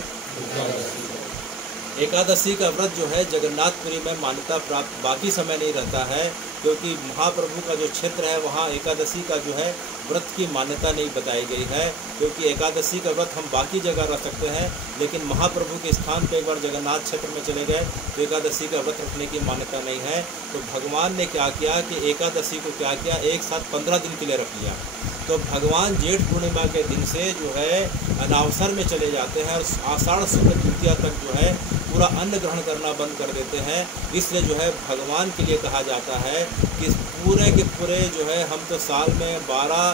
एकादशी का व्रत जो है जगन्नाथपुरी में मान्यता प्राप्त बाकी समय नहीं रहता है, क्योंकि महाप्रभु का जो क्षेत्र है वहाँ एकादशी का जो है व्रत की मान्यता नहीं बताई गई है। क्योंकि एकादशी का व्रत हम बाकी जगह रख सकते हैं, लेकिन महाप्रभु के स्थान पर एक बार जगन्नाथ क्षेत्र में चले गए तो एकादशी का व्रत रखने की मान्यता नहीं है। तो भगवान ने क्या किया कि एकादशी को क्या किया, एक साथ 15 दिन के लिए रख लिया। तो भगवान जेठ पूर्णिमा के दिन से जो है अनावसर में चले जाते हैं और आषाढ़ शुक्ल द्वितीया तक जो है पूरा अन्न ग्रहण करना बंद कर देते हैं। इसलिए जो है भगवान के लिए कहा जाता है कि पूरे के पूरे जो है हम तो साल में 12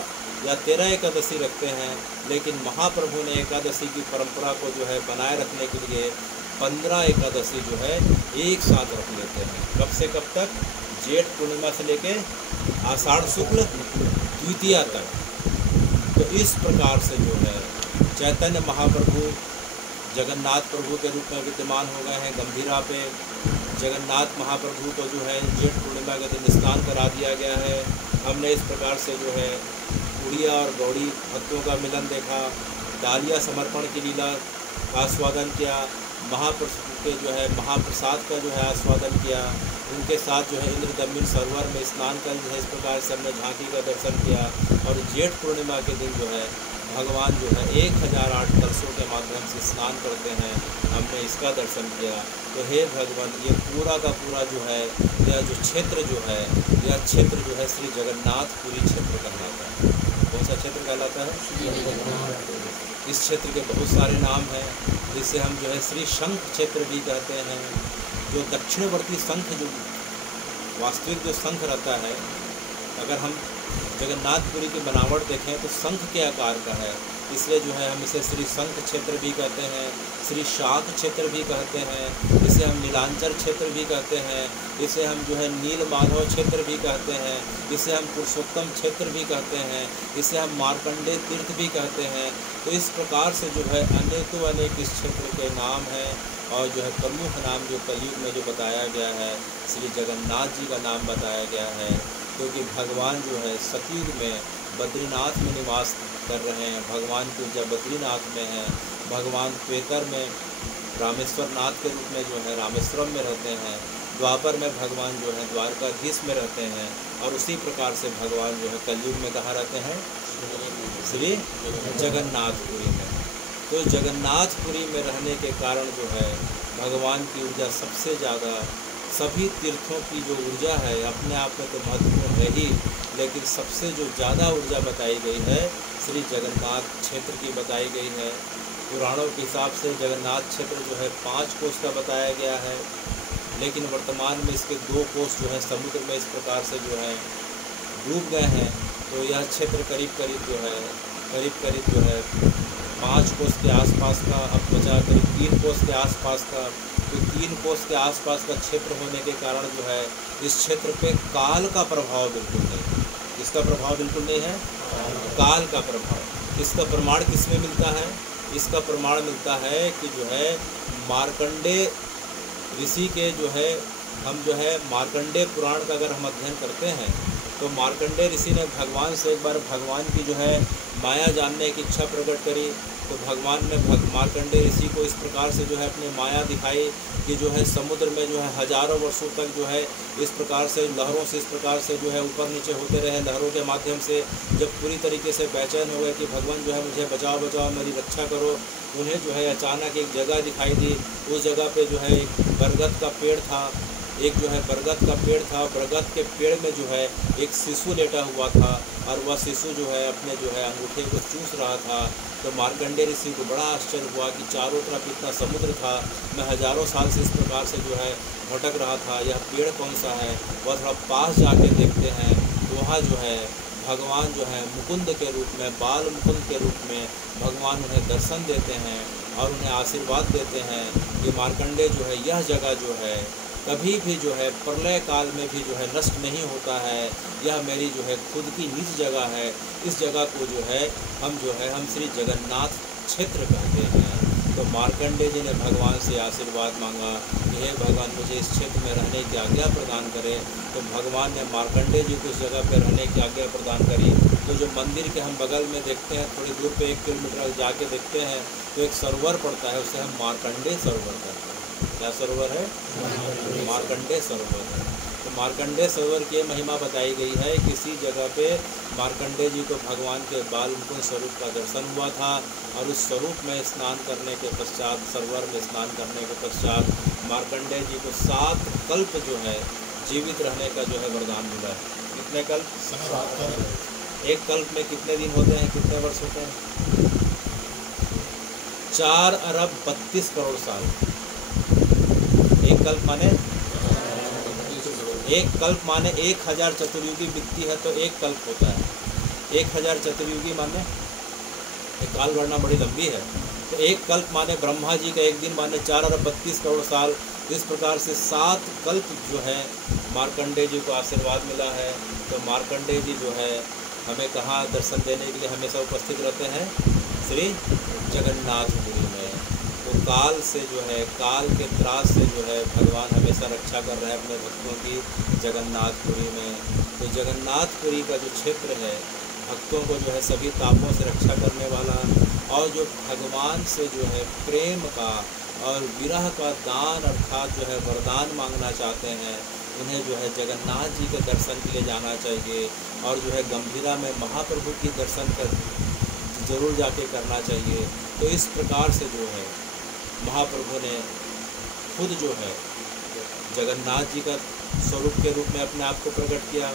या 13 एकादशी रखते हैं, लेकिन महाप्रभु ने एकादशी की परंपरा को जो है बनाए रखने के लिए 15 एकादशी जो है एक साथ रख लेते हैं। कब से कब तक? जेठ पूर्णिमा से लेके आषाढ़ शुक्ल द्वितीया तक। तो इस प्रकार से जो है चैतन्य महाप्रभु जगन्नाथ प्रभु के रूप में विद्यमान हो गए हैं गंभीरा पे। जगन्नाथ महाप्रभु को जो है जेठ पूर्णिमा के दिन स्नान करा दिया गया है। हमने इस प्रकार से जो है उड़िया और गौड़ी भक्तों का मिलन देखा, डालिया समर्पण की लीला का आस्वादन किया, के जो है महाप्रसाद का जो है आस्वादन किया। उनके साथ जो है इंद्रदम्युन सरोवर में स्नान कर जो है इस प्रकार से हमने झांकी का दर्शन किया। और जेठ पूर्णिमा के दिन जो है भगवान जो है 1008 कलशों के माध्यम से स्नान करते हैं, हमने इसका दर्शन किया। तो हे भगवान, ये पूरा का पूरा जो है यह जो क्षेत्र जो है, यह क्षेत्र जो है श्री जगन्नाथपुरी क्षेत्र कहलाता है। कौन सा क्षेत्र कहलाता है? इस क्षेत्र के बहुत सारे नाम हैं, जिसे हम जो है श्री शंख क्षेत्र भी कहते हैं। जो दक्षिणवर्ती शंख, जो वास्तविक जो शंख रहता है, अगर हम जगन्नाथपुरी की बनावट देखें तो शंख के आकार का है, इसलिए जो है हम इसे श्री शंख क्षेत्र भी कहते हैं, श्री शाख क्षेत्र भी कहते हैं, इसे हम नीलांचल क्षेत्र भी कहते हैं, इसे हम जो है नील माधव क्षेत्र भी कहते हैं, इसे हम पुरुषोत्तम क्षेत्र भी कहते हैं, इसे हम मार्कंडेय तीर्थ भी कहते हैं। तो इस प्रकार से जो है अनेकों अनेक इस क्षेत्र के नाम हैं। और जो है प्रमुख नाम जो कलयुग में जो बताया गया है, श्री जगन्नाथ जी का नाम बताया गया है, क्योंकि भगवान जो है सतयुग में बद्रीनाथ में निवास कर रहे हैं। भगवान पूजा बद्रीनाथ में है। भगवान त्रेतर में रामेश्वर नाथ के रूप में जो है रामेश्वरम में रहते हैं। द्वापर में भगवान जो है द्वारकाधीश में रहते हैं। और उसी प्रकार से भगवान जो है कलयुग में कहाँ रहते हैं? श्री जगन्नाथपुरी में। तो जगन्नाथपुरी में रहने के कारण जो है भगवान की ऊर्जा सबसे ज़्यादा, सभी तीर्थों की जो ऊर्जा है अपने आप में तो महत्वपूर्ण है ही, लेकिन सबसे जो ज़्यादा ऊर्जा बताई गई है श्री जगन्नाथ क्षेत्र की बताई गई है। पुराणों के हिसाब से जगन्नाथ क्षेत्र जो है 5 कोस का बताया गया है, लेकिन वर्तमान में इसके 2 कोस जो है समुद्र में इस प्रकार से जो है डूब गए हैं। तो यह क्षेत्र करीब करीब जो है 5 कोस के आसपास का, अब बचा करीब 3 कोस के आसपास का। तो 3 कोस के आसपास का क्षेत्र होने के कारण जो है इस क्षेत्र पे काल का प्रभाव बिल्कुल नहीं। इसका प्रभाव बिल्कुल नहीं है, काल का प्रभाव। इसका प्रमाण किसमें मिलता है? इसका प्रमाण मिलता है कि जो है मार्कंडेय ऋषि के जो है, हम जो है मार्कंडेय पुराण का अगर हम अध्ययन करते हैं तो मार्कंडेय ऋषि ने भगवान से एक बार भगवान की जो है माया जानने की इच्छा प्रकट करी। तो भगवान ने मार्कंडेय ऋषि को इस प्रकार से जो है अपनी माया दिखाई कि जो है समुद्र में जो है हजारों वर्षों तक जो है इस प्रकार से लहरों से इस प्रकार से जो है ऊपर नीचे होते रहे। लहरों के माध्यम से जब पूरी तरीके से बेचैन हो गए कि भगवान जो है मुझे बचाओ बचाओ, मेरी रक्षा करो, उन्हें जो है अचानक एक जगह दिखाई दी। उस जगह पे जो है एक बरगद का पेड़ था, एक जो है बरगद का पेड़ था। बरगद के पेड़ में जो है एक शिशु लेटा हुआ था और वह शिशु जो है अपने जो है अंगूठे को चूस रहा था। तो मार्कंडेय ऋषि को बड़ा आश्चर्य हुआ कि चारों तरफ इतना समुद्र था, मैं हजारों साल से इस प्रकार से जो है भटक रहा था, यह पेड़ कौन सा है? वह थोड़ा पास जाके देखते हैं तो वहाँ जो है भगवान जो है मुकुंद के रूप में, बाल मुकुंद के रूप में भगवान उन्हें दर्शन देते हैं और उन्हें आशीर्वाद देते हैं कि मार्कंडेय जो है यह जगह जो है कभी भी जो है प्रलय काल में भी जो है नष्ट नहीं होता है। यह मेरी जो है खुद की निज जगह है। इस जगह को जो है हम श्री जगन्नाथ क्षेत्र कहते हैं। तो मार्कंडेय जी ने भगवान से आशीर्वाद मांगा कि हे भगवान, मुझे इस क्षेत्र में रहने की आज्ञा प्रदान करें। तो भगवान ने मार्कंडेय जी को इस जगह पर रहने की आज्ञा प्रदान करी। तो जो मंदिर के हम बगल में देखते हैं, थोड़ी दूर पे 1 किलोमीटर जाके देखते हैं तो एक सरोवर पड़ता है, उसे हम मार्कंडेय सरोवर कहते हैं। क्या सरोवर है? मार्कंडेय सरोवर है। तो मार्कंडेय सरोवर की महिमा बताई गई है। किसी जगह पे मार्कंडेय जी को भगवान के बाल मुकुंद स्वरूप का दर्शन हुआ था और उस स्वरूप में स्नान करने के पश्चात, सरोवर में स्नान करने के पश्चात मार्कंडेय जी को 7 कल्प जो है जीवित रहने का जो है वरदान मिला है। कितने कल्प? 7 कल्प। एक कल्प में कितने दिन होते हैं, कितने वर्ष होते हैं? 4 अरब 32 करोड़ साल। एक कल्प माने 1000 चतुर्युगी बीतती है तो एक कल्प होता है। 1000 चतुर्युगी माने एक काल गणना बड़ी लंबी है। तो एक कल्प माने ब्रह्मा जी का एक दिन माने 4 अरब 32 करोड़ साल। इस प्रकार से 7 कल्प जो है मार्कंडेय जी को आशीर्वाद मिला है। तो मार्कंडेय जी जो है हमें कहाँ दर्शन देने के लिए हमेशा उपस्थित रहते हैं? श्री जगन्नाथपुरी में। तो काल से जो है, काल के त्रास से जो है भगवान हमेशा रक्षा कर रहे हैं अपने भक्तों की जगन्नाथपुरी में। तो जगन्नाथपुरी का जो क्षेत्र है भक्तों को जो है सभी तापों से रक्षा करने वाला और जो भगवान से जो है प्रेम का और विरह का दान अर्थात जो है वरदान मांगना चाहते हैं, उन्हें जो है जगन्नाथ जी के दर्शन के लिए जाना चाहिए और जो है गंभीरा में महाप्रभु की दर्शन कर जरूर जाके करना चाहिए। तो इस प्रकार से जो है महाप्रभु ने खुद जो है जगन्नाथ जी का स्वरूप के रूप में अपने आप को प्रकट किया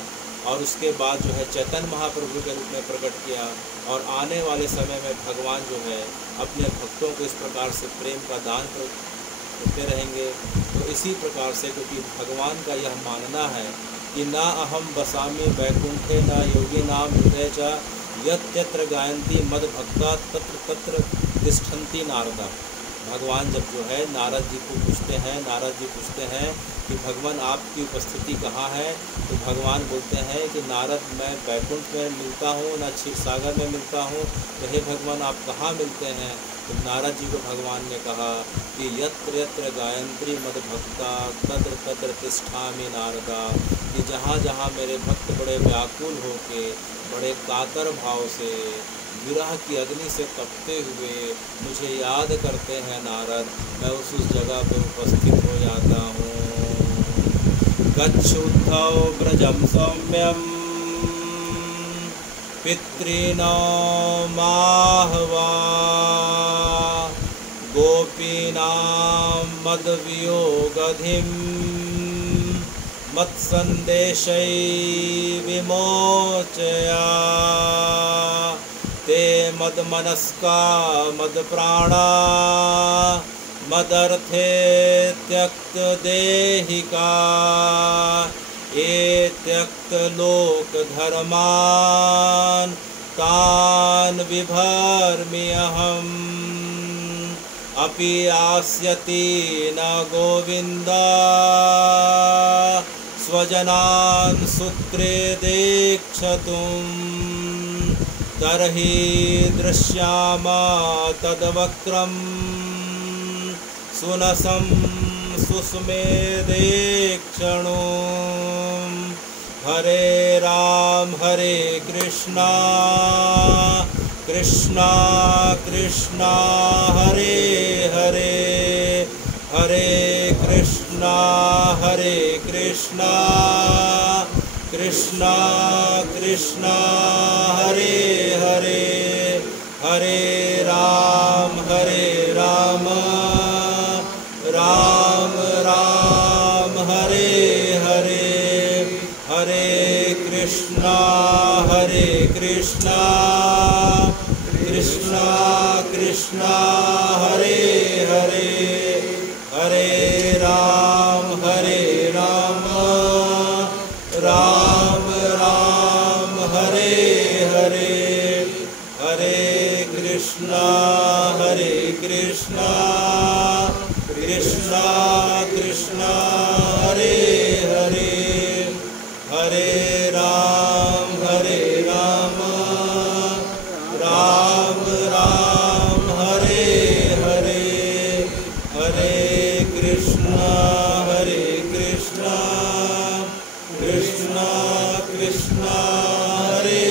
और उसके बाद जो है चैतन्य महाप्रभु के रूप में प्रकट किया और आने वाले समय में भगवान जो है अपने भक्तों को इस प्रकार से प्रेम का दान करते रहेंगे। तो इसी प्रकार से क्योंकि भगवान का यह मानना है कि ना अहम बसामी वैकुंठे ना योगी नाम हृदय च यत्र गायंती मद भक्ता तत्र तत्र तिष्ठन्ति नारदा। भगवान जब जो है नारद जी को पूछते हैं, नारद जी पूछते हैं कि भगवान आपकी उपस्थिति कहाँ है, तो भगवान बोलते हैं कि नारद मैं वैकुंठ में मिलता हूँ ना क्षीर सागर में मिलता हूँ, तो हे भगवान आप कहाँ मिलते हैं। तो नारद जी को भगवान ने कहा कि यत्र यत्र गायत्री मद भक्ता तत्र तत्र तिष्ठामि नारदा, कि जहाँ जहाँ मेरे भक्त बड़े व्याकुल होके बड़े कातर भाव से विरह की अग्नि से तपते हुए मुझे याद करते हैं नारद, मैं उस जगह पे उपस्थित हो जाता हूँ। गच्छुद्धौ ब्रजम सौम्यम पितॄणां माहवा गोपीनां मदवियोगधिं मत्सन्देशै विमोचया ते मदमनस्का मदप्राणा मदर्थे त्यक्त देहिका ये त्यक्त लोक धर्मान तान विभर्मि अहम् अपि आस्यति न गोविंदा स्वजनान् सूत्रे दीक्षतुम् तरहि दृश्यामा तद्वक्रं सुनसं सुस्मेदेक्षणो। हरे राम हरे कृष्णा कृष्णा कृष्णा हरे हरे, हरे कृष्णा कृष्णा कृष्णा हरे हरे, हरे राम राम राम हरे हरे, हरे कृष्णा कृष्णा कृष्णा हरे हरे, हरे राम राम राम हरे हरे, हरे कृष्णा कृष्णा कृष्णा हरे हरे, हरे राम राम राम हरे हरे, हरे कृष्णा कृष्णा कृष्णा हरे